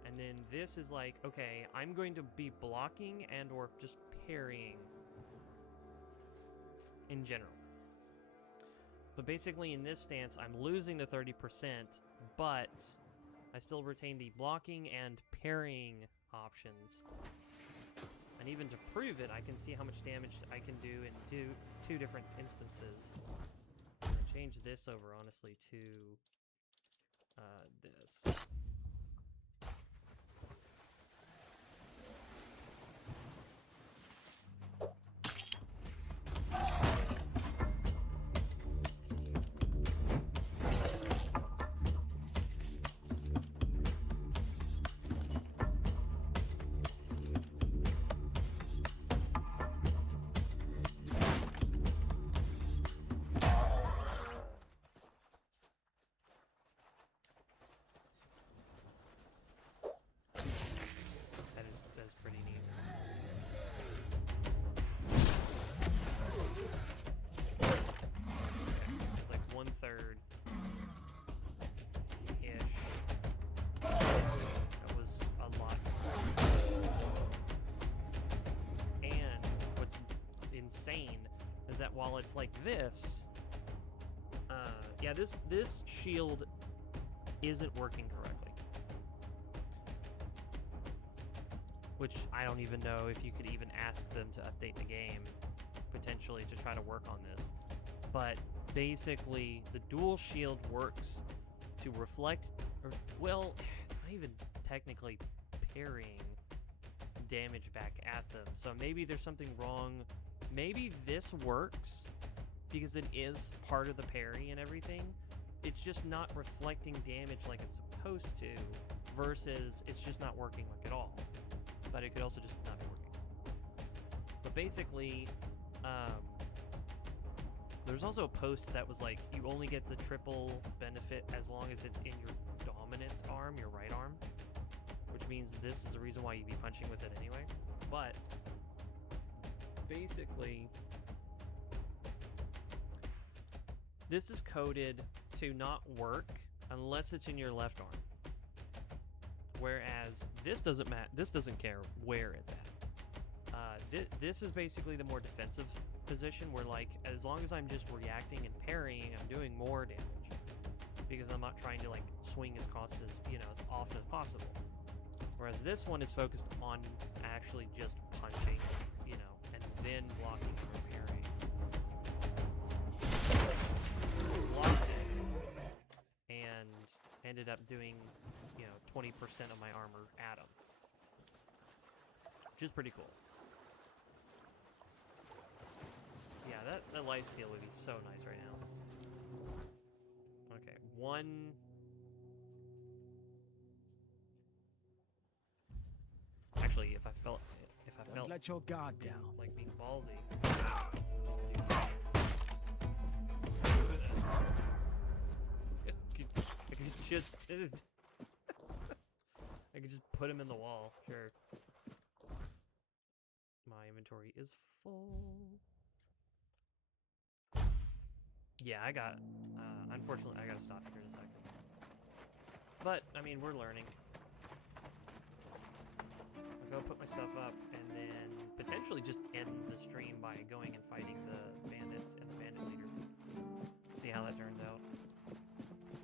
And then this is like, okay, I'm going to be blocking and or just parrying in general. But basically in this stance, I'm losing the 30%, but I still retain the blocking and parrying options. And even to prove it, I can see how much damage I can do in two different instances. I'm gonna change this over, honestly, to this. ish. That was a lot. And what's insane is that while it's like this, yeah, this shield isn't working correctly. Which I don't even know if you could even ask them to update the game, potentially, to try to work on this. But basically, the dual shield works to reflect, or, well, it's not even technically parrying damage back at them. So maybe there's something wrong. Maybe this works because it is part of the parry and everything. It's just not reflecting damage like it's supposed to, versus it's just not working like at all. But it could also just not be working. But basically, there's also a post that was like, you only get the triple benefit as long as it's in your dominant arm, your right arm, which means this is the reason why you'd be punching with it anyway. But basically, this is coded to not work unless it's in your left arm. Whereas this doesn't this doesn't care where it's at. This is basically the more defensive position where, like, as long as I'm just reacting and parrying, I'm doing more damage because I'm not trying to like swing as as often as possible. Whereas this one is focused on actually just punching, and then blocking or parrying. Blocked it and ended up doing 20% of my armor at him, which is pretty cool. Yeah, that lifesteal would be so nice right now. Okay, one. Actually, if I felt Don't let your guard down. like being ballsy, I could just I could just put him in the wall. Sure. My inventory is full. Yeah, unfortunately, I gotta stop here in a second. But, I mean, we're learning. I'll go put my stuff up, and then potentially just end the stream by going and fighting the bandits and the bandit leader. See how that turns out.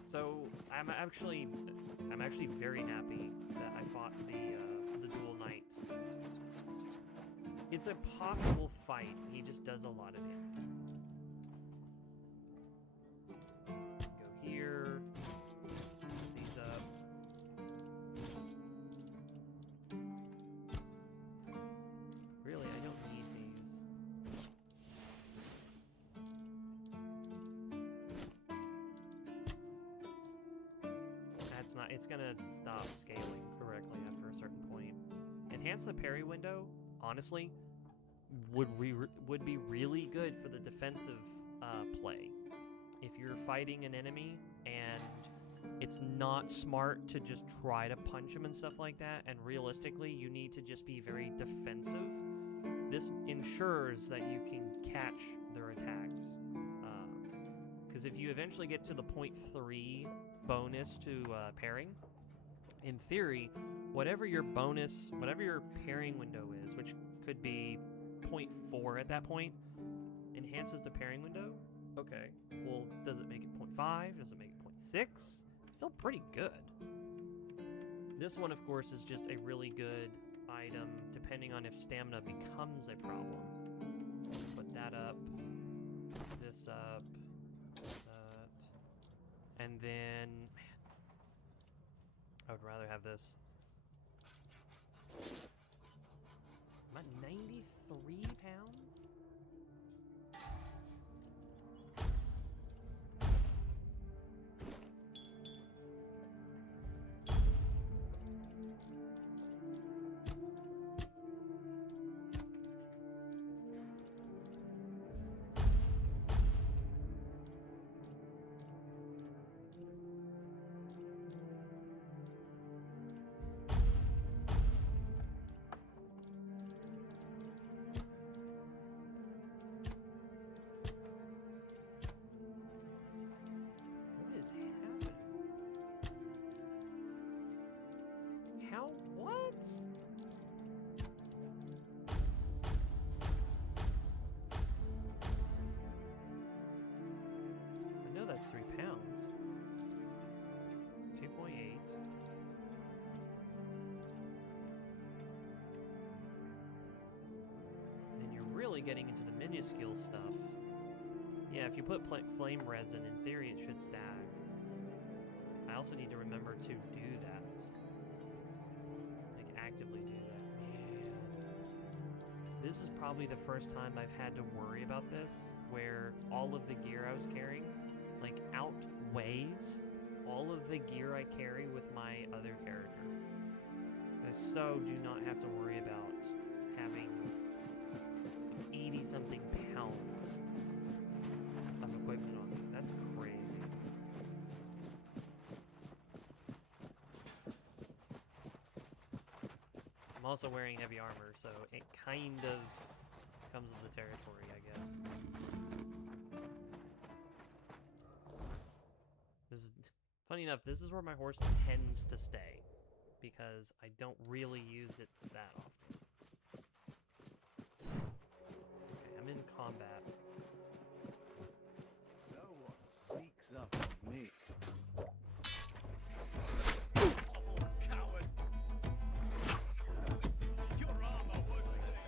So, I'm actually very happy that I fought the dual knight. It's a possible fight. He just does a lot of damage. Go here. Put these up. Really, I don't need these. That's not. It's gonna stop scaling correctly after a certain point. Enhance the parry window, honestly, would be really good for the defensive play. If you're fighting an enemy and it's not smart to just try to punch him and stuff like that, and realistically you need to just be very defensive, this ensures that you can catch their attacks. Because if you eventually get to the 0.3 bonus to parrying, in theory, whatever your parrying window is, which could be 0.4 at that point, enhances the parrying window. Okay, well, does it make it 0.5? Does it make it 0.6? Still pretty good. This one, of course, is just a really good item, depending on if stamina becomes a problem. Put that up, this up, that, and then, man, I would rather have this. I'm at 93 pounds? How? What? I know that's 3 pounds. 2.8. Then you're really getting into the minuscule stuff. Yeah, if you put flame resin, in theory it should stack. I also need to remember to do that. Like, actively do that. Man. This is probably the first time I've had to worry about this, where all of the gear I was carrying, like, outweighs all of the gear I carry with my other character. I so do not have to worry about having 80-something pounds of equipment on me. That's crazy. I'm also wearing heavy armor, so it kind of comes with the territory, I guess. This is, funny enough, this is where my horse tends to stay, because I don't really use it that often. Okay, I'm in combat. No one sneaks up on me. Coward! Your armor won't save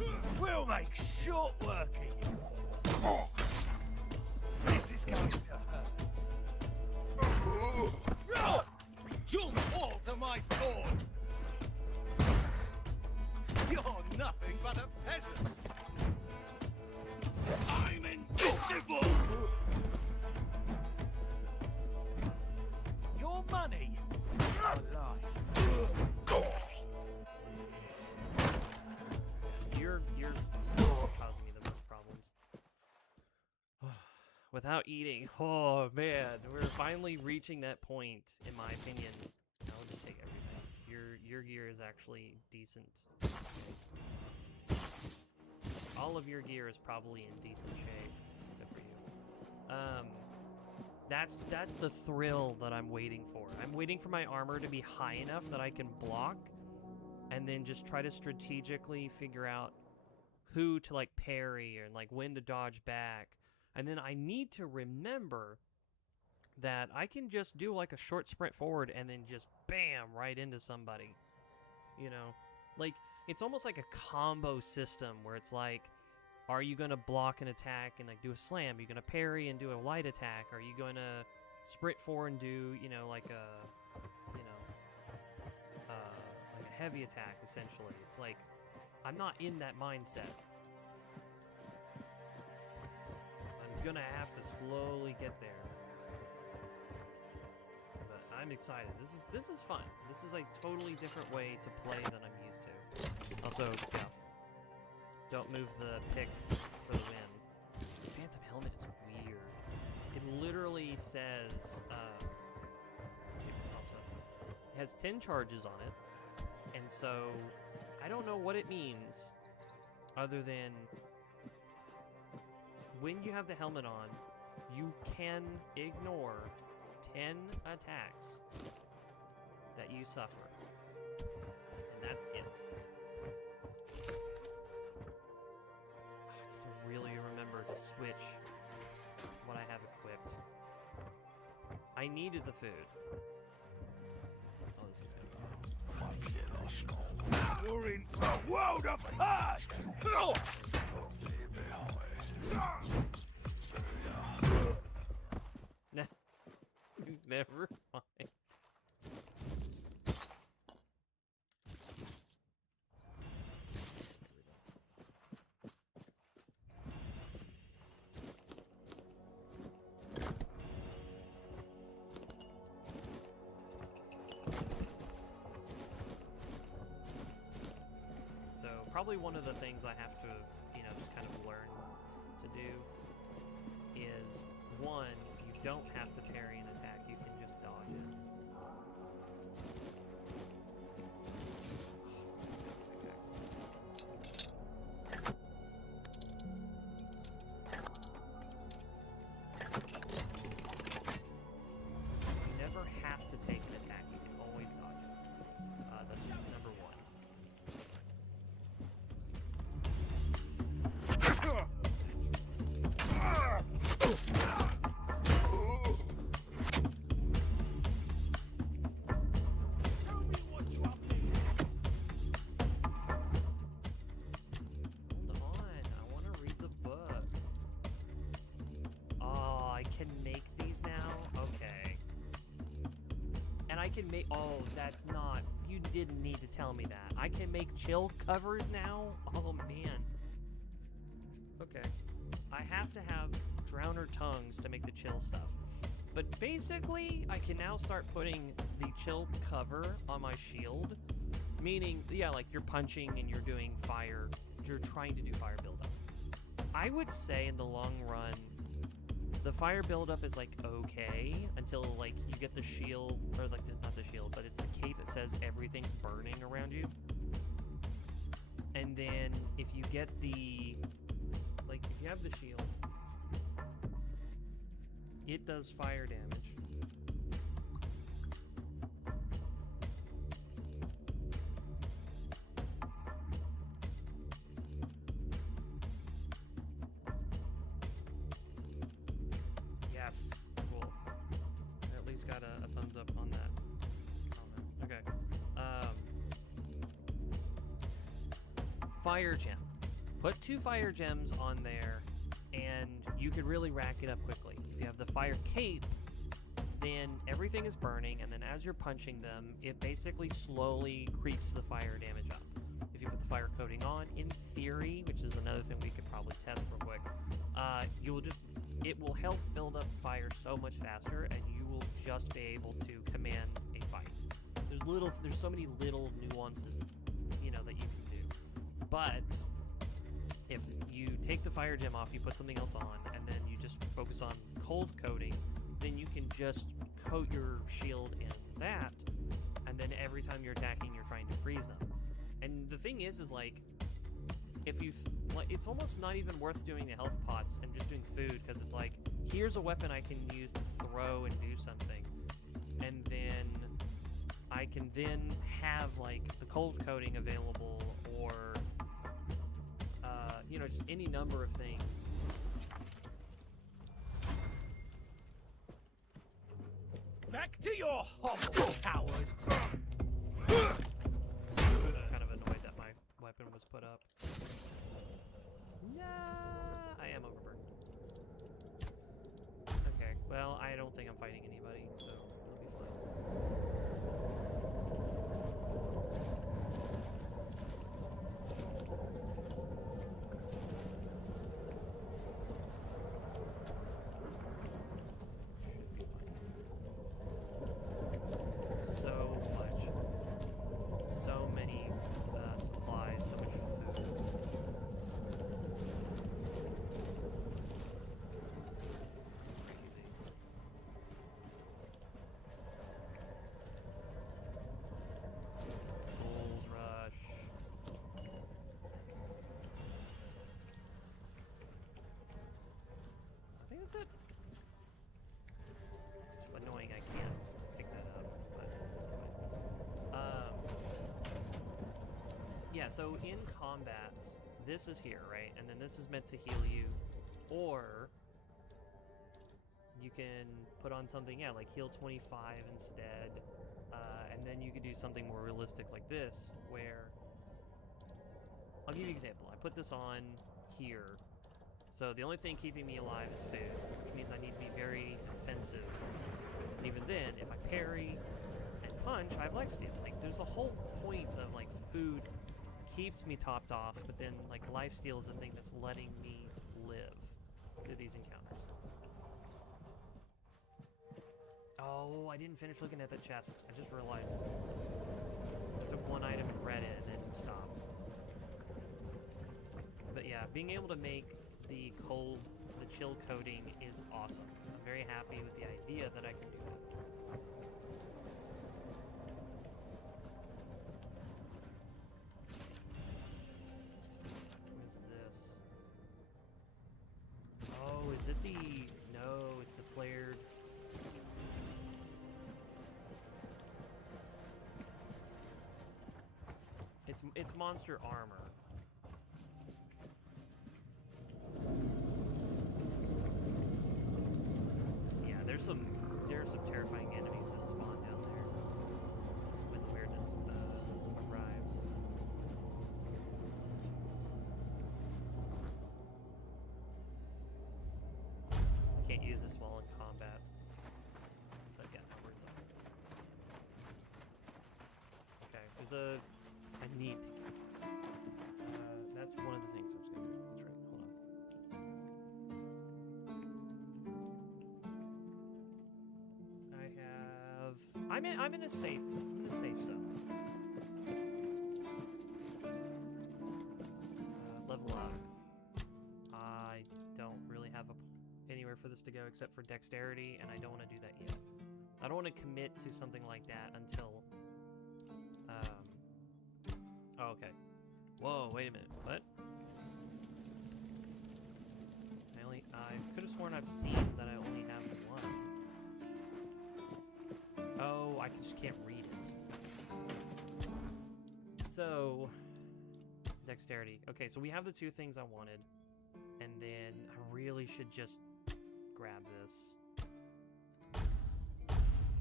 you. We'll make short working. This is going to hurt. You'll fall to my sword. You're nothing but a peasant. I'm invincible. Your money. A lie. You're causing me the most problems. Without eating, oh man, we're finally reaching that point, in my opinion. I'll just take everything. Your gear is actually decent. All of your gear is probably in decent shape, except for you. That's the thrill that I'm waiting for. I'm waiting for my armor to be high enough that I can block, and then just try to strategically figure out who to, like, parry, or, like, when to dodge back. And then I need to remember that I can just do, like, a short sprint forward and then just bam, right into somebody. You know? Like, it's almost like a combo system where it's like, are you going to block an attack and, like, do a slam? Are you going to parry and do a light attack? Are you going to sprint forward and do, you know, like a, you know, like a heavy attack, essentially? It's like, I'm not in that mindset. I'm gonna have to slowly get there. But I'm excited. This is fun. This is a totally different way to play than I'm used to. Also, yeah, don't move the pick for the win. The Phantom Helmet is weird. It literally says, let's see if it pops up. It has 10 charges on it, and so I don't know what it means other than when you have the helmet on, you can ignore 10 attacks that you suffer. And that's it. I need to really remember to switch what I have equipped. I needed the food. Oh, this is gonna be... You're in a world of hurt. Never mind. So probably one of the things I have to, you know, kind of learn to do is, one, you don't have to parry an attack, you can just dodge it. You never have to I can make... Oh, that's not... You didn't need to tell me that. I can make chill covers now? Oh, man. Okay. I have to have Drowner tongues to make the chill stuff. But basically, I can now start putting the chill cover on my shield. Meaning, yeah, like you're punching and you're doing fire. You're trying to do fire buildup. I would say in the long run, the fire buildup is like okay until like you get the shield, or like not the shield, but it's the cape that says everything's burning around you. And then if you get the, like if you have the shield, it does fire damage. Yes, cool. I at least got a thumbs up on that comment. Okay. Fire gem. Put 2 fire gems on there, and you could really rack it up quickly. If you have the fire cape, then everything is burning, and then as you're punching them, it basically slowly creeps the fire damage up. If you put the fire coating on, in theory, which is another thing we could probably test real quick, it will help build up fire so much faster, and you will just be able to command a fight. There's so many little nuances, you know, that you can do. But if you take the fire gem off, you put something else on, and then you just focus on cold coating, then you can just coat your shield in that, and then every time you're attacking, you're trying to freeze them. And the thing is like, if you like, it's almost not even worth doing the health pots and just doing food, because it's like, here's a weapon I can use to throw and do something, and then I can then have like the cold coating available, or you know, just any number of things. Back to your hovel, cowards! Kind of annoyed that my weapon was put up. Nah, I am overburned. Okay, well, I don't think I'm fighting anybody, so it'll be fine. So much. So many supplies, so much food. Crazy. Bulls rush. I think that's it. It's annoying I can't pick that up, but that's fine. Yeah, so in combat, this is here, right? And then this is meant to heal you, or you can put on something, yeah, like heal 25 instead, and then you could do something more realistic like this, where, I'll give you an example. I put this on here, so the only thing keeping me alive is food, which means I need to be very defensive. And even then, if I parry and punch, I have lifesteal. Like, there's a whole point of, like, food keeps me topped off, but then, like, lifesteal is the thing that's letting me live through these encounters. Oh, I didn't finish looking at the chest. I just realized. I took one item and read it and then stopped. But yeah, being able to make the chill coating is awesome. I'm very happy with the idea that I can do that. What is this? Oh, is it the... No, it's the flared... It's monster armor. Yeah, there are some terrifying enemies that spawn down there when the weirdness arrives. Can't use this while in combat. But yeah, my words on it. There's a... I need to get. That's one of the things I was gonna do. That's right. Hold on. I have... I'm in a safe zone. Level up. I don't really have anywhere for this to go except for dexterity, and I don't want to do that yet. I don't want to commit to something like that until... Oh, okay. Whoa, wait a minute. What? I could have sworn I've seen that I only have one. Oh, I just can't read it. So, dexterity. Okay, so we have the two things I wanted. And then I really should just grab this.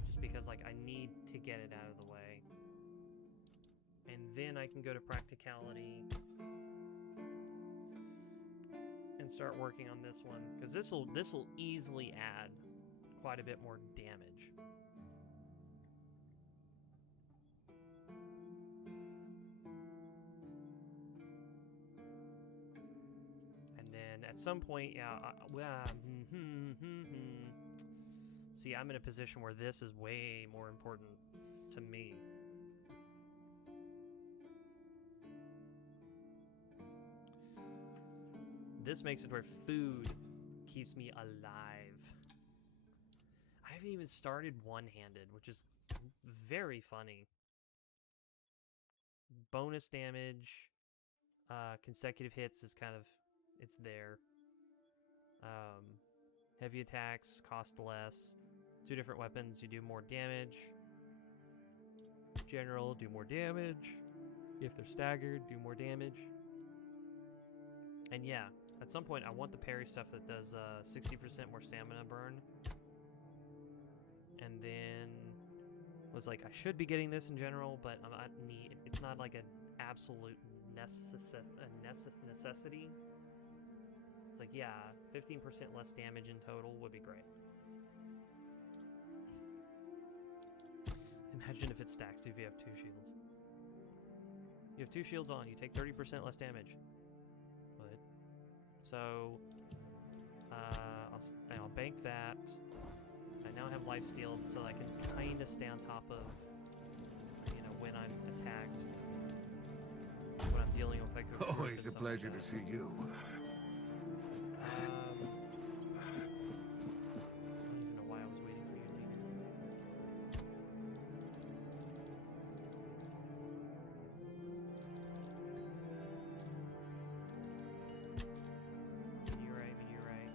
Just because, like, I need to get it out of the way. And then I can go to practicality and start working on this one, because this will easily add quite a bit more damage. And then at some point, yeah, see, I'm in a position where this is way more important to me. This makes it where food keeps me alive. I haven't even started one-handed, which is very funny. Bonus damage, consecutive hits is kind of, it's there. Heavy attacks cost less. Two different weapons, you do more damage. General, do more damage. If they're staggered, do more damage. And yeah, at some point I want the parry stuff that does 60% more stamina burn. And then was like, I should be getting this in general, but I'm not it's not like an absolute necessity. It's like, yeah, 15% less damage in total would be great. Imagine if it stacks if you have two shields. You have two shields on, you take 30% less damage. But so I'll bank that. I now have lifesteal, so I can kind of stay on top of, you know, when I'm attacked, when I'm dealing with like. Always a pleasure to see you. I don't even know why I was waiting for you to leave. You're right, you're right.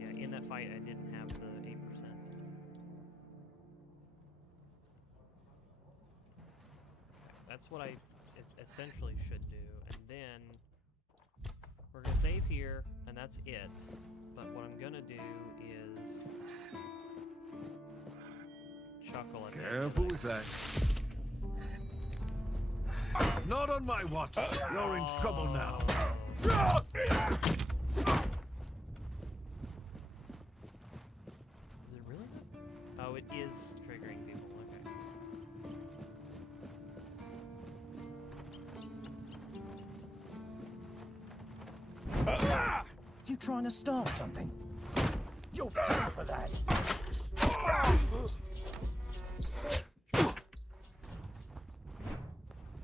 Yeah, in that fight, I didn't have the 8%. That's what I essentially should do, and then we're gonna save here, and that's it. But what I'm gonna do is chuckle at Careful with that. Not on my watch. You're in trouble now. Is it really? Oh, it is triggering people. Okay. You trying to start something? You'll pay for that.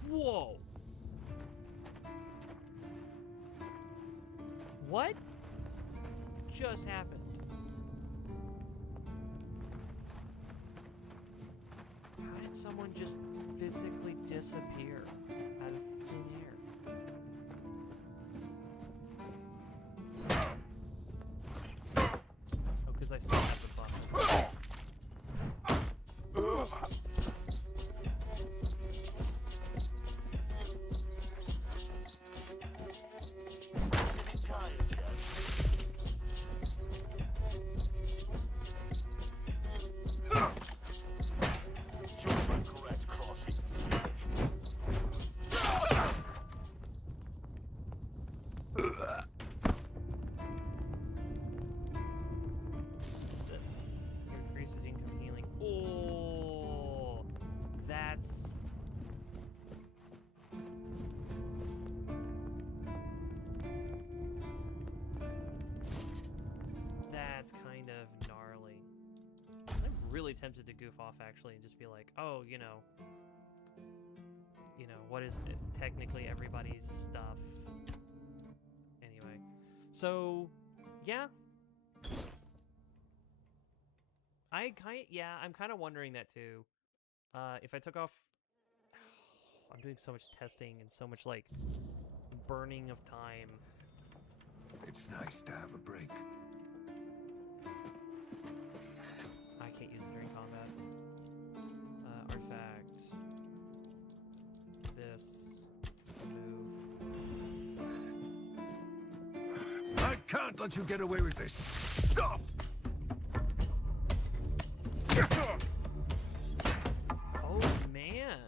Whoa! What just happened? How did someone just physically disappear out of thin air? Oh, because I still have the button. really tempted to goof off actually and just be like, oh, what is it? Technically everybody's stuff. Anyway, so yeah, I'm kind of wondering that too. If I took off, I'm doing so much testing and so much like burning of time. It's nice to have a break. I can't use it during combat. Artifact. This. Move. I can't let you get away with this. Stop! Oh man.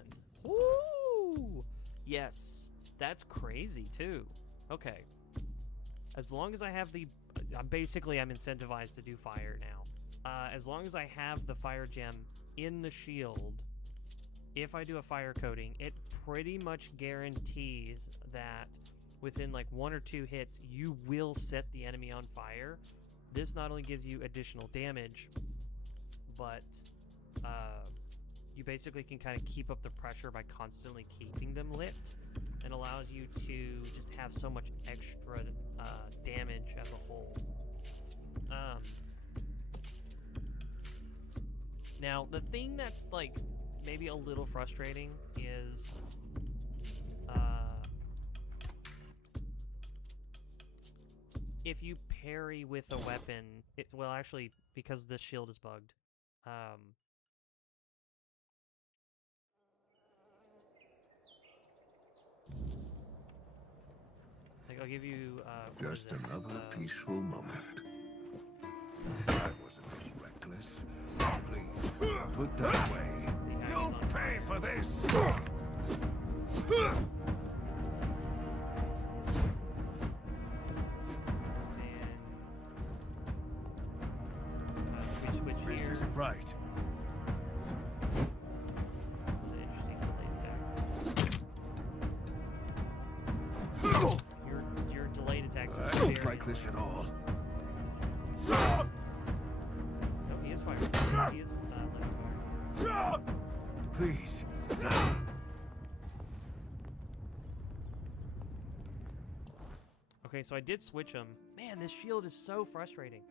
Woo! Yes. That's crazy too. Okay. As long as I have the I'm incentivized to do fire now. As long as I have the fire gem in the shield, if I do a fire coating, it pretty much guarantees that within like 1 or 2 hits, you will set the enemy on fire. This not only gives you additional damage, but you basically can kind of keep up the pressure by constantly keeping them lit, and allows you to just have so much extra damage as a whole. Now, the thing that's like maybe a little frustrating is if you parry with a weapon, well, actually, because this shield is bugged, like I'll give you Just another peaceful moment. I was a little reckless. Please, put that away. You'll pay for this! Switch This here. isn't right. Your delayed attacks are I very don't like this at all. No, he is fire. He is fire. Please. Okay, so I did switch him. Man, this shield is so frustrating.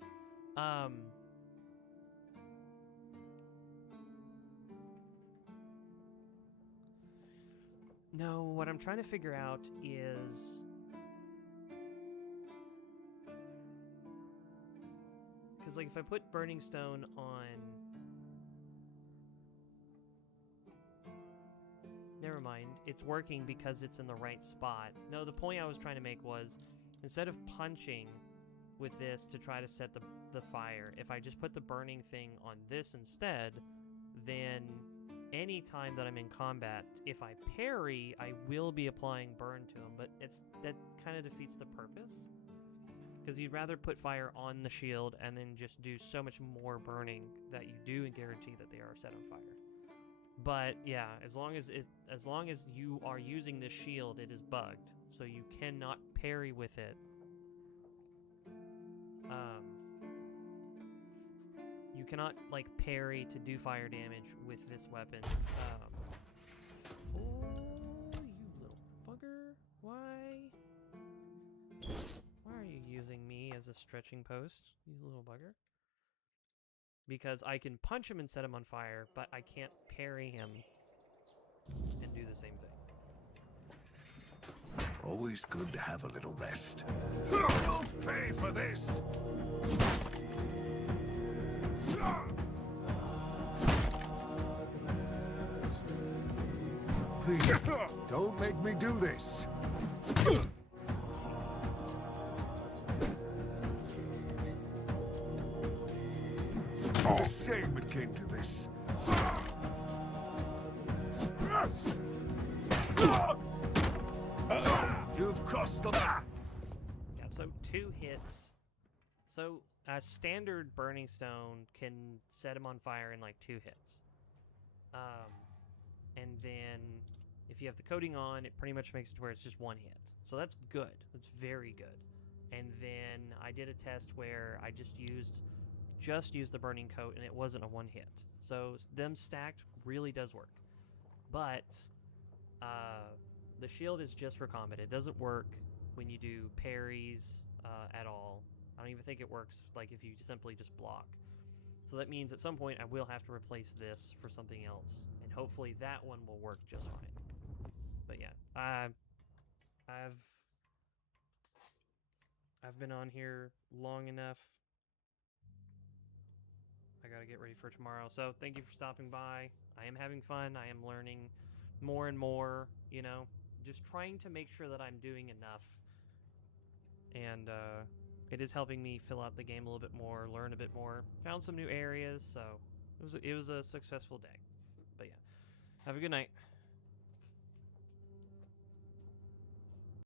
No, what I'm trying to figure out is... Because, like, if I put Burning Stone on... Never mind. It's working because it's in the right spot. No, the point I was trying to make was, instead of punching with this to try to set the fire, if I just put the burning thing on this instead, then any time that I'm in combat, if I parry, I will be applying burn to him, but that kind of defeats the purpose. Because you'd rather put fire on the shield and then just do so much more burning that you do and guarantee that they are set on fire. But yeah, as long as you are using this shield, it is bugged, so you cannot parry with it. You cannot like parry to do fire damage with this weapon. Oh, you little bugger! Why are you using me as a stretching post, you little bugger? Because I can punch him and set him on fire, but I can't parry him and do the same thing. Always good to have a little rest. You'll pay for this! Please, don't make me do this! What a shame it came to this. You've crossed the... Yeah, so 2 hits. So a standard Burning Stone can set him on fire in like 2 hits. And then if you have the coating on, it pretty much makes it to where it's just 1 hit. So that's good. That's very good. And then I did a test where I just used just used the burning coat and it wasn't a one hit. So them stacked really does work. But the shield is just for combat. It doesn't work when you do parries at all. I don't even think it works like if you simply just block. So that means at some point I will have to replace this for something else, and hopefully that one will work just fine. But yeah, I've been on here long enough. I gotta get ready for tomorrow. So thank you for stopping by. I am having fun. I am learning more and more, you know, just trying to make sure that I'm doing enough. And it is helping me fill out the game a little bit more, learn a bit more. Found some new areas, so it was a successful day. But yeah, have a good night.